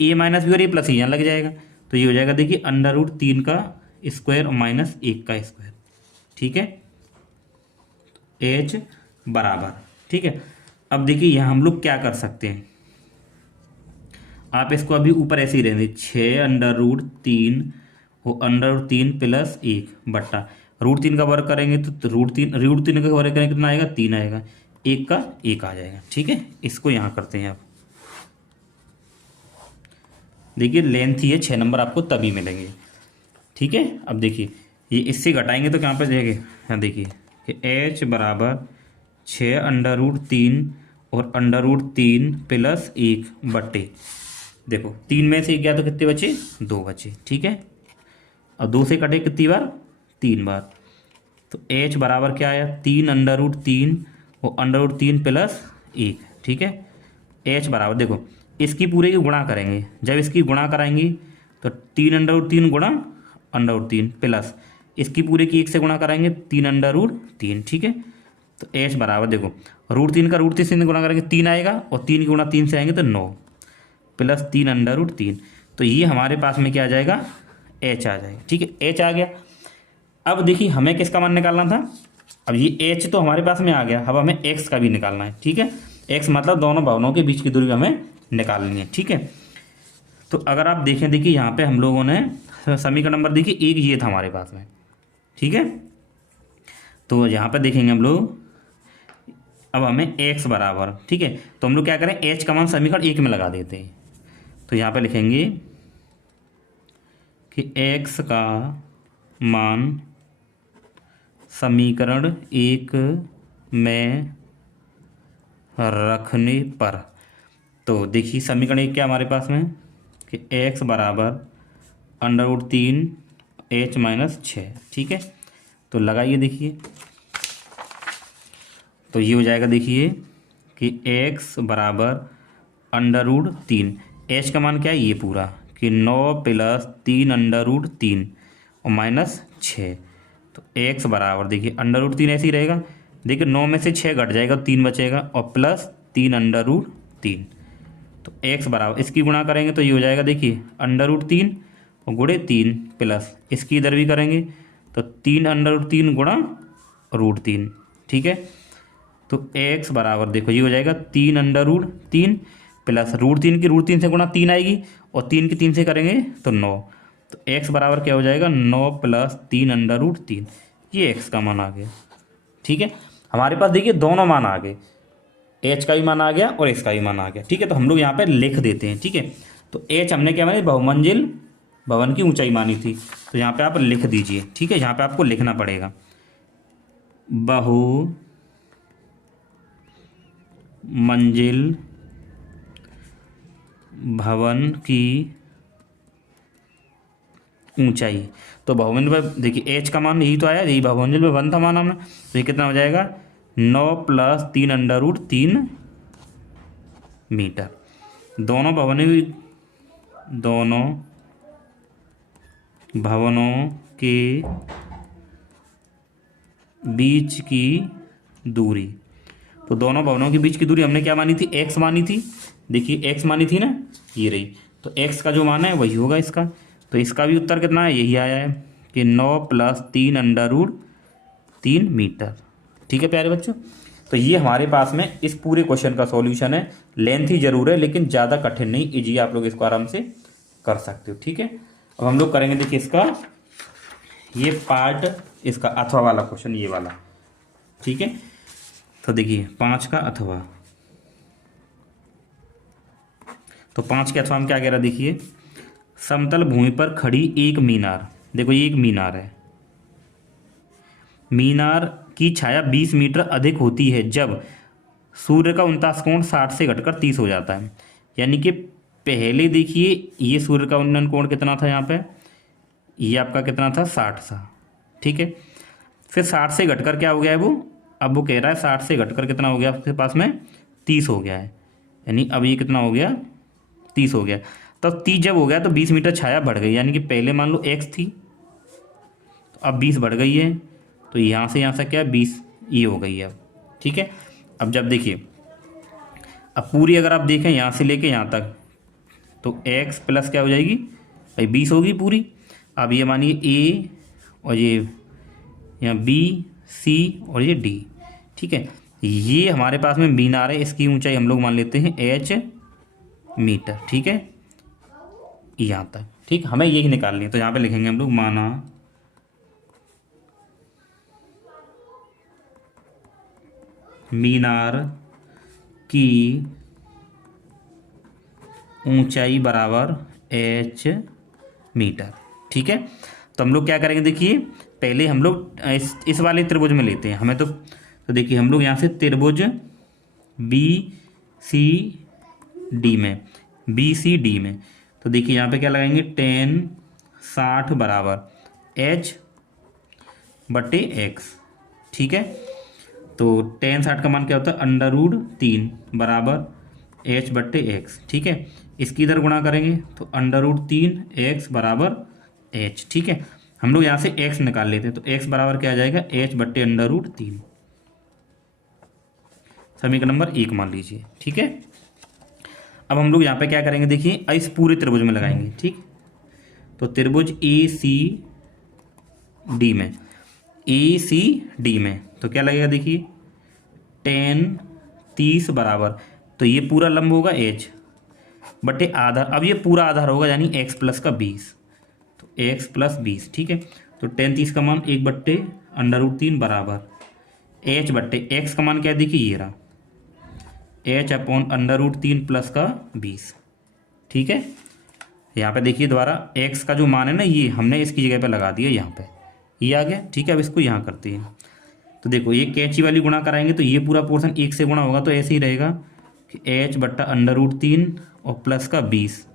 ए माइनस बी और ए प्लस यहाँ लग जाएगा, तो ये हो जाएगा देखिए √3 का स्क्वायर और माइनस 1 का स्क्वायर। ठीक है, एच बराबर। ठीक है, अब देखिए यहाँ हम लोग क्या कर सकते हैं, आप इसको अभी ऊपर ऐसे ही रहने 6 √3 √3 प्लस 1 बट्टा √3 का वर्ग करेंगे तो √3 का वर्ग करेंगे कितना आएगा 3 आएगा, 1 का 1 आ जाएगा। ठीक है, इसको यहाँ करते हैं। आप देखिए लेंथ ही है 6 नंबर आपको तभी मिलेंगे। ठीक है, अब देखिए ये इससे घटाएंगे तो कहाँ पर जाएंगे, यहाँ देखिए कि एच बराबर 6 √3 और √3 प्लस 1 बट्टे, देखो 3 में से 1 गया तो कितने बचे 2 बचे। ठीक है, और 2 से कटे कितनी बार 3 बार, तो एच बराबर क्या आया 3 √3 और √3 प्लस 1। ठीक है, एच बराबर देखो इसकी पूरे की गुणा करेंगे, जब इसकी गुणा कराएंगे तो 3 √3 गुणा √3 प्लस इसकी पूरे की 1 से गुणा कराएंगे 3 √3। ठीक है, तो एच बराबर देखो √3 का √3 से गुणा करेंगे 3 आएगा और 3 की गुणा 3 से आएंगे तो 9 प्लस 3 √3, तो ये हमारे पास में क्या आ जाएगा एच आ जाएगा। ठीक है, एच आ गया। अब देखिए हमें किसका मान निकालना था, अब ये एच तो हमारे पास में आ गया, अब हमें एक्स का भी निकालना है। ठीक है, एक्स मतलब दोनों भवनों के बीच की दूरी हमें निकालनी है। ठीक है, तो अगर आप देखें, देखिए यहाँ पे हम लोगों ने समीकरण नंबर देखिए एक ये था हमारे पास में, ठीक है। तो यहाँ पे देखेंगे हम लोग, अब हमें x बराबर, ठीक है, तो हम लोग क्या करें, h का मान समीकरण एक में लगा देते हैं। तो यहाँ पे लिखेंगे कि x का मान समीकरण एक में रखने पर, तो देखिए समीकरण एक क्या हमारे पास में कि x बराबर √3h-6, ठीक है। तो लगाइए, देखिए तो ये हो जाएगा, देखिए कि x बराबर √3, h का मान क्या है ये पूरा कि 9 + 3 √3 और -6, तो x बराबर देखिए √3 ऐसे ही रहेगा, देखिए 9 में से 6 घट जाएगा, 3 बचेगा और +3 √3, तो x बराबर इसकी गुणा करेंगे तो ये हो जाएगा, देखिए √3 और गुणे 3 प्लस इसकी इधर भी करेंगे तो 3 √3 गुणा √3, ठीक है। तो x बराबर देखो ये हो जाएगा 3 √3 प्लस √3 की √3 से गुणा 3 आएगी और 3 की 3 से करेंगे तो 9, तो x बराबर क्या हो जाएगा 9 + 3 √3, ये x का मान आ गया, ठीक है। हमारे पास देखिए दोनों मान आ गए, h का भी मान आ गया और x का भी मान आ गया, ठीक है। तो हम लोग यहाँ पे लिख देते हैं, ठीक है। तो h हमने क्या मानी, बहुमंजिल भवन की ऊंचाई मानी थी, तो यहाँ पे आप लिख दीजिए, ठीक है। यहाँ पे आपको लिखना पड़ेगा बहुमंजिल भवन की ऊंचाई, तो बहुमंजिल पर देखिए h का मान यही तो आया, यही बहुमंजिल में भवन था मान हमने, तो ये कितना हो जाएगा 9 + 3 √3 मीटर। दोनों भवनों के बीच की दूरी, तो दोनों भवनों के बीच की दूरी हमने क्या मानी थी, x मानी थी, देखिए x मानी थी ना, ये रही, तो x का जो मान है वही होगा इसका, तो इसका भी उत्तर कितना है, यही आया है कि 9 + 3 √3 मीटर, ठीक है प्यारे बच्चों। तो ये हमारे पास में इस पूरे क्वेश्चन का सॉल्यूशन है, लेंथी जरूर है लेकिन ज़्यादा कठिन नहीं, इजी, आप लोग इसको आराम से कर सकते हो, ठीक है। अब हम लोग करेंगे देखिए इसका ये पार्ट, इसका अथवा वाला क्वेश्चन, ये वाला, ठीक है। तो देखिए 5 का अथवा, तो 5 के अथवा में क्या कह रहा है, देखिए समतल भूमि पर खड़ी एक मीनार, देखो ये एक मीनार है, मीनार की छाया 20 मीटर अधिक होती है जब सूर्य का 49 कोण 60 से घटकर 30 हो जाता है। यानी कि पहले देखिए ये सूर्य का उन्नयन कोण कितना था, यहाँ पे ये आपका कितना था 60 था, ठीक है। फिर 60 से घटकर क्या हो गया है वो, अब वो कह रहा है 60 से घटकर कितना हो गया आपके पास में 30 हो गया है, यानी अब ये कितना हो गया 30 हो गया। तब 30 जब हो गया तो 20 मीटर छाया बढ़ गई, यानी कि पहले मान लो x थी तो अब 20 बढ़ गई है, तो यहाँ से क्या 20 ये हो गई है अब, ठीक है। अब जब देखिए अब पूरी अगर आप देखें यहाँ से लेके यहाँ तक तो x प्लस क्या हो जाएगी भाई 20 होगी पूरी। अब ये मानिए a और ये यहाँ b c और ये d, ठीक है। ये हमारे पास में मीनार है, इसकी ऊंचाई हम लोग मान लेते हैं h मीटर, ठीक है, यहाँ तक, ठीक, हमें यही निकालनी है। तो यहाँ पे लिखेंगे हम लोग माना मीनार की ऊंचाई बराबर h मीटर, ठीक है। तो हम लोग क्या करेंगे, देखिए पहले हम लोग इस वाले त्रिभुज में लेते हैं हमें, तो देखिए हम लोग यहाँ से त्रिभुज BCD में, तो देखिए यहाँ पे क्या लगाएंगे tan 60 बराबर h/x, ठीक है। तो tan 60 का मान क्या होता है √3 बराबर h/x, ठीक है। इसकी इधर गुणा करेंगे तो √3x बराबर h, ठीक है। हम लोग यहाँ से x निकाल लेते हैं, तो x बराबर क्या आ जाएगा h/√3, समीकरण नंबर 1 मान लीजिए, ठीक है। अब हम लोग यहाँ पे क्या करेंगे, देखिए इस पूरे त्रिभुज में लगाएंगे, ठीक। तो त्रिभुज ACD में तो क्या लगेगा, देखिए tan 30 बराबर, तो ये पूरा लंब होगा h, बटे आधार, अब ये पूरा आधार होगा यानी x प्लस का 20, तो x प्लस 20, ठीक है। तो 10 का मान 1/√3 बराबर h बट्टे x का मान क्या है, देखिए ये रहा h अपॉन √3 प्लस का 20, ठीक है। यहाँ पे देखिए दोबारा x का जो मान है ना, ये हमने इसकी जगह पे लगा दिया, यहाँ पे ये आ गया, ठीक है। अब इसको यहाँ करते हैं, तो देखो ये कैंची वाली गुणा कराएंगे तो ये पूरा पोर्शन 1 से गुणा होगा, तो ऐसे ही रहेगा कि h बट्टा √3 और प्लस का 20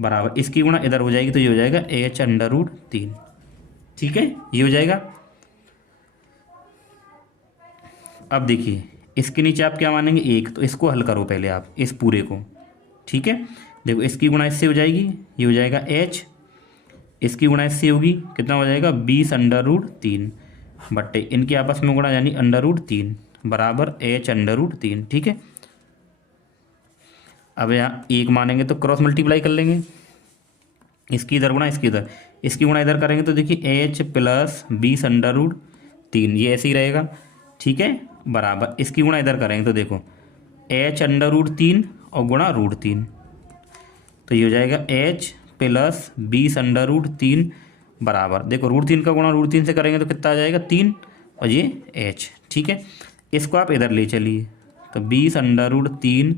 बराबर, इसकी गुणा इधर हो जाएगी तो ये हो जाएगा h√3, ठीक है, ये हो जाएगा। अब देखिए इसके नीचे आप क्या मानेंगे 1, तो इसको हल करो पहले आप इस पूरे को, ठीक है। देखो इसकी गुणा इससे हो जाएगी, ये हो जाएगा h, इसकी गुणा इससे होगी, कितना हो जाएगा 20√3 बट्टे इनके आपस में गुणा यानी √3 बराबर h√3, ठीक है। अब यहाँ 1 मानेंगे तो क्रॉस मल्टीप्लाई कर लेंगे, इसकी इधर गुणा इसकी इधर, इसकी गुणा इधर करेंगे तो देखिए h प्लस 20√3, ये ऐसे ही रहेगा, ठीक है, बराबर इसकी गुणा इधर करेंगे तो देखो h√3 और गुणा √3, तो ये हो जाएगा h प्लस 20√3 बराबर, देखो √3 का गुणा √3 से करेंगे तो कितना आ जाएगा 3 और ये h, ठीक है। इसको आप इधर ले चलिए तो 20√3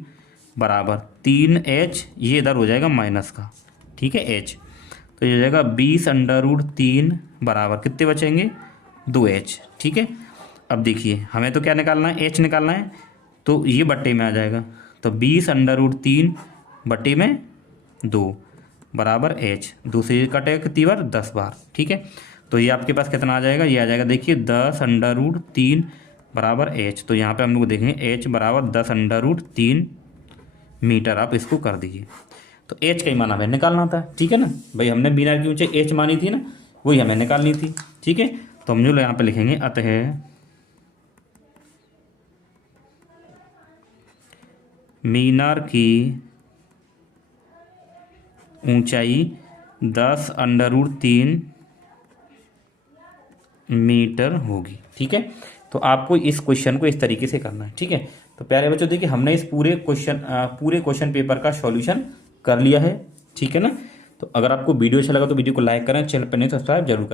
बराबर 3h, ये इधर हो जाएगा माइनस का, ठीक है h, तो ये हो जाएगा 20√3 बराबर कितने बचेंगे 2h, ठीक है। अब देखिए हमें तो क्या निकालना है, h निकालना है, तो ये बट्टे में आ जाएगा, तो 20√3 बट्टे में 2 बराबर h, 2 से कटेगा कितनी बार 10 बार, ठीक है। तो ये आपके पास कितना आ जाएगा, ये आ जाएगा देखिए 10√3 बराबर h, तो यहाँ पे हम लोग देखेंगे h बराबर 10√3 मीटर, आप इसको कर दीजिए। तो h का ही मान हमें निकालना था, ठीक है ना भाई, हमने मीनार की ऊंचाई h मानी थी ना, वही हमें निकालनी थी, ठीक है। तो हम जो यहाँ पे लिखेंगे अतः मीनार की ऊंचाई 10√3 मीटर होगी, ठीक है। तो आपको इस क्वेश्चन को इस तरीके से करना है, ठीक है। तो प्यारे बच्चों देखिए हमने इस पूरे क्वेश्चन पेपर का सॉल्यूशन कर लिया है, ठीक है ना। तो अगर आपको वीडियो अच्छा लगा तो वीडियो को लाइक करें, चैनल पर नहीं सब्सक्राइब जरूर करें।